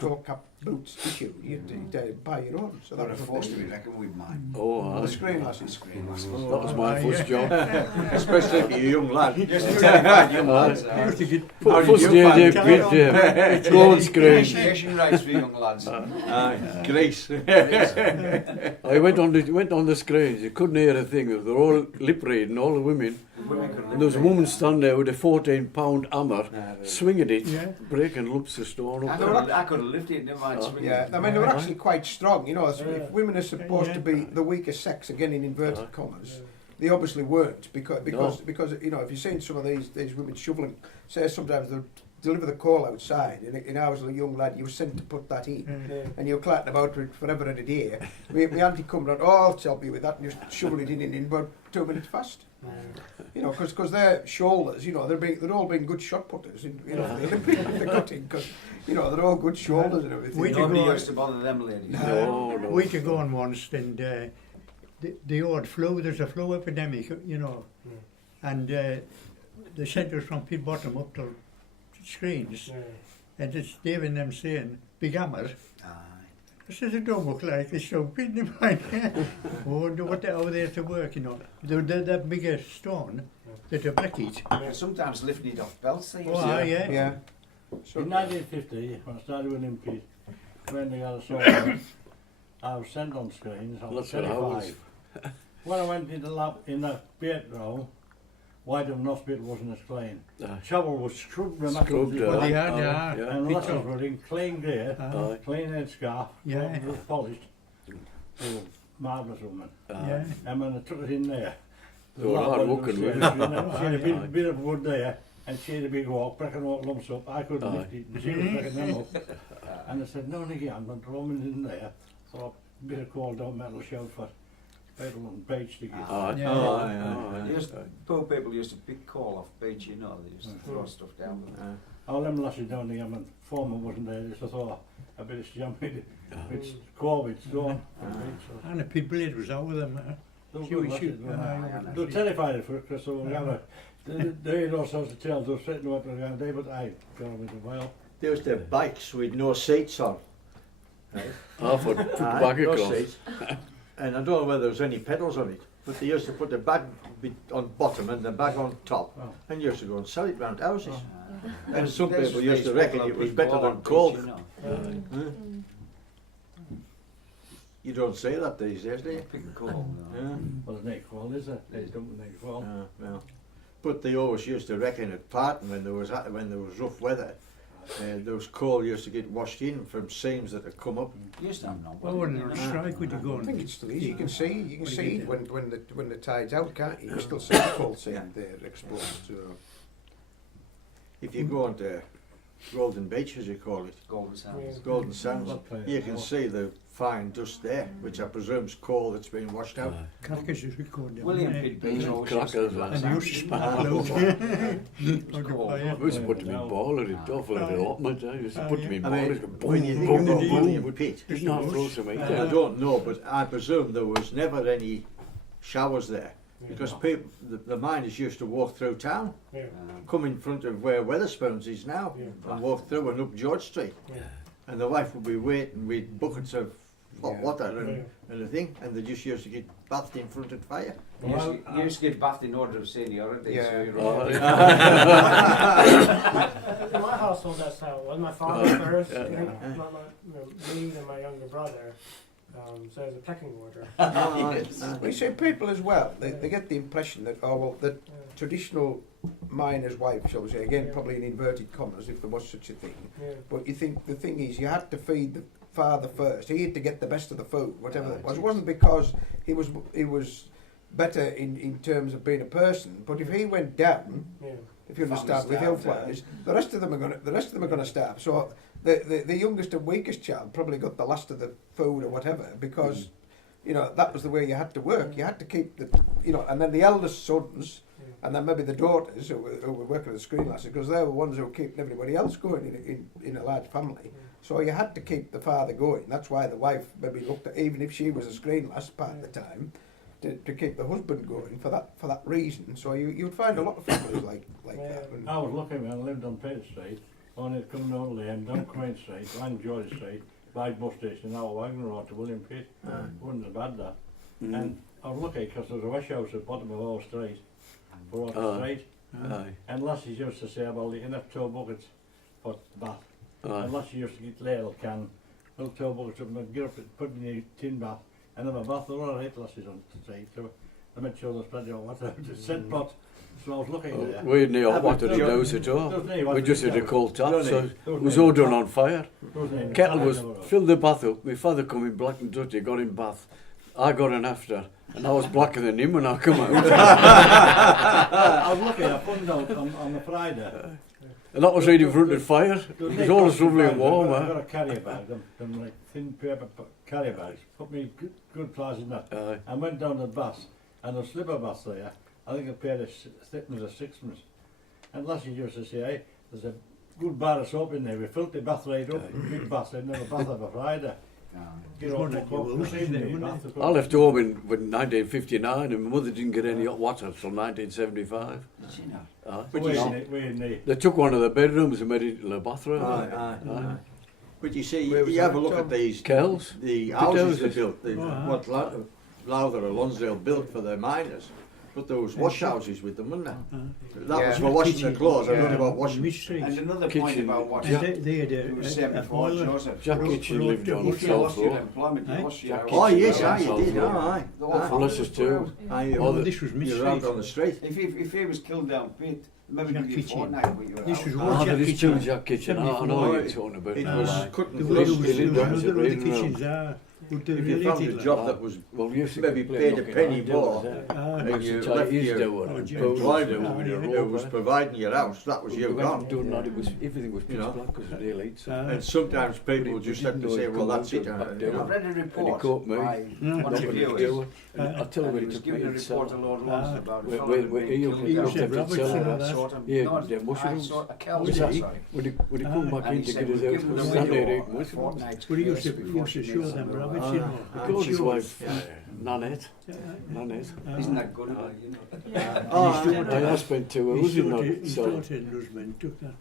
toe cap boots issued. You had to buy your own. So that was forced to be reckoned with mine. Oh, the screen lasses. that was my first job. Especially if you're a young lad. Just 25 young lads. Used to get First day, Dave, go on screen. Registration rights for young lads. Grace. I went on the screens, you couldn't hear a thing, they were all lip reading, all the women. And there was a woman standing there with a 14-pound hammer, swinging it, breaking lumps of stone up there. I could have lifted it, never mind swinging. Yeah, I mean, they were actually quite strong, you know, if women are supposed to be the weaker sex, again in inverted commas, they obviously weren't, because you know, if you've seen some of these women shoveling, say sometimes they'll deliver the call outside, and I was a young lad, you were sent to put that in, and you were clatting about it forever and a day. My auntie come round, I'll help you with that, and just shovel it in about 2 minutes fast. You know, because their shoulders, you know, they're all being good shot putters, you know, the Olympic they're cutting, because, you know, they're all good shoulders and everything. Nobody used to bother them ladies. No. We could go on once, and the old flu, there's a flu epidemic, you know, and they sent us from pit bottom up to screens, and it's Dave and them saying, big hammer. I said, it don't look like it's so big in mine. Oh, no, what the hell they have to work, you know. That bigger stone that they break it. Sometimes lifting it off belts, they used Oh, to. Yeah. So in 1950, when I started with Impede, when they got a song, I was sent on screens. I was 35. When I went in the lab in the bedroom, Whitehaven Hospital wasn't as clean. Shovel was scrubbed and and the lasses were in clean grey, clean headscarf, was polished. They were marvellous women. And when I took it in there, they were hard working women. She had a bit of wood there, and she had a big walk, breaking all lumps up. I couldn't lift it, and she was breaking them up. And I said, no, Nicky, I'm not roaming in there. So a bit of cold down metal shell for pedal and beach to get. Poor people used to pick coal off beach, you know, they used to throw stuff down. All them lasses down there, and foreman wasn't there, just I thought a bit of jumping with COVID stone. And the pit blade was out with them. They were terrified of it because they were they had all sorts of tales. They were sitting up and going, but I got on with the well. They used to have bikes with no seats on. Right? For back across. Seats. And I don't know whether there was any pedals on it, but they used to put the bag on bottom and the bag on top, and used to go and sell it round houses. And some There's people used to these reckon people it was who better call than on coal. pitch, you know. You don't say that these days, do you? Pick a coal. Yeah. Well, there's no coal, is there? There's dumping no coal. Yeah. But they always used to reckon at Parton when there was rough weather, those coal used to get washed in from seams that had come up. Used to have no. Well, when you're on strike, would you go I think it's still easy. You can see What do you when the tide's out, can't you? You can still see the coal seam there exposed. So. If you go on to Golden Beach, as you call it, Golden Sands. Golden Sands, you can see the fine dust there, which I presume is coal that's been washed out. Crackers is recorded. William Pitt Beach always used to Crackers, have And you used to sparkle out. I used to put them in boiler, it off with the allotment. I used to put them in I boiler. mean, when you think about William Pitt, It's not frozen, mate. I don't know, but I presume there was never any showers there. Because people, the miners used to walk through town, come in front of where Wetherspoons is now, and walk through and up George Street. And the wife would be waiting with buckets of hot water and the thing, and they just used to get bathed in front of the fire. You used to get bathed in order of seniority. Yeah. So you're In my household, that's how it was. My father first, me and my younger brother. So there's a pecking order. We see people as well. They get the impression that the traditional miner's wife, shall we say, again probably in inverted commas, if there was such a thing. But you think the thing is, you had to feed the father first. He had to get the best of the food, whatever it was. It wasn't because he was better in terms of being a person, but if he went down, if you understand, with health wise, the rest of them are gonna starve. So the youngest and weakest child probably got the last of the food or whatever, because you know that was the way you had to work. You had to keep and then the eldest sons, and then maybe the daughters who were working as screen lasses, because they were the ones who were keeping everybody else going in a large family. So you had to keep the father going. That's why the wife maybe looked at, even if she was a screen lass part of the time, to keep the husband going for that reason. So you'd find a lot of families like that. I was lucky when I lived on Pitt Street, only coming down the lane, down Queen Street, down George Street, by the bus station, out Wagner Road to William Pitt. Wasn't as bad that. And I was lucky because there was a wash house at the bottom of our street, for our street. And lassies used to say, well, you can have 2 buckets for the bath. And lassies used to get ladle can, little 2 buckets up, and get up and put in the tin bath, and have a bath. There were all right lassies on the street, so I made sure there's plenty of water to set pot. So I was looking there. We didn't hot water in the house at all. We just had a cold tap, so it was all done on fire. Kettle was, filled the bath up, my father come in black and dirty, got in bath. I got in after, and I was blacker than him when I come out. I was lucky, I found out on the Friday. And that was right in front of the fire. It was always lovely and warm. I got a carrier bag, them like thin paper carrier bags, put me good flowers in that, and went down to the bus, and a slipper bus there. I think I paid a thickness of 6pence. And lassie used to say, hey, there's a good bar of soap in there, we filled the bath right up, big bath, I'd never bath of a Friday. Get on the cup, I left home in 1959 and my mother didn't get any hot water until 1975. They took one of the bedrooms and made it into a bathroom. But you see, you have a look at these Kells, the houses they built, what Lowther or Lonsdale built for their miners. But there was wash houses with them, wasn't there? That was for washing the clothes, I don't know about washing. And another point about what they had you were saying before, Joseph. Jack Kitchen lived on the south Your floor. employment, you lost your Oh yes, you did, aye. Felicity too. This was You're out on the street. If he was killed down Pitt, maybe give you a fortnight, but you were This out. was There is two Jack Kitchen. I know what you're talking about. It now, was like. cutting The way clothes. the kitchens are, If you found a job that was maybe paid a penny more, and you left your employment who was providing your house, that was you gone. Everything was pitch black because of the elites. And sometimes people just had to say, well, that's it. I've read a report caught me. by one of the viewers. I tell you what He it was took giving a me. report a lot once about a fellow Where being he killed used to down have Pitt. Robertson, yeah, mushrooms. A cow, Would sorry. he come back And in he to said, get we've his given house? the Stand there widow eating a mushrooms. fortnight's But he grace used before to she show makes them a rabbits, move. you know. He called his wife Nanette. Isn't that good? You know? I spent 2 hours in that His cell. daughter and husband took that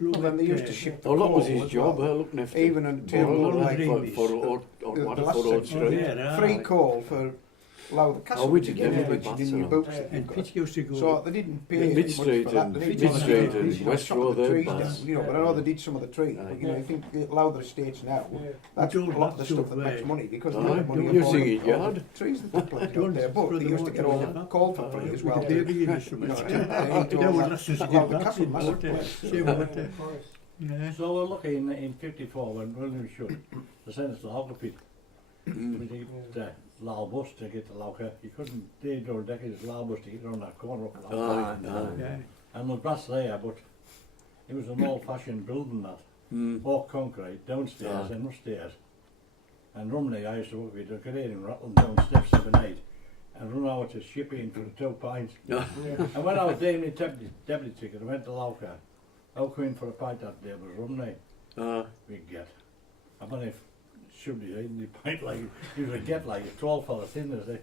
Well, then they used to ship the Oh, that was coal his as job, well. looking after Even until for like Old the last Street. free coal for allow the castle we to did get everything enriched in new back, books. so- that And they've Pete got. used to go. So they didn't pay Mid much Street for that. and They Mid did Street trees, and West chop Road, the they're trees bats. down, you know, but I know they did some of the trees. But, you know, I think they allow the estates now. Yeah. That's a Don't lot of the have to stuff that wait. makes money because they Aye, make money using off all it the yard. trees that they planted up Don't there. But throw they them used to out get the all water. the coal for free as We well. could baby You in this know, much. and There was that lessons to allowed give the back castle in massive water. place. See what Of course. yeah. So we're lucky in 54 when William shut, they sent us to Lauker we did Lal bus to get to Lauker. You couldn't, they drove decades Lal bus to get around that corner up Lauker. Yeah. And the grass there, but it was an old-fashioned building that. All concrete, downstairs and upstairs. And Rumney, I used to work with the Canadian rattling down steps of the night and run out to shipping for the 2 pints. And when I was doing my deputy ticket, I went to Lauker. I was in for a pint that day, was Rumney. Big get. I don't know if should be eating the pint like he was a get like a tall fella thin as they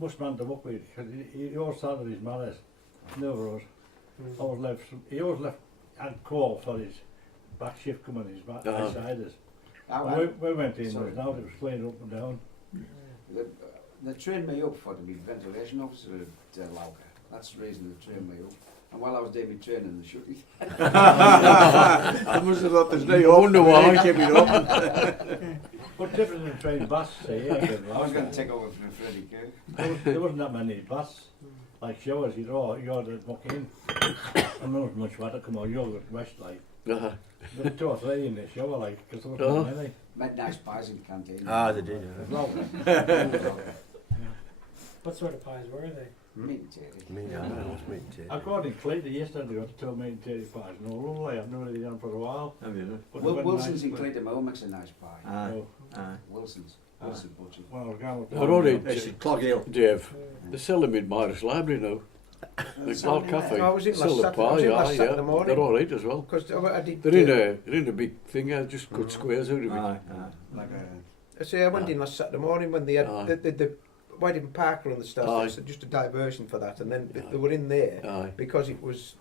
must man to work with because he always started his manners. Never was. Always left. He always left and call for his back shift coming his back siders. We went in. Sorry. Now it was playing up and down. They trained me up for to be ventilation officer at Lauker. That's the reason they trained me up. And while I was doing my training, they shut it. I must have thought there's no I wonder why. keep it up. What difference in train bus? Say, I was going to take over from Freddie Kerr. There wasn't that many bus. Like showers, you'd walk in. And there wasn't much water come out. You're at West like. There were 2 or 3 in the shower like, because there wasn't many. Made nice pies in the canteen. They did. What sort of pies were they? Meat and tatty. According to Clayton, yesterday they got 2 meat and tatty pies. No, lovely, I've not really done for a while. Have you? But they went Wilson's nice. in Clayton Mill makes a nice pie. Oh, Wilson's. Wilson Butcher. well, I was going with I wrote it, It's Clog Hill. Dave. They sell them in Morris Library now. The Cloud Cafe. I was in Sell last the Saturday, I was pie, in last yeah. Saturday morning. They're all right as well. Because I did. They're in a big thing. I just cut squares out of it. Like I say I went in last Saturday morning when they had the Whitehaven Park run the stuff. Aye. So just a diversion for that, and then they were in there Aye. because it was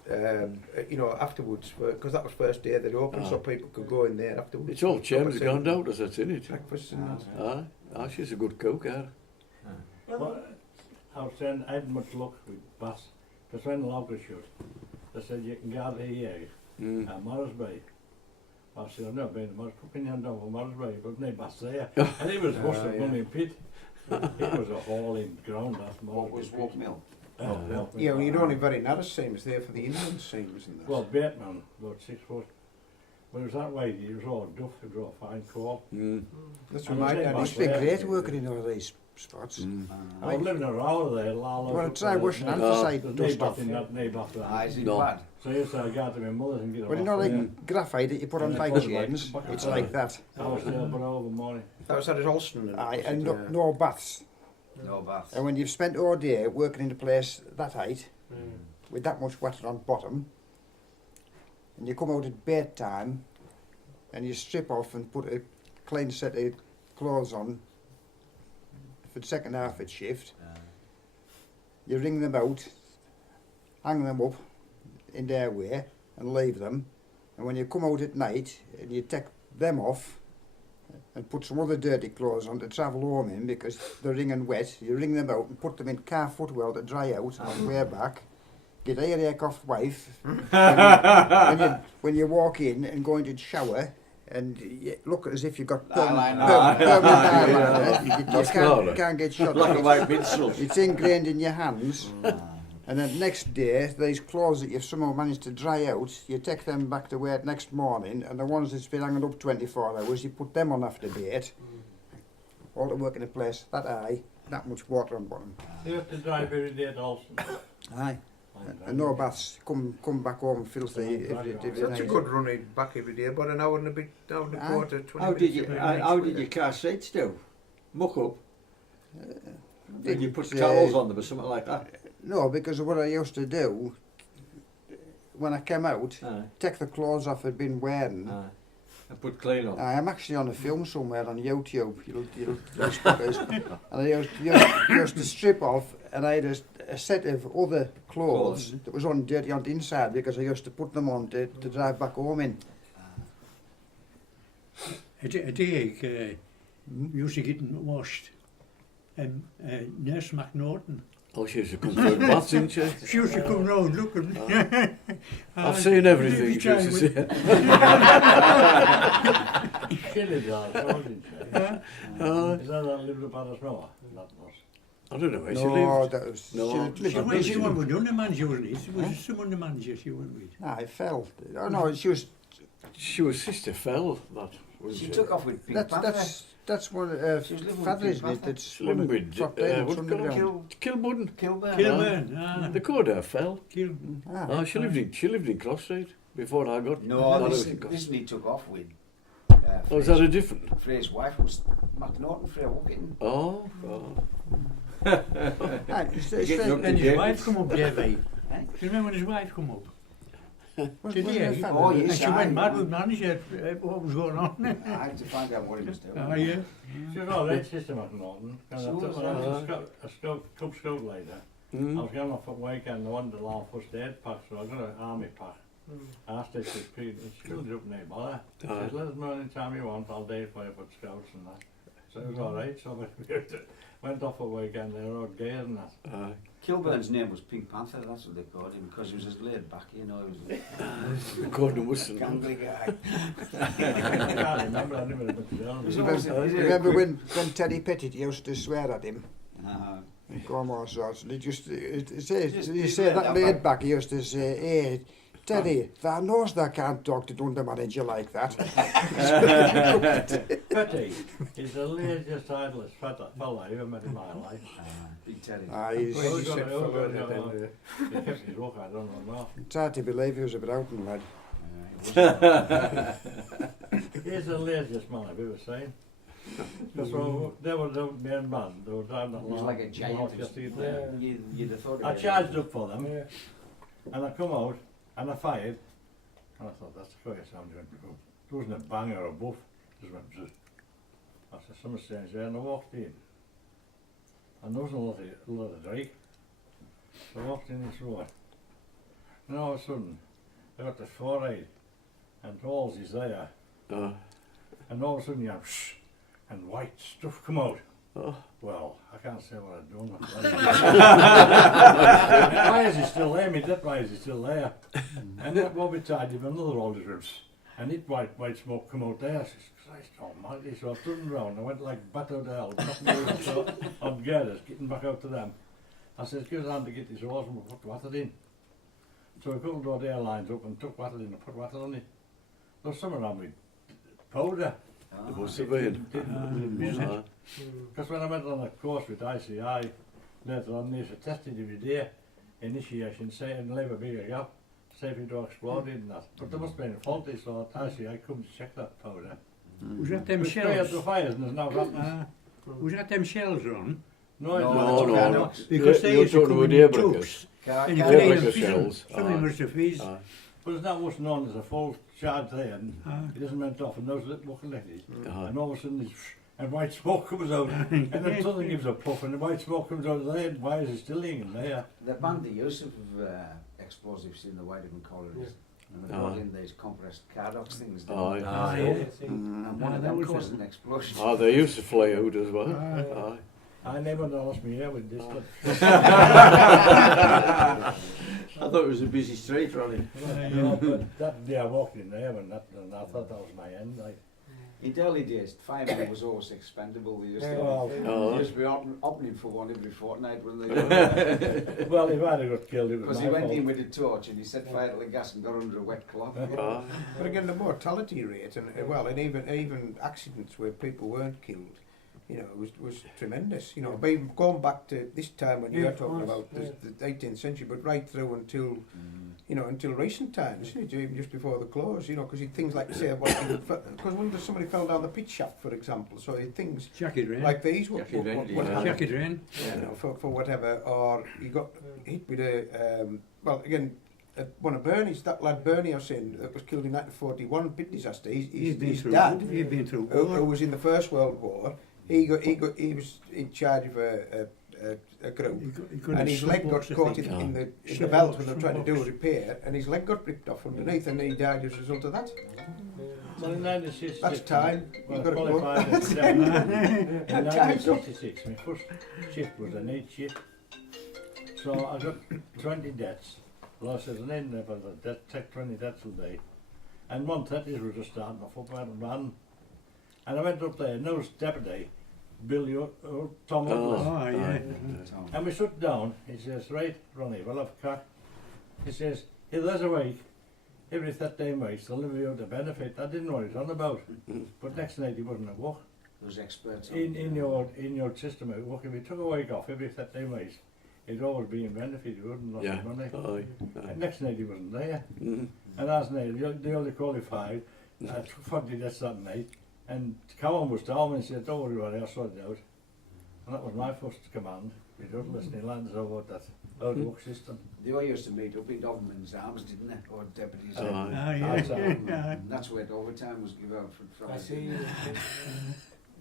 you know afterwards because that was first day they'd opened, so people could go in there afterwards. It's all James Granddaughter's that's in it. Breakfast and Aye. She's a good cook, Well, I was saying I had much luck with bass. Because when Lauker shut, they said you can gather here at Morris Bay. I said, I've never been to Morris, put my hand down for Morris Bay, but no bass there. And it was worse than running pit. It was a hauling ground that morning. What was Walk Mill? yeah, well, you'd only very narrow seams there for the Indian seams and that. Well, Bateman, about 6 foot. When it was that way, it was all duff, it was all fine coal. That's And right. the And same It's been great working in all these spots. I was living around there, You want to try washing hands aside dust off? Is it No. bad? So I used to go to my mother's and get Well, you know, like graphite that you put on Yeah. bike chains, it's like that. I was there for all the morning. That was at Alston. Aye, and no baths. No baths. And when you've spent all day working in a place that height, with that much water on bottom, and you come out at bed time, and you strip off and put a clean set of clothes on for the second half of shift, you wring them out, hang them up in their way and leave them, and when you come out at night and you take them off and put some other dirty clothes on to travel home in because they're wringing wet, you wring them out and put them in car footwell to dry out on the way back, get a earache off wife, when you walk in and go into the shower and you look as if you've got permanent eyeliner, you can't get shot. Black and white minstrels. It's ingrained in your hands. And then next day, these clothes that you've somehow managed to dry out, you take them back to wear next morning, and the ones that's been hanging up 24 hours, you put them on after bait. All to work in a place that high, that much water on bottom. You have to drive every day at Alston. Aye. And no baths, come back home filthy. That's a good running back every day, but an hour and a bit, hour and a quarter, 20 How minutes. did your car seats do? Muck up? Did you put Didn't, towels on them or something like that? No, because of what I used to do, when I came out, take the clothes off I'd been wearing. And put clean on. I'm actually on a film somewhere on YouTube, you'll and I used to strip off, and I had a set of other clothes that was on dirty on the inside because I used to put them on to drive back home in. A day used to get washed Nurse McNaughton. Oh, she used to come for baths, didn't she? She used to come round looking. I've seen everything, she used to say. She lived out, didn't she? Is that lived up on the snow? I don't know where she No, lived. that was... No. She went with undermanager, wasn't it? It was some undermanager she went with. Nah, I fell. Oh no, she was... She was Sister Fell, that was She took off with Pink Panther. That's one She was living with father, Pink isn't it? Panther. That's She lived one of with, the top ladies underground. Kilburn. Kilburn, The Coda Fell. Kilburn. Oh, she lived in Cross Street before I got. No, got this out in Cross. he took off with. Oh, is that a different? Frey's wife was McNaughton, Frey Walking. Oh. And his wife come up, Davey. Do you remember when his wife come up? Did he? Oh, yes, And she went mad with manager. What was going on? I had to find out what he was doing. Oh, yeah. She was all right, Sister McNaughton. When I was a Cub Scout later, I was going off at weekend, I wanted to laugh first aid pack, so I got an army pack. I asked her to repeat, and she couldn't up no bother. She says, let us know anytime you want, I'll do it for you for Scouts and that. So it was alright, so we went off at weekend, they were all gay and that. Kilburn's name was Pink Panther, that's what they called him, because he was as laid back, you know, he was Gordon Wilson. a gangly guy. I can't remember, I never been to Remember when Teddy Pettit used to swear at him? Uh-huh. Come on, sorts. He just he said that laid back. He used to say, "Hey, Teddy, thou knows thou can't talk to under manager like that." Petty is the laziest, idlest fella I ever met in my life. Big Teddy. He's He kept his walk, I don't know. it's hard to believe he was a Broughton lad. He's the laziest man I've ever seen. Because they were the main band, they were driving that He was long, like a giant. You'd have thought I charged up for them, and I come out, and I fired, and I thought, that's the quickest I'm doing. There wasn't a bang or a buff, just went zzz. I said, something's changed there, and I walked in, and there wasn't a lot of drink. So I walked in this road, and all of a sudden, I got the forehead, and Halls is there, and all of a sudden you have shh, and white stuff come out. Well, I can't say what I've done. Why is he still there? My dead why is he still there? And that will be tied with another older roots. And it white smoke come out there. I says, Christ almighty. So I turned around, I went like bat out of hell, on girders, getting back out to them. I says, give us a hand to get this horse and we'll put water in. So I couldn't draw the airlines up and took water in and put water on it. There was something wrong with powder. It was surveyed. Because when I went on a course with ICI, later on they tested every day, initiation, say, and leave a bigger gap, say if it don't explode and that. But there must have been a faulty, so ICI come to check that powder. Was that them We spray up shells? the fires and there's no rottenness. Was that them shells on? No. Because they You're used to talking come about in the tubes. And you Airbricker could shells. Something must have fizzed. But it's not what's known as a full charge there, and it isn't meant off, and those little collected. And all of a sudden, there's and white smoke comes out, and then something gives a puff, and the white smoke comes out of there, and why is it still hanging there? They banned the use of explosives in the Whitehaven corridors. And they brought in these compressed cardox things. And one of them caused an explosion. They used to fly out as well. I never lost me here with this. I thought it was a busy street running. No, but that day I walked in there and I thought that was my end. In the early days, firemen was always expendable. They used to be opening for one every fortnight when they Well, if I'd have got killed, it was because my he went fault. in with a torch and he set fire to the gas and got under a wet cloth. But again, the mortality rate and even accidents where people weren't killed, you know, was tremendous. You know, going back to this time when you're talking about the 18th century, but right through until you know, until recent times, even just before the close, you know, because things like, say, because when somebody fell down the pit shaft, for example, so things like these, Jackie drain, you know, for whatever, or you got hit with a, well, again, one of Bernie's, that lad Bernie I was saying, that was killed in 1941 pit disaster, his dad, he'd been through who was in the First World War, he was in charge of a a group, He couldn't and his leg got support, I caught think. in the Slip belt ups, when they were slip trying to do a ups. repair, and his leg got ripped off underneath, and he died as a result of that. Well, in 1966, That's time. Well, You've got to go. qualified as seven. In 1966, my first shift was a night shift. So I got 20 deaths. Lost as an end of the death, take 20 deaths a day. And 1:30 was just starting off up and ran. And I went up there, and there was deputy, Billy Tom Douglas. Oh, yeah. And we sat down, he says, right, Ronnie, we'll have a crack. He says, if there's a week, every 13 weeks, they'll give you the benefit. I didn't know what he was on about. But next night he wasn't at work. Those experts. In your system at work, if he took a week off every 13 weeks, he'd always be in benefit, he wouldn't lose his money. And next night he wasn't there. And as night, they only qualified at 40 deaths that night. And Cowan was down and said, don't worry about it, I'll sort it out. And that was my first command. We don't listen to lands about that out work system. They all used to meet up in Government's Arms, didn't they? Or deputies. Yeah. That's where the overtime was given out for Friday. I see.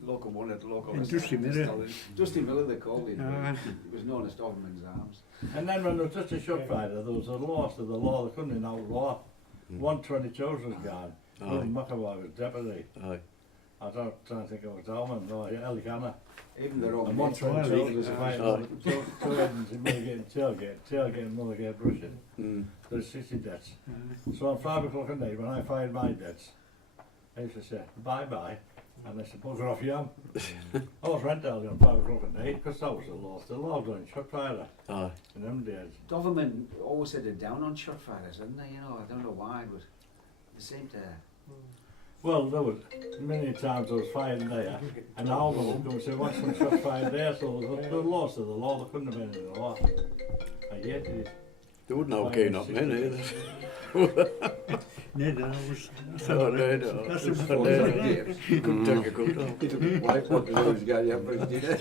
Local one at the local. And Dusty Miller. Dusty Miller, they called it. It was known as Government's Arms. And then when there was just a shot fighter, there was a loss to the law, they couldn't outlaw. 122 was gone. McAvoy was deputy. I don't think it was Dalman, no, Elicana. Even their own And mates. 122 was a fight. Two ends in Mulligate, tailgate and Mulligate brushing. There's 60 deaths. So at 5 o'clock at night, when I fired my deaths, I used to say, bye-bye. And I said, bugger off, yam. I was rent early on 5 o'clock at night, because that was the law. The law was on shot fighter in them days. Government always had it down on shot fighters, didn't they? You know, I don't know why, but they seemed to. Well, there was many times I was firing there, and the Alderman would come and say, what's some shot fired there? So there was loss to the law, there couldn't have been in the law. I hated it. They wouldn't have gained up men either. Ned, I was. Oh, Ned, That's Ned, the you couldn't take a good job. He took his wife up to those guys, yeah, but he did.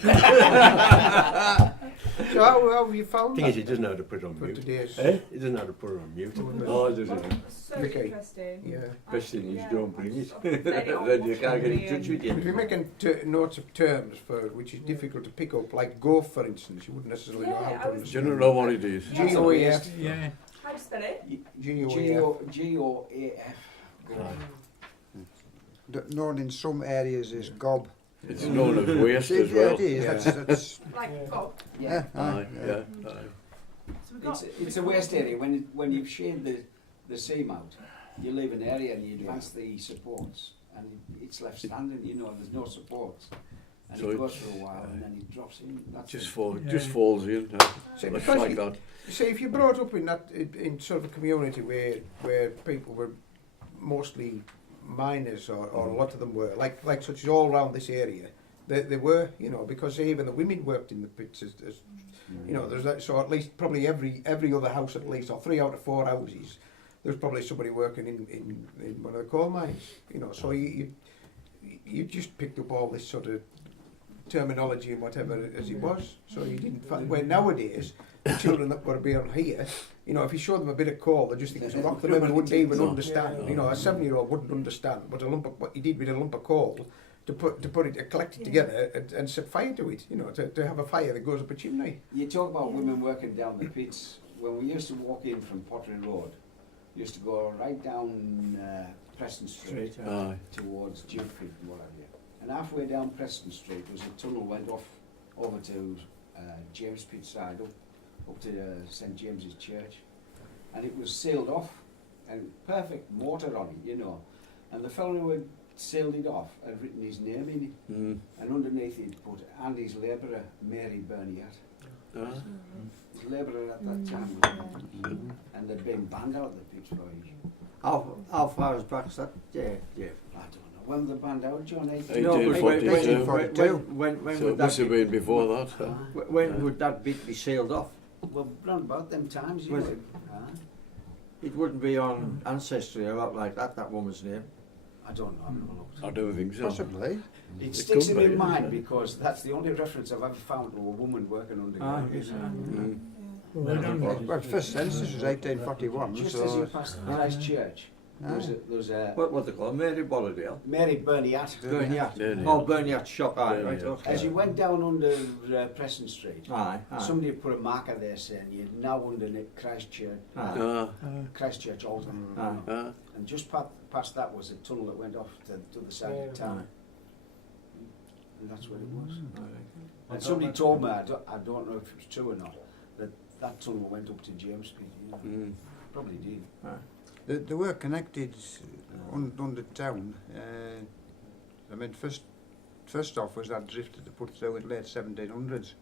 So how have you found thing that? is, he doesn't know how to put it on For mute. today's He doesn't know how to put it on mute. Oh, does it? So Okay. interesting. Yeah. Best thing is Yeah. don't bring it. Anyone Then you can't get in watching touch with If you. you're making notes of terms for which is difficult to pick up, like golf, for instance, you wouldn't necessarily know how Yeah, to I was- You understand. don't know what it is. GOAF. Yeah. How do you spell it? GOAF. GOAF. Known in some areas as gob. It's known as waste as well. It is. Yeah. That's Like gob. Yeah. Aye, yeah, aye. So we've got It's a waste area. When you've shared the seam out, you leave an area and you advance the supports, and it's left standing. You know, there's no supports, and So it goes for a while, and then it drops in. That's Just it. just falls in. So Just because like you- that. See, if you're brought up in that in sort of a community where people were mostly miners, or a lot of them were, like such as all around this area, they were, you know, because even the women worked in the pits as you know, there's that, so at least probably every other house at least, or 3 out of 4 houses, there's probably somebody working in one of the coal mines, you know, so you just picked up all this sort of terminology and whatever as it was, so you didn't find, where nowadays, the children that were to be on here, you know, if you show them a bit of coal, they just think it's a rock, the women wouldn't even understand, you know, a 7-year-old wouldn't understand what you did with a lump of coal, to collect it together and set fire to it, you know, to have a fire that goes up a chimney. You talk about women working down the pits. When we used to walk in from Pottery Road, we used to go right down Preston Street towards Jewford and what have you. And halfway down Preston Street was a tunnel went off over to James Pitt side up to St James's Church, and it was sealed off and perfect mortar on it, you know. And the fellow who had sealed it off had written his name in it, and underneath he'd put Andy's labourer Mary Berniat. His labourer at that time, and they'd been banned out of the pits for it. How far is back is that? Yeah. I don't know. When were they banned out, John? 1842. When So would it that must have been before that. when would that bit be sealed off? Well, round about them times, you Was know. it? It wouldn't be on Ancestry or out like that woman's name. I don't know. I've never looked. I don't think so. possibly. It It sticks could in be. my mind because that's the only reference I've ever found to a woman working underground. yes. Well, first census was 1841, Just so as you pass Christ Church, There was a What was it called? Mary Bolladale? Mary Berniat. Berniat. Oh, Berniat shop, aye, Berniat. right, okay. As you went down under Preston Street, Aye, aye. somebody had put a marker there saying you're now under Christchurch, Christchurch Alton. And just past that was a tunnel that went off to the side of town. And that's what it was. And somebody told me, I don't know if it was true or not, that tunnel went up to James Street. Probably did. They were connected under town. I mean, first off was that drift that they put through in late 1700s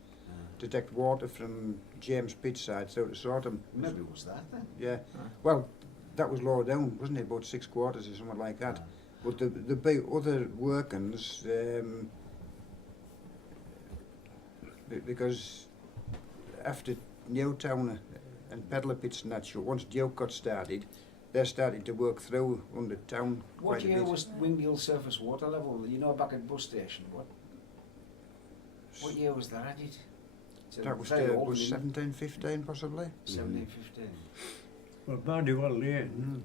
to take water from James Pitt side through to Sortham. Maybe it was that then. Yeah. Well, that was lower down, wasn't it? About 6 quarters or something like that. But the big other workings, because after Newtown and Pedlar Pits and that shut, once Duke got started, they started to work through under town What quite a year bit. was Winghill surface water level? You know, back at bus station. What year was that added? That was, very old, was isn't it? 1715 possibly. 1715. Well, Bardywell Lane,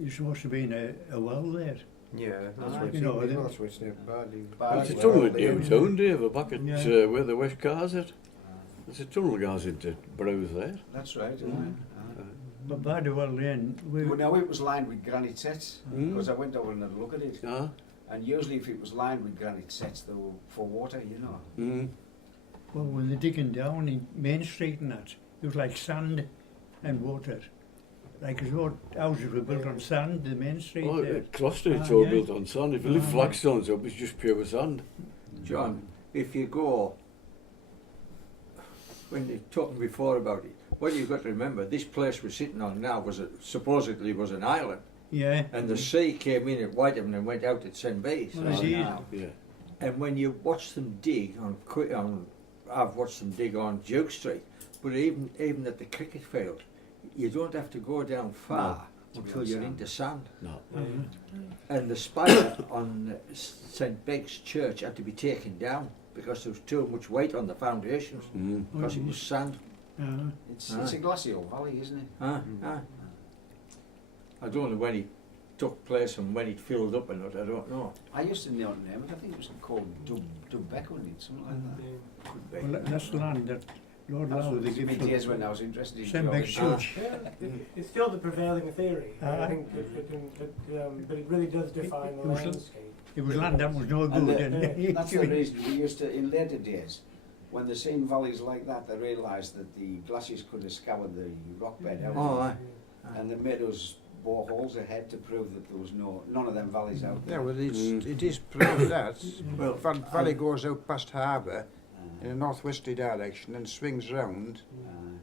you're supposed to be in a well there. Yeah, that's what you know, that's what's near It's a tunnel at Newtown, Dave, back at where the West Cars at. There's a tunnel goes into Browse there. That's right. But Bardywell Lane, Well, now it was lined with granite sets, because I went over and had a look at it. And usually if it was lined with granite sets, they were for water, you know. well, when they're digging down in Main Street and that, it was like sand and water. Like as though houses were built on sand, the Main Street there. Cross Street's all built on sand. If you lift flagstones up, it's just pure sand. John, if you go, when you're talking before about it, what you've got to remember, this place we're sitting on now supposedly was an island. Yeah. And the sea came in at Whitehaven and went out at St. Bees. Well, Yeah. And when you watch them dig I've watched them dig on Duke Street, but even at the cricket field, you don't have to go down far until you're into sand. No. And the spire on St. Begg's Church had to be taken down because there was too much weight on the foundations because it was sand. It's a glacial valley, isn't it? I don't know when it took place and when it filled up or not, I don't know. I used to know the name, but I think it was called Dubbeck, wasn't it? Something like that. Could be. Well, that's the land that Lord That's Lowe, what they the give years when I was interested in St. Begg's geology. Church. It's still the prevailing theory. I think but it really does define the landscape. It was land that was no good. And That's the reason we used to, in later days, when they seen valleys like that, they realised that the glaciers could have scoured the rock bed out. Oh, aye. And they made us bore holes ahead to prove that there was none of them valleys out there. Yeah, well, it is proved that. Valley goes out past harbour in a northwesterly direction and swings round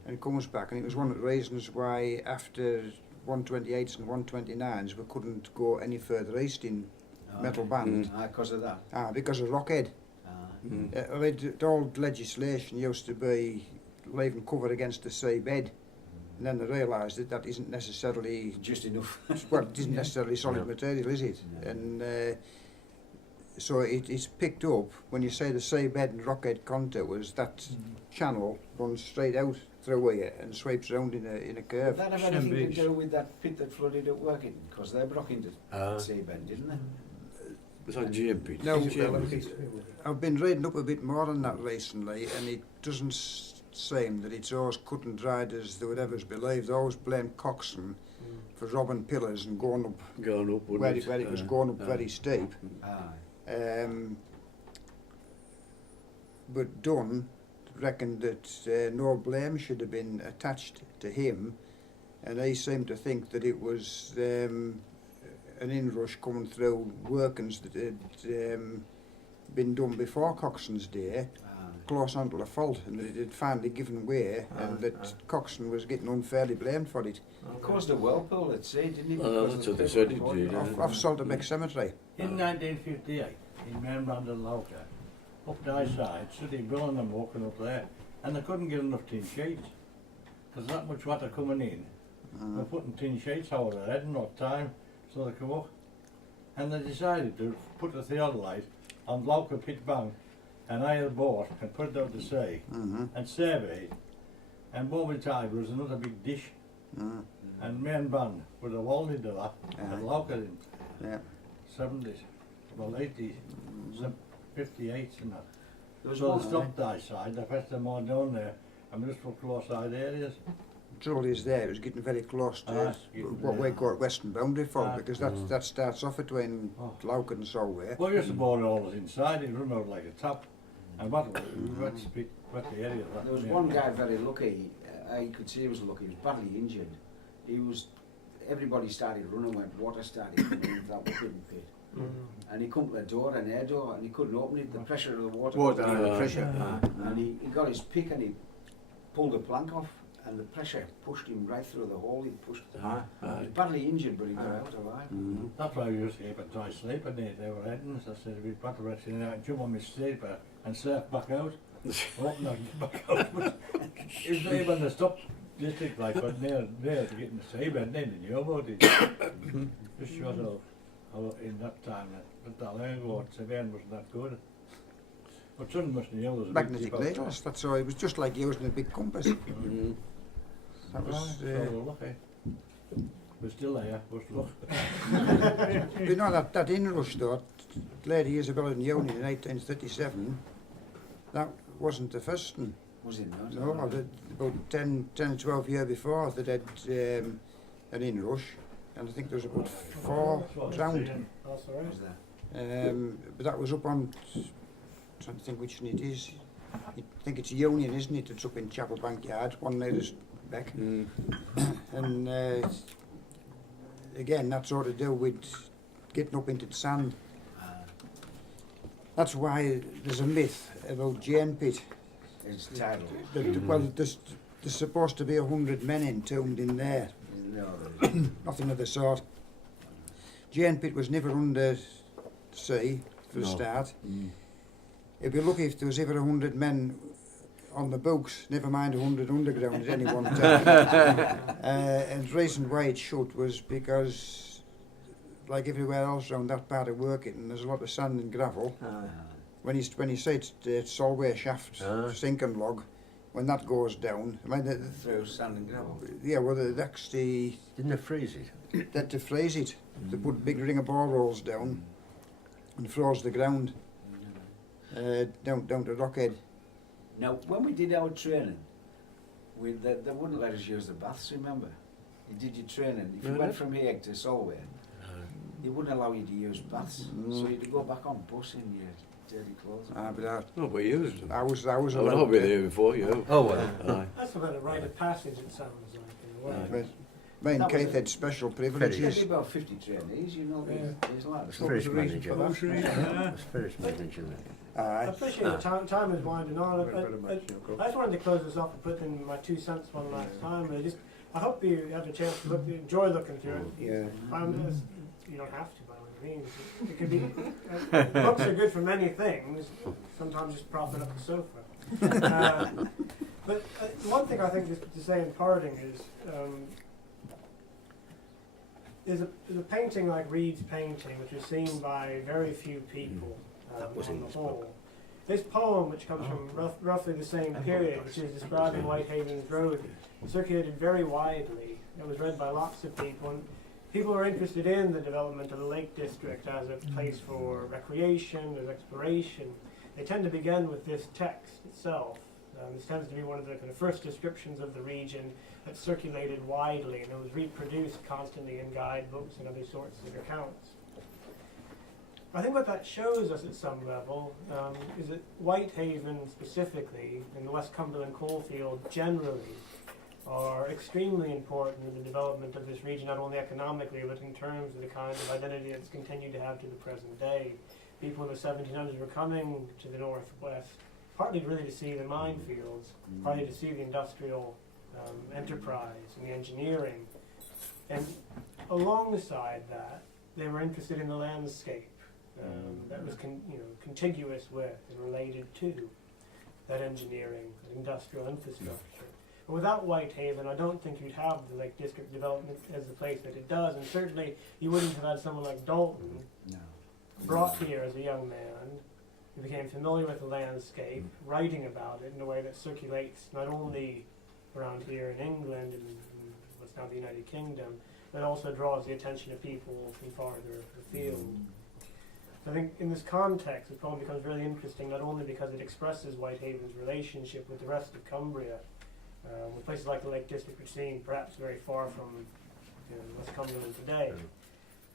and comes back. And it was one of the reasons why after 128s and 129s we couldn't go any further east in Metal Band. Because of that? Because of Rockhead. The old legislation used to be leaving cover against the seabed. And then they realised that that isn't necessarily just enough. Well, it isn't necessarily solid material, is it? And so it's picked up when you say the seabed and Rockhead contours. That channel runs straight out through here and sweeps around in a curve. Did that have anything to do with that pit that flooded at Workington? Because they broke into seabed, didn't they? Was that GMP? No, I've been reading up a bit more on that recently, and it doesn't seem that it's always cut and dried as they would ever believe. They always blame Coxon for robbing pillars and going up where it was going up very steep. But Dunn reckoned that no blame should have been attached to him, and he seemed to think that it was an inrush coming through workings that had been done before Coxon's day, close onto the fault, and that it had finally given way, and that Coxon was getting unfairly blamed for it. It caused a whirlpool at sea, didn't it? That's what they said it did. Off Salterbeck Cemetery. In 1958, in Memorandum Lauca, up the side, City Bill and walking up there, and they couldn't get enough tin sheets. There's that much water coming in. They're putting tin sheets over their head, not time, so they could walk. And they decided to put the theodolite on Lauca Pit Bank and hire a boat and put it out to sea and survey it. And moment time there was another big dish And main band with a wall into that, and lock it in. Yeah. 70s, well 80s, 58s and that. There was So one they stopped that side, they fetched them all down there, and just for close side areas. The trouble is there, it was getting very close to what we call western boundary fault, because that starts off between Louth and Solway. Well, we used to board it all inside, it run out like a tap. And what the area. There was one guy very lucky, you could see he was lucky, he was badly injured. Everybody started running when water started coming into that whipping pit. And he come to the door, an air door, and he couldn't open it, the pressure of the water. And he got his pick and he pulled the plank off, and the pressure pushed him right through the hole. He pushed he was badly injured, but he got out alive. That's why we used to keep a dry sleep in there. They were heading, so I said, we'd better rest in there, jump on my sleeper and surf back out. Open and back out. It was not even the stop district like, but near to getting the seabed, and then knew about it. Just short of how in that time, that long ago, surveying wasn't that good. But some must know there's a magnetic ladles, that's all. It was just like using a big compass. That was. So lucky. We're still there, was luck. You know that inrush though, Lady Isabella in Union in 1837, that wasn't the first one. Was it not? No, about 10, 12 years before they did an inrush, and I think there was about 4 drowned. That's all right. But that was up on, trying to think which one it is. I think it's Union, isn't it? It's up in Chapel Bank Yard, one nearest back. And again, that's all to do with getting up into the sand. That's why there's a myth about Jane Pit. It's tidal. Well, there's supposed to be 100 men entombed in there. No, nothing of the sort. Jane Pit was never under sea for a start. It'd be lucky if there was ever 100 men on the books, never mind 100 underground at any one time. And the reason why it should was because, like everywhere else around that part of Workington, there's a lot of sand and gravel. When you say it's Solway shaft, sink and log, when that goes down, I mean, through sand and gravel. Yeah, well, they actually didn't they freeze it? They had to freeze it. They put a big ring of bore rolls down and froze the ground down to Rockhead. Now, when we did our training, they wouldn't let us use the baths. Remember, you did your training. If you went from here to Solway, they wouldn't allow you to use baths, so you had to go back on bus in your dirty clothes. But we used them. I was allowed I'll be there before you. Oh, well. That's about a rite of passage, it sounds like, in a way. Me and Keith had special privileges. There'd be about 50 trainees, you know, there's lads. First manager. First manager. I appreciate the time is winding on. I just wanted to close this off and put in my 2 cents one last time. I hope you have a chance to enjoy looking through it. You don't have to, by any means. It could be. Books are good for many things. Sometimes just propping up the sofa. But one thing I think just to say in parting is a painting like Reed's painting, which is seen by very few people on the whole. This poem, which comes from roughly the same period, which is describing Whitehaven's road, circulated very widely. It was read by lots of people, and people are interested in the development of the Lake District as a place for recreation, as exploration. They tend to begin with this text itself. This tends to be one of the kind of first descriptions of the region that circulated widely, and it was reproduced constantly in guidebooks and other sorts of accounts. I think what that shows us at some level is that Whitehaven specifically, and the West Cumberland coalfield generally, are extremely important in the development of this region, not only economically, but in terms of the kind of identity it's continued to have to the present day. People in the 1700s were coming to the northwest, partly really to see the minefields, partly to see the industrial enterprise and the engineering. And alongside that, they were interested in the landscape that was contiguous with and related to that engineering, industrial infrastructure. But without Whitehaven, I don't think you'd have the Lake District development as the place that it does, and certainly you wouldn't have had someone like Dalton brought here as a young man, who became familiar with the landscape, writing about it in a way that circulates not only around here in England and what's now the United Kingdom, that also draws the attention of people from farther afield. So I think in this context, it probably becomes really interesting, not only because it expresses Whitehaven's relationship with the rest of Cumbria, with places like the Lake District, which seem perhaps very far from West Cumberland today,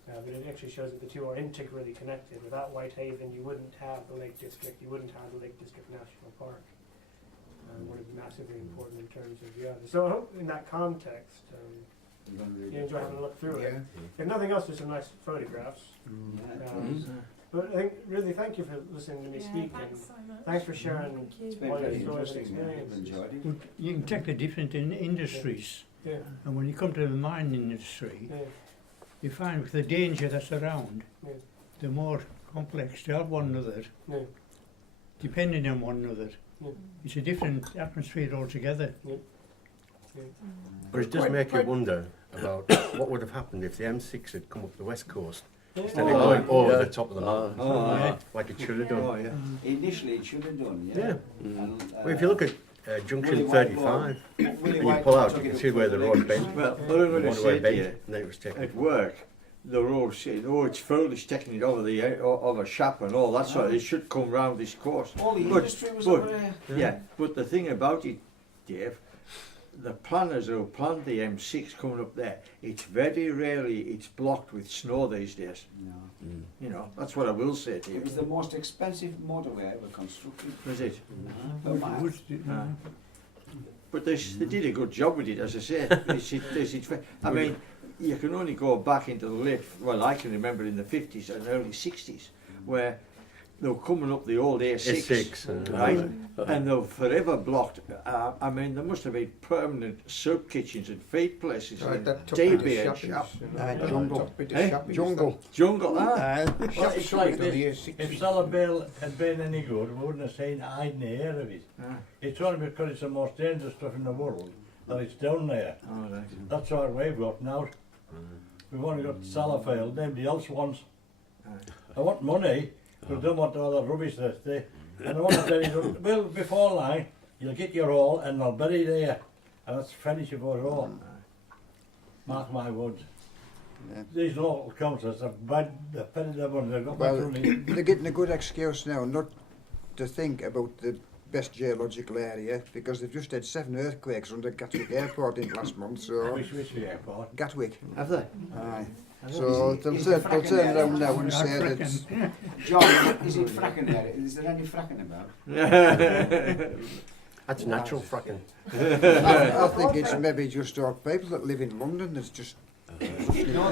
but it actually shows that the two are integrally connected. Without Whitehaven, you wouldn't have the Lake District, you wouldn't have the Lake District National Park. Would have been massively important in terms of the other. So I hope in that context, you enjoy having a look through it. If nothing else, there's some nice photographs. But I think, really, thank you for listening to me speak. Thanks so much. Thanks for sharing all your stories and experiences. You can take the different industries, Yeah. and when you come to the mining industry, Yeah. you find with the danger that's around, Yeah. the more complex they are one another, Yeah. depending on one another. Yeah. It's a different atmosphere altogether. Yeah. Yeah. But it does make you wonder about what would have happened if the M6 had come up the west coast instead of going over the top of the mountain, like it should have done. Initially, it should have done, yeah. And, Well, if you look at junction Willie 35, and you pull out, you can see where the road bent. Well, what I'm going to say to you, and then it was taken. at work, the road said, oh, it's foolish taking it over the over Shap and all that sort of, it should come round this course. all the But- industry was but- over there. Yeah, but the thing about it, Dave, the planners who planned the M6 coming up there, it's very rarely it's blocked with snow these days. No. You know, that's what I will say to It you. was the most expensive motorway ever constructed. Was it? Per mile. But they did a good job with it, as I say. I mean, you can only go back into the late, well, I can remember in the 50s and early 60s, where they were coming up the old A6, right? And they were forever blocked. I mean, there must have been permanent soup kitchens and feed places, Right, and that top tea bit of beer Shappies, shop. Jungle. top bit of Eh? Shappies, Jungle. Jungle, Well, Shappies it's up like into the this. A6. If Salabale had been any good, we wouldn't have seen hide nor hair of it. It's only because it's the most dangerous stuff in the world that it's down there. Oh, right. That's what we've got now. We've only got Salafale, nobody else wants. I want money, but I don't want all that rubbish that's there. And I want to tell you, well, before long, you'll get your all and they'll bury it there. And that's finish of our all. Mark my words. Yeah. These local councils have petted them on, they've got Well, much money. they're getting a good excuse now not to think about the best geological area, because they've just had 7 earthquakes under Gatwick Airport in last month, so... Which airport? Gatwick. Have they? Aye. So they'll turn around now and say that... John, is it fracking there? Is there any fracking about? That's natural fracking. I think it's maybe just our people that live in London that's just... No,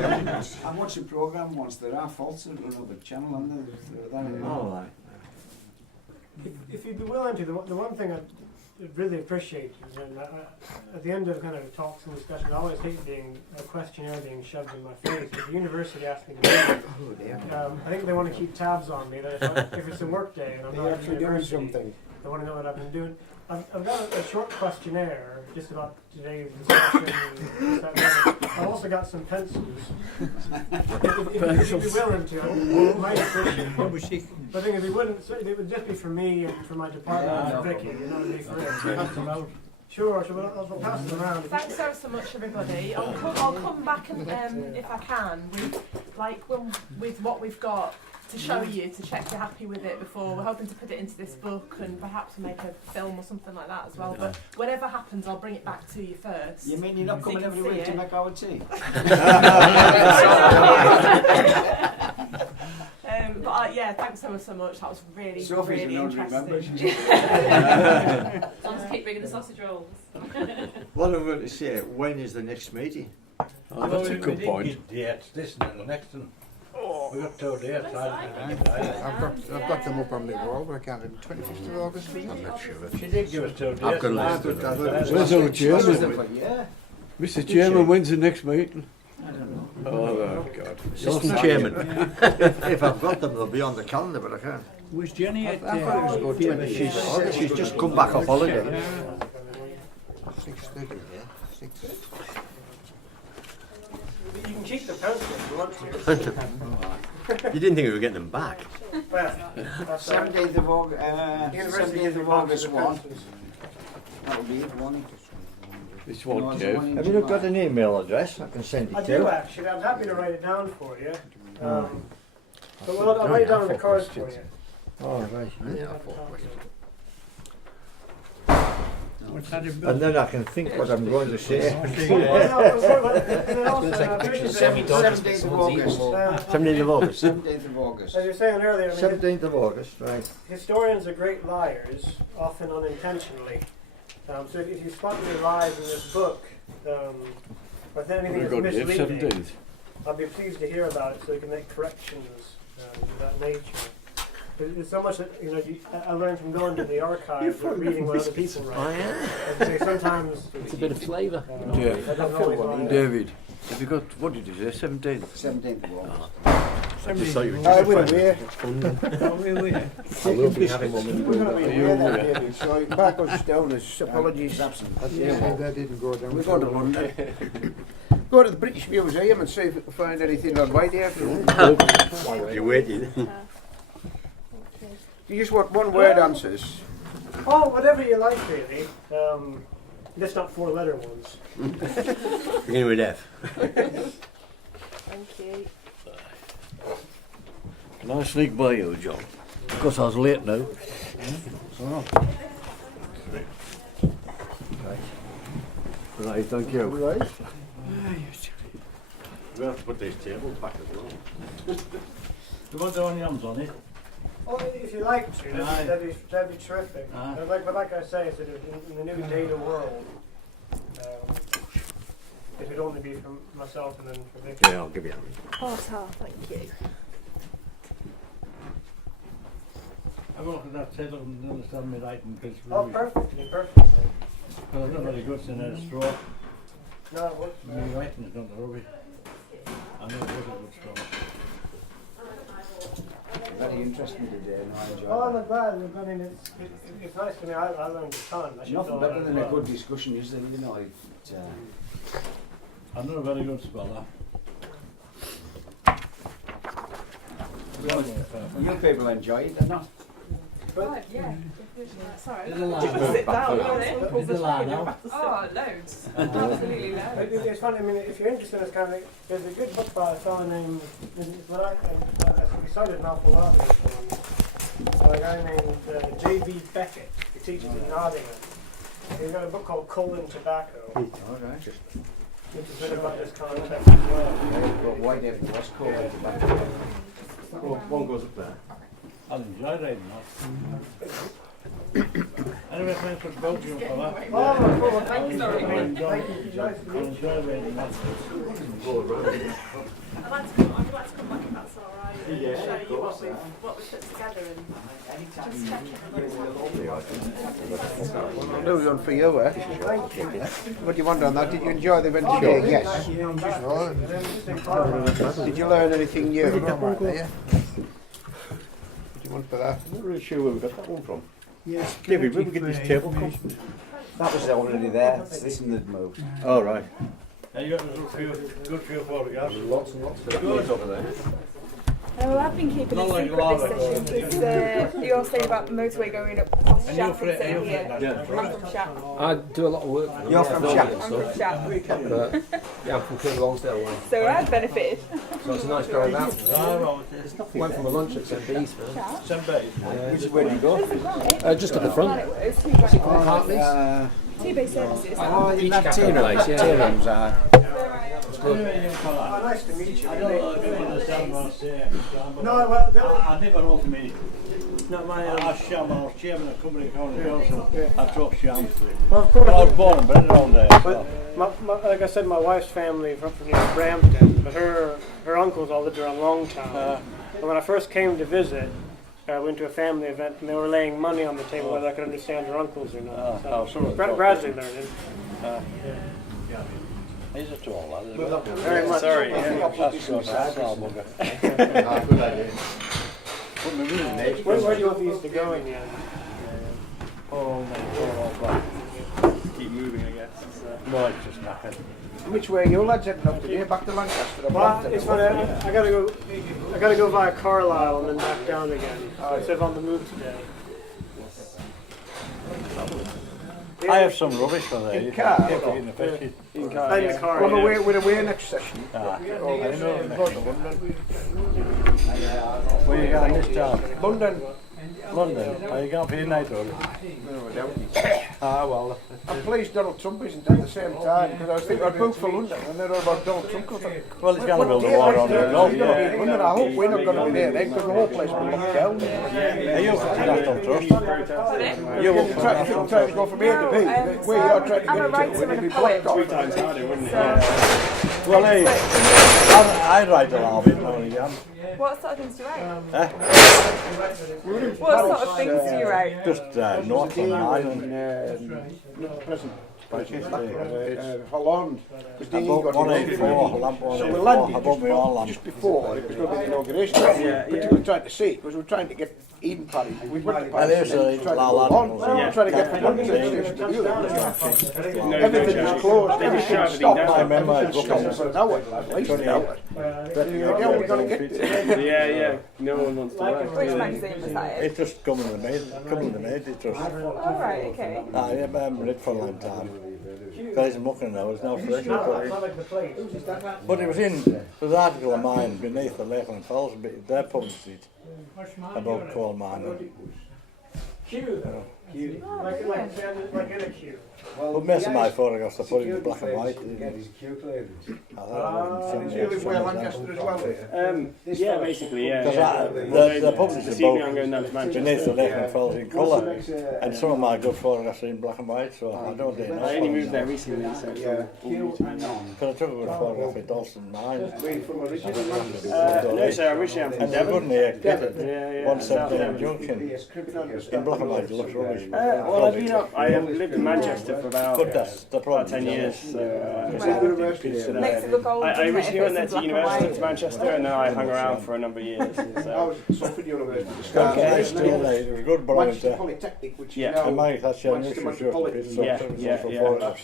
I watched a programme once. There are faults that run over the channel, and Oh, right. If you'd be willing to, the one thing I really appreciate is when at the end of kind of talks and discussions, I always hate being a questionnaire being shoved in my face. If the university asked me to do it, I think they want to keep tabs on me. That if it's a work day and I'm not at the university, they want to know what I've been doing. I've got a short questionnaire just about today's discussion. And I've also got some pencils. if you'd be willing to, I might appreciate it. But I think if you wouldn't, it would just be for me and for my department and Vicky, you know, it'd be for it. Sure, so I'll pass them around. Thanks so much, everybody. I'll come back and if I can with what we've got to show you, to check you're happy with it before. We're hoping to put it into this book and perhaps make a film or something like that as well. But whatever happens, I'll bring it back to you first. You mean you're not coming every week to make our tea? But yeah, thanks so much. That was really, Sophie's really interesting. I'll just keep bringing the sausage rolls. What I'm going to say, when is the next meeting? Oh, that's a good point. Yeah, it's this and the next one. We got 2 days. I've got them up on the wall, but I can't remember. 25th of August, was it? I'm not sure. She did give us 2 days. I've got a list of them. Where's our chairman? Yeah. Mr. Chairman, when's the next meeting? I don't know. Oh, God. Assistant Chairman. If I've got them, they'll be on the calendar, but I can't. Was Jenny at... I thought it was about 25th. She's just come back off holiday. 6:30, yeah. 6. You can keep the pencils if you want to. You didn't think we were getting them back? Well, that's 17th of August, University 17th of August 1. pencils. That'll be it, won't it? It's what, No, it's Jeff? one in Have you not July. got an email address? I can send it I to do you. actually. I'm happy to write it down for you. But thought well, I'll you write it had down on the four cards for questions. you. Oh, right. Yeah, what's that about? And then I can think what I'm going to say. Seventeenth of August. 17th of August. 17th of August. As you were saying earlier, I mean, 17th of August, right. historians are great liars, often unintentionally. So if you spot any lies in this book, or if anything We've is got Jeff misleading, 17th. I'll be pleased to hear about it so we can make corrections of that nature. It's so much that I learned from going to the archives and reading what other people write. And say sometimes It's a bit of flavour. that doesn't always line up. David, have you got, what did you say, 17th? 17th of August. I just thought you were I just will finding be. it fun then. Oh, I will be having one when We're we going to go be back. away then, David, so back us down as apologies. Absent. That didn't go down. We go to London. Go to the British Museum and see if we can find anything on Whitehaven. While you're waiting. You just want one word answers. Oh, whatever you like, really. Just not 4-letter ones. Beginning with F. Thank you. Can I sneak by you, John? Because I was late now. Right, thank you. Right. We have to put these tables back as well. You want the onions on it? Oh, if you like to, Aye. that'd be terrific. Aye. But like I say, sort of in the new data world, it would only be for myself and then for Vicky. Yeah, I'll give you that. Oh, thank you. I look at that table and understand me writing because Oh, perfectly. I'm not very good in a straw. No, what? My writing is not rubbish. I know it was a good straw. Very interesting today, and I enjoyed Oh, it. not bad. I mean, it's nice for me. I learned a ton. I should Nothing know better that than as a well. good discussion, is there? You know, I'm not a very good speller. you people enjoy it, or not? Right, yeah. Sorry. Is it loud? Just sit down. Is it loud now? Oh, loads. Absolutely loads. It's funny. I mean, if you're interested in this kind of thing, there's a good book by a fellow named. He cited an awful lot of these ones. By a guy named J.B. Beckett, who teaches in Nottingham. He's got a book called Coal and Tobacco, All right. which is a bit about this context as well. But Whitehaven was cold at the back. One goes up there. I'll enjoy reading that. Anyway, thanks for Belgium for that. Oh, cool. Thank you. I'll Sorry. enjoy Nice to meet you. reading that. I'd like to come back if that's all right. And Yeah, show of you course, what we put together and just check it. I'll do one for you, eh? What do you want on that? Did you enjoy the event today? Yes. Did you learn anything new? What do you want for that? I'm not really sure where we got that one from. Yes, David, where we get this table from? That was already there. This one had moved. Oh, right. Yeah, you got a good few photographs. Lots and lots. Good over there. Well, I've been keeping Not a like secret Laura, this session because you're saying about the motorway going up past And you're Shap from and sitting here. yeah. I'm from Shap. I do a lot of work. You're from Shap. I'm from Shap. But, yeah, I'm from King Lonsdale way. So I've benefited. So it's a nice drive out. Ah, well, Went from a lunch at St B's first. St. B's. Which is where did you go? Just at the front. Hartley's. Two-bay services. Oh, in that cafe tea room. place, yeah. Tea rooms are. Oh, nice to meet you. I don't understand what I say. No, well, I never ultimately. not my. I was chairman of Company County Council. I talk sham. Well, of course. I was born and bred around there. So. But like I said, my wife's family from near Brampton, but her uncles all lived around Longtown. And when I first came to visit, I went to a family event and they were laying money on the table whether I could understand her uncles or not. So gradually learning. He's a tall lad. Very much. Sorry. That's good. Good idea. Where do you want these to go in the end? Keep moving, I guess. No, it's just knackered. Which way are you lads heading up today? Back to Lancaster or Well, Brampton? it's funny. I gotta go via Carlisle and then back down again. So I'm on the move today. I have some rubbish for there. In car? In the fishes. In the car, Well, yeah. we're away next session. Where you going this time? London. London. Are you going for your night or? No, I doubt it. Well. I'm pleased Donald Trump isn't at the same time, because I was thinking I'd book for London and they're all about Donald Trump. Well, he's going to build a wall on the Gulf. He's going to be in London. I hope we're not going to be there then, because the whole place will lock down. Are you for the National Trust? You You're trying to go from A to B. Where you are trying to get to, it'll be blocked off. Well, hey, I write a lot of it now and again. What sort of things do you write? What sort of things do you write? Just North on Ireland. Present. Holland. About 184, lamp So we 184, landed above my own lamp. just before it was going to be the inauguration. Particularly trying to see, because we were trying to get Eden Paddy. We went to Paris and we tried to go on. We were trying to get from one train station to the other. Everything was closed, everything stopped. I remember I It was stopped for an hour, at least an hour. Yeah, we're going to get there. Yeah. No one wants to work. Which magazine was that in? It's just coming to me. It's just. Oh, right, okay. I haven't read for a long time. Guys, mucking now, it's now fresh. But it was in, there's an article of mine beneath the Lakeland Fells, their published it about coal mining. Like in a queue. But most of my photographs are put in black and white. You live where Lancaster as well? Yeah, basically, yeah. Because the published This a evening I'm going down to book Manchester. beneath the Lakeland Fells in colour, and some of my good photographs are in black and white, so I don't do I only moved there recently, so it's all because I took a good photograph of Dalston Mine. no, sir, originally I'm from And they're good Devon. near Yeah. 117 Junction. In black and white, it looks rubbish. Well, I've been up, I lived in Manchester for about But that's the problem. 10 years, so Makes it look old, I doesn't it, originally if went there it's to in black and university white? to Manchester, and then I hung around for a number of years. I So. was at Suffolk University to Okay, start. it's still there. It was good, but I went Manchester there. Polytechnic, which is Yeah. now And Mike, that's your Manchester initial Metropolitan. shirt.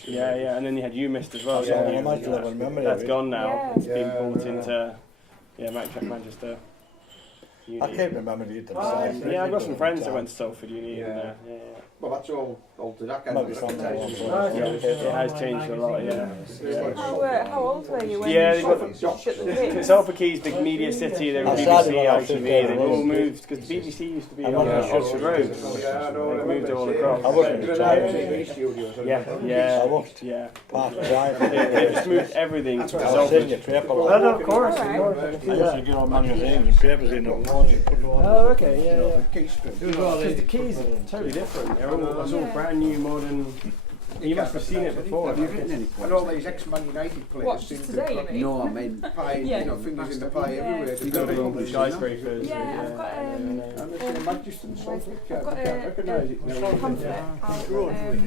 Yeah, and then you had UMIST as well. So I might still have a memory That's of it. gone now. Yeah. It's been bought into Manchester. Uni. I can't remember the time. Yeah, I've got some friends that went to Salford Uni. Yeah. And, Well, that's all to that kind Might be of something reputation. it has changed a lot, yeah. How old were you when Yeah, you they've got shut the pits? Salford Quay's big media city, they were I started BBC, when I was ITV, 15, they've all moved, because the BBC used to be on Oxford Road. Yeah, I know. They've moved all across. I wasn't There are retired. TV studios. Yeah, I walked yeah. past the drive. They just moved everything to I was Salford. sitting at paper. Oh, no, of course. I used to get on magazines and papers in the morning. Put them on. Oh, okay, yeah. Keystone. Because the keys are totally different. It's all brand new, modern. You must have seen it before. Have you written any And all these ex-Man United players What, seem to today, have you got mean? No, I mean, pie, Yeah. you know, fingers in the pie everywhere. You got all the skyscrapers. Yeah, I've got And it's in Manchester and Salford. I've got I can't recognise it. a pamphlet out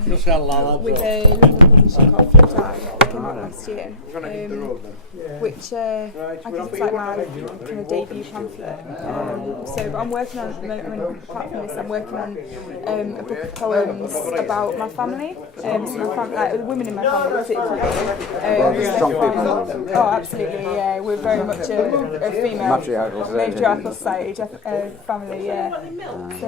Just had a lot with a London publishing called Flip Time that came out last year, We're going to hit the road then. which I guess it's like my kind of debut pamphlet. But I'm working on, apart from this, I'm working on a book of poems about my family, so my like the women in my family particularly. Oh, absolutely, yeah. We're very much a female matriarchal society, family, yeah. So,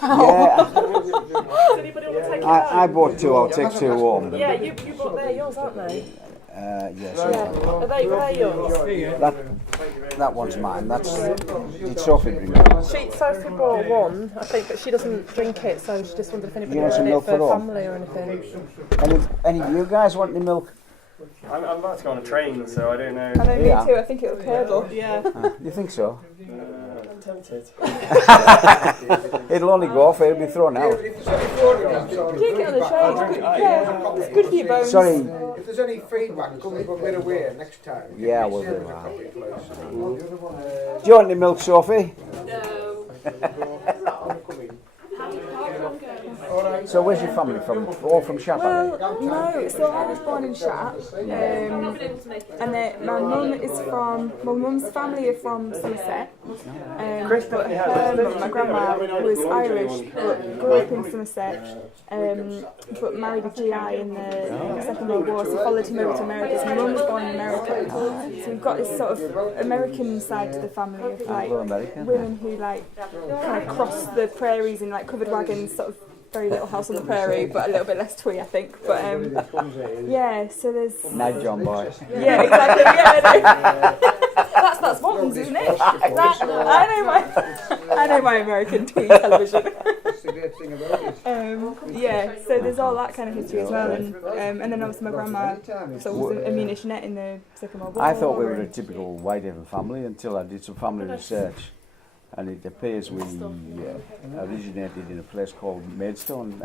wow. Does anybody want to take I bought two, I'll take two home. Yeah, you bought they're yours, aren't they? Yes. Are they yours? That one's mine. Did Sophie bring it? Sophie bought one, I think, but she doesn't drink it, so she just wondered if anybody You want some wanted it milk for for all? family or anything. Any of you guys want any milk? I'm about to go on a train, so I don't know. I know, me too, I think it'll curdle. Yeah. You think so? I'm tempted. It'll only go off, it'll be thrown out. Drink it on the train, it's good, yeah, it's good for your bones. Sorry. If there's any feedback coming from we're away next time. Yeah, we'll do that. Do you want any milk, Sophie? No. So where's your family from? All from Shap, are they? Well, no, so I was born in Shap, and my mum's family are from Somerset, but my grandma was Irish, but grew up in Somerset, but married a GI in the Second World War, so followed him over to America. So my mum was born in America, so we've got this sort of American side to the family of like women who like kind of cross the prairies in like covered wagons, sort of very little house on the prairie, but a little bit less twee, I think. But yeah, so there's. Night John boy. Yeah, exactly. Yeah, that's Walton's, isn't it? I know my American twee television. That's the great thing about it. Yeah, so there's all that kind of history as well, and then obviously my grandma was a munitionette in the Second World War. I thought we were a typical Whitehaven family until I did some family research, and it appears we originated in a place called Maidstone.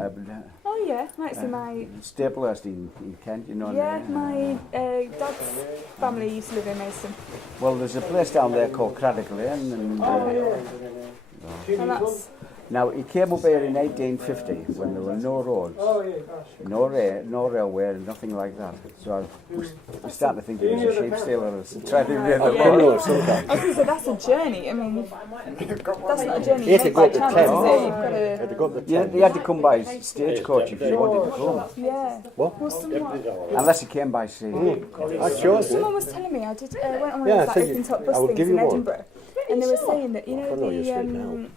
Oh yeah, actually my Staplehurst in Kent, you know. Yeah, my dad's family used to live in Maidstone. Well, there's a place down there called Craddock Lane, and So that's now it came up here in 1850 when there were no roads, no railway, nothing like that. So we started to think it was a sheep stealer trying to invade the road. I was going to say that's a journey. I mean, that's not a journey You you had to make go by up the chance, Thames. is it? You've got to. You had to come by stagecoach if you wanted to come. Yeah. What? Well, someone Unless you came by sea. Someone was telling me, I went on one of those like open top bus things in Edinburgh, and they were saying that, you know, the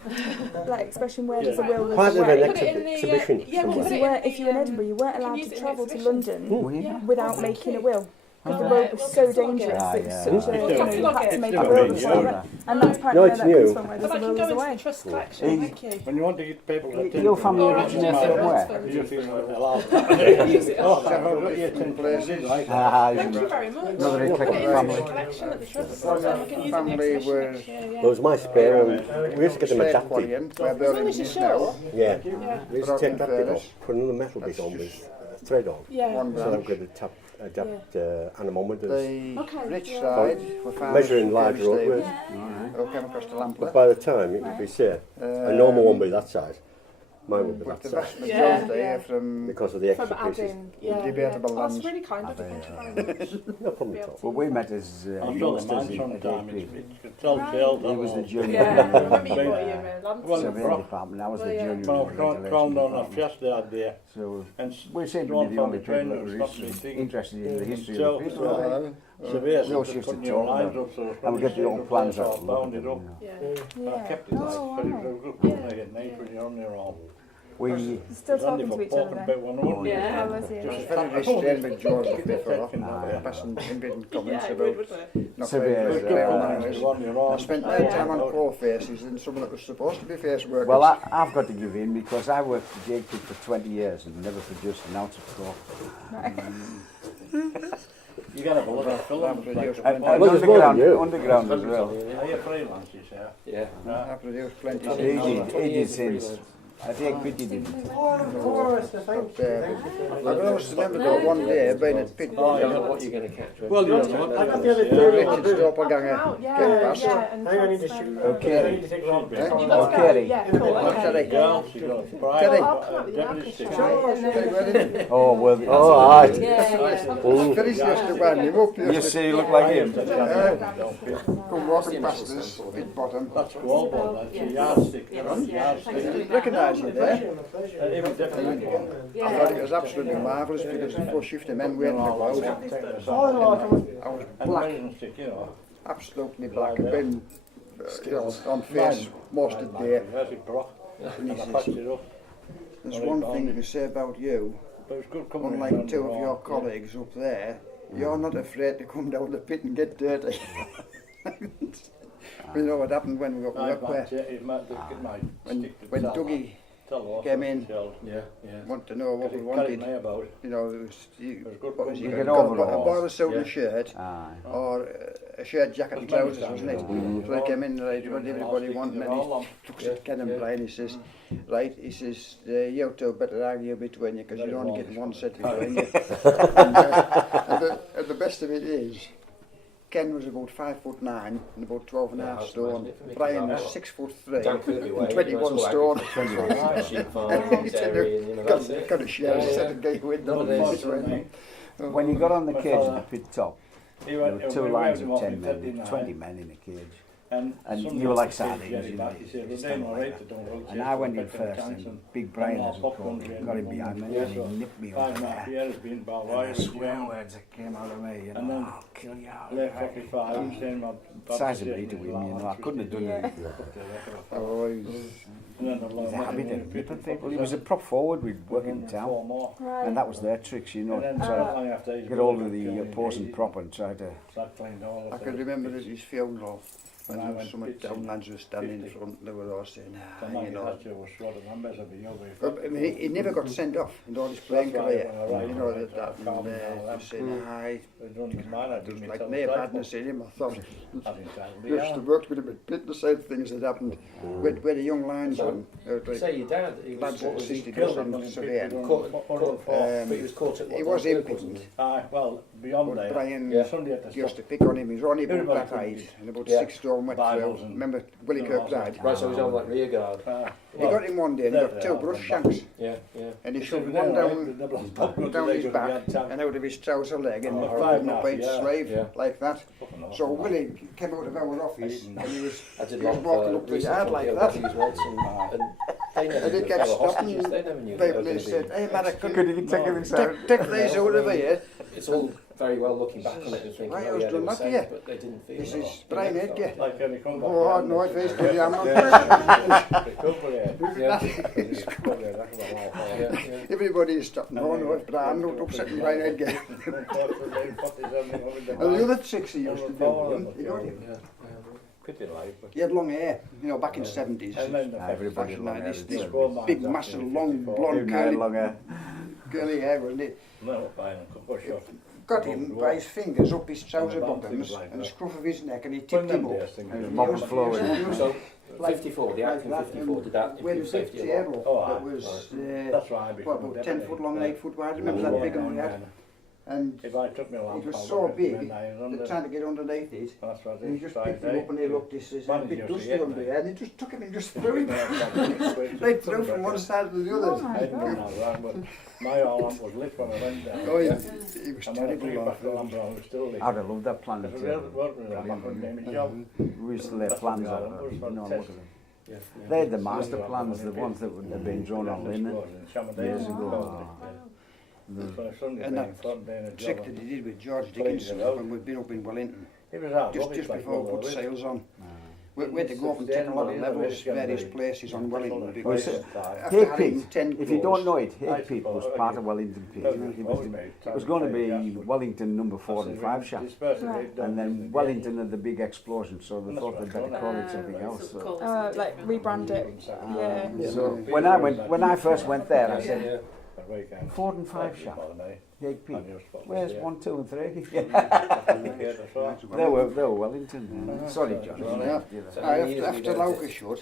like expression where there's a will, there's Part a of an way. exhibition Because if you were in Edinburgh, you weren't allowed to travel to London without making a will. Because the road was so dangerous, it was such a, you know, you had to make a will before you went. And that's apparently where that comes from, where there's a will, there's a way. Trust collection, thank you. When you want to get people to Your family originates from where? You feel allowed. Oh, I've got you 10 places. Thank you very much. Another eclectic family. Collection at the trust, so we can use it in the Family exhibition were next year, yeah. Well, it was my spare one. We used to get them adapted. Where As long Berlin as you're is now. sure. Yeah. Yeah. We used to take that bit off, put another metal bit on with thread on. Yeah. So I'm going to adapt anemometers. The rich side were found measuring large roadways. All came across the Lamp. But by the time it would be, say, a normal one be that size, mine would be that the size. vast majority from Because of the extra From pieces. adding, yeah. debatable Oh, that's lands. really kind of you, thank you very much. No problem at all. Well, we met as I'm sure the man youngsters in sometime, ADP. it's tell tales. He was the junior Yeah, I remember you in got the your surveying department. I was the junior in the When I was ventilation crawling down that department. fiesta out there, So and we seem to one be the only from the people train that was stopped me are thinking. interested in the history So, of the people. surveyors We all just used to putting your talk lines about up, so it. And we get the old plans out. I bound it up. Yeah. I kept it like, but it was a good company at night when you're on your own. We Still talking to each other then. Yeah. Oh, was he? It was very restrained with Joseph before, passing in comments about not very good. I spent my time on core faces and some that was supposed to be face workers. Well, I've got to give in because I worked for JQ for 20 years and never produced an ounce of core. You got to have a lot of films. And underground as well. Are you freelancers, yeah? I produced plenty. He did since. I think Pity did. I can always remember that one day being at Pit. Oh, you know what you're going to catch. Well, you know, I got the other Richard's doppelganger Yeah, get past. yeah, and I need to shoot. Okay. I need to take a long break. You got Kerry. Yeah, cool, okay. girls, you got Kerry. I'll come up with the orchestra. Oh, well. Oh, aye. Yeah. Ferris used to wind him up. You see, you look like him. Come walking past us, pit bottom. That's global, that's a yardstick. Didn't recognise you there. I thought it was absolutely marvellous because the 4 shifty men waiting to go out. I was black, absolutely black. I've been on face most of the day. And he says, there's one thing to say about you, unlike 2 of your colleagues up there, you're not afraid to come down the pit and get dirty. You know what happened when we got work where? When Dougie came in, want to know what we wanted. You know, it was you got a bottle suit and a shirt, or a shirt, jacket and trousers, wasn't it? So they came in, right, what did everybody want? And then he looks at Ken and Brian, he says, right, he says, you two better argue between you because you're only getting one set between you. and the best of it is, Ken was about 5'9" and about 12.5 stone. Brian was 6'3" and 21 stone. Got a share, he said, "Get you in the When you got on the cage at the pit top, there were 2 lines of 10 men, 20 men in a cage. And you were like sardines, you know. And I went in first, and Big Brian, as we called him, got him behind me, and he nipped me over there. And the swear words that came out of me, you know, I'll kill you. Size of me to him, you know, I couldn't have done it. Oh, he was a habit of nipping people. He was a prop forward we'd work in town, and that was their tricks, you know, to get hold of the opposing prop and try to... I can remember at his funeral, when there was some downlands were standing in front, they were all saying, you know. But, I mean, he never got sent off in all his playing career, you know, that and just saying, there was like no badness in him, I thought. Used to work with him at Pitt, the same things that happened with the young linesmen. Say your dad, he lads that was assisted killed us in Surveyor. but he was caught at He was impudent. Well, beyond But there, Brian yeah. used to pick on him. He was only about that height and about 6 stone wet through. Remember Willie Kirk died? Right, so he's on like rear guard. He got him one day and he got 2 brush shanks. Yeah, yeah. And he shoved one down his back and out of his trouser leg and holding up by his slave like that. So Willie came out of our office and he was walking up the yard like that. And he kept stopping people and said, hey man, take these out of here. It's all very well looking back on it and thinking, I oh was yeah, they done were that safe, here. but they didn't feel This it. is Brian Edgar. Oh, I know if he's to the Everybody is stopping. Oh no, if Brian not upsetting Brian Edgar. And the other tricks he used to do, he got him. He had long hair, you know, back in the 70s. Everybody had long hair. This big, massive, long, blonde, curly hair, wasn't it? Got him by his fingers up his trouser bottoms and the scruff of his neck, and he tipped him up. And mop and floor. So 54, the Act in 54 did that improve safety a lot. That was what, about 10 foot long, 8 foot wide. Remember that big one we had? And it was so big that trying to get underneath it, and he just picked him up and he looked, he says, a bit dusty under here, and he just took him and just threw him right through from one side to the other. My arm was lit when I went down. Oh yeah, he was terrible. I'd have loved that plan. We used to lay plans out, you know, they had the master plans, the ones that would have been drawn on linen years ago. And that trick that he did with George Dickinson when we'd been up in Wellington, just before we put sails on. We had to go up and take a lot of levels, various places on Wellington, because after having 10 if you don't know it, Hague Pit was part of Wellington Pit. It was going to be Wellington number 4 and 5 shaft, and then Wellington had the big explosion, so they thought they'd better call it something else. So. Like rebrand it. Yeah. So when I first went there, I said 4 and 5 shaft. Hague Pit. Where's 1, 2 and 3? They were Wellington. Sorry, John. After Lauker shut,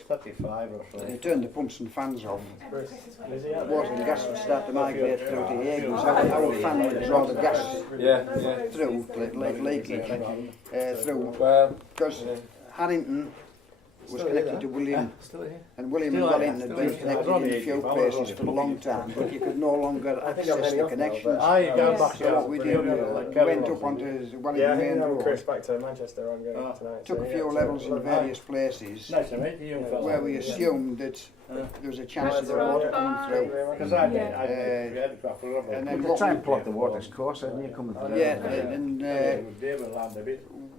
they turned the pumps and fans off. Water and gas would start to migrate through to Hague. Our fan would draw the gas through, like leakage through. Because Harrington was connected to William, and William and Wellington had been connected in a few places for a long time, but you could no longer access the connections. So we went up onto the Wellington main road, back to Manchester, I'm going tonight. took a few levels in various places where we assumed that there was a chance of the water coming through. And then we try and plot the water's course, and you come through. Yeah, and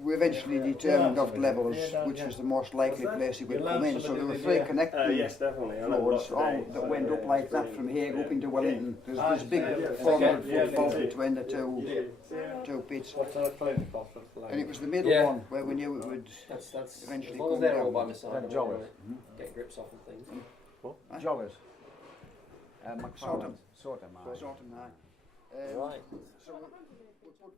we eventually determined off levels which was the most likely place he would come in. So there were 3 connecting floors that went up like that from here up into Wellington. There's this big 400-foot fault between the two pits. And it was the middle one where we knew it would eventually come down. Joggers. Get grips off and things. Joggers. Sort of. Sort of. Right. So we put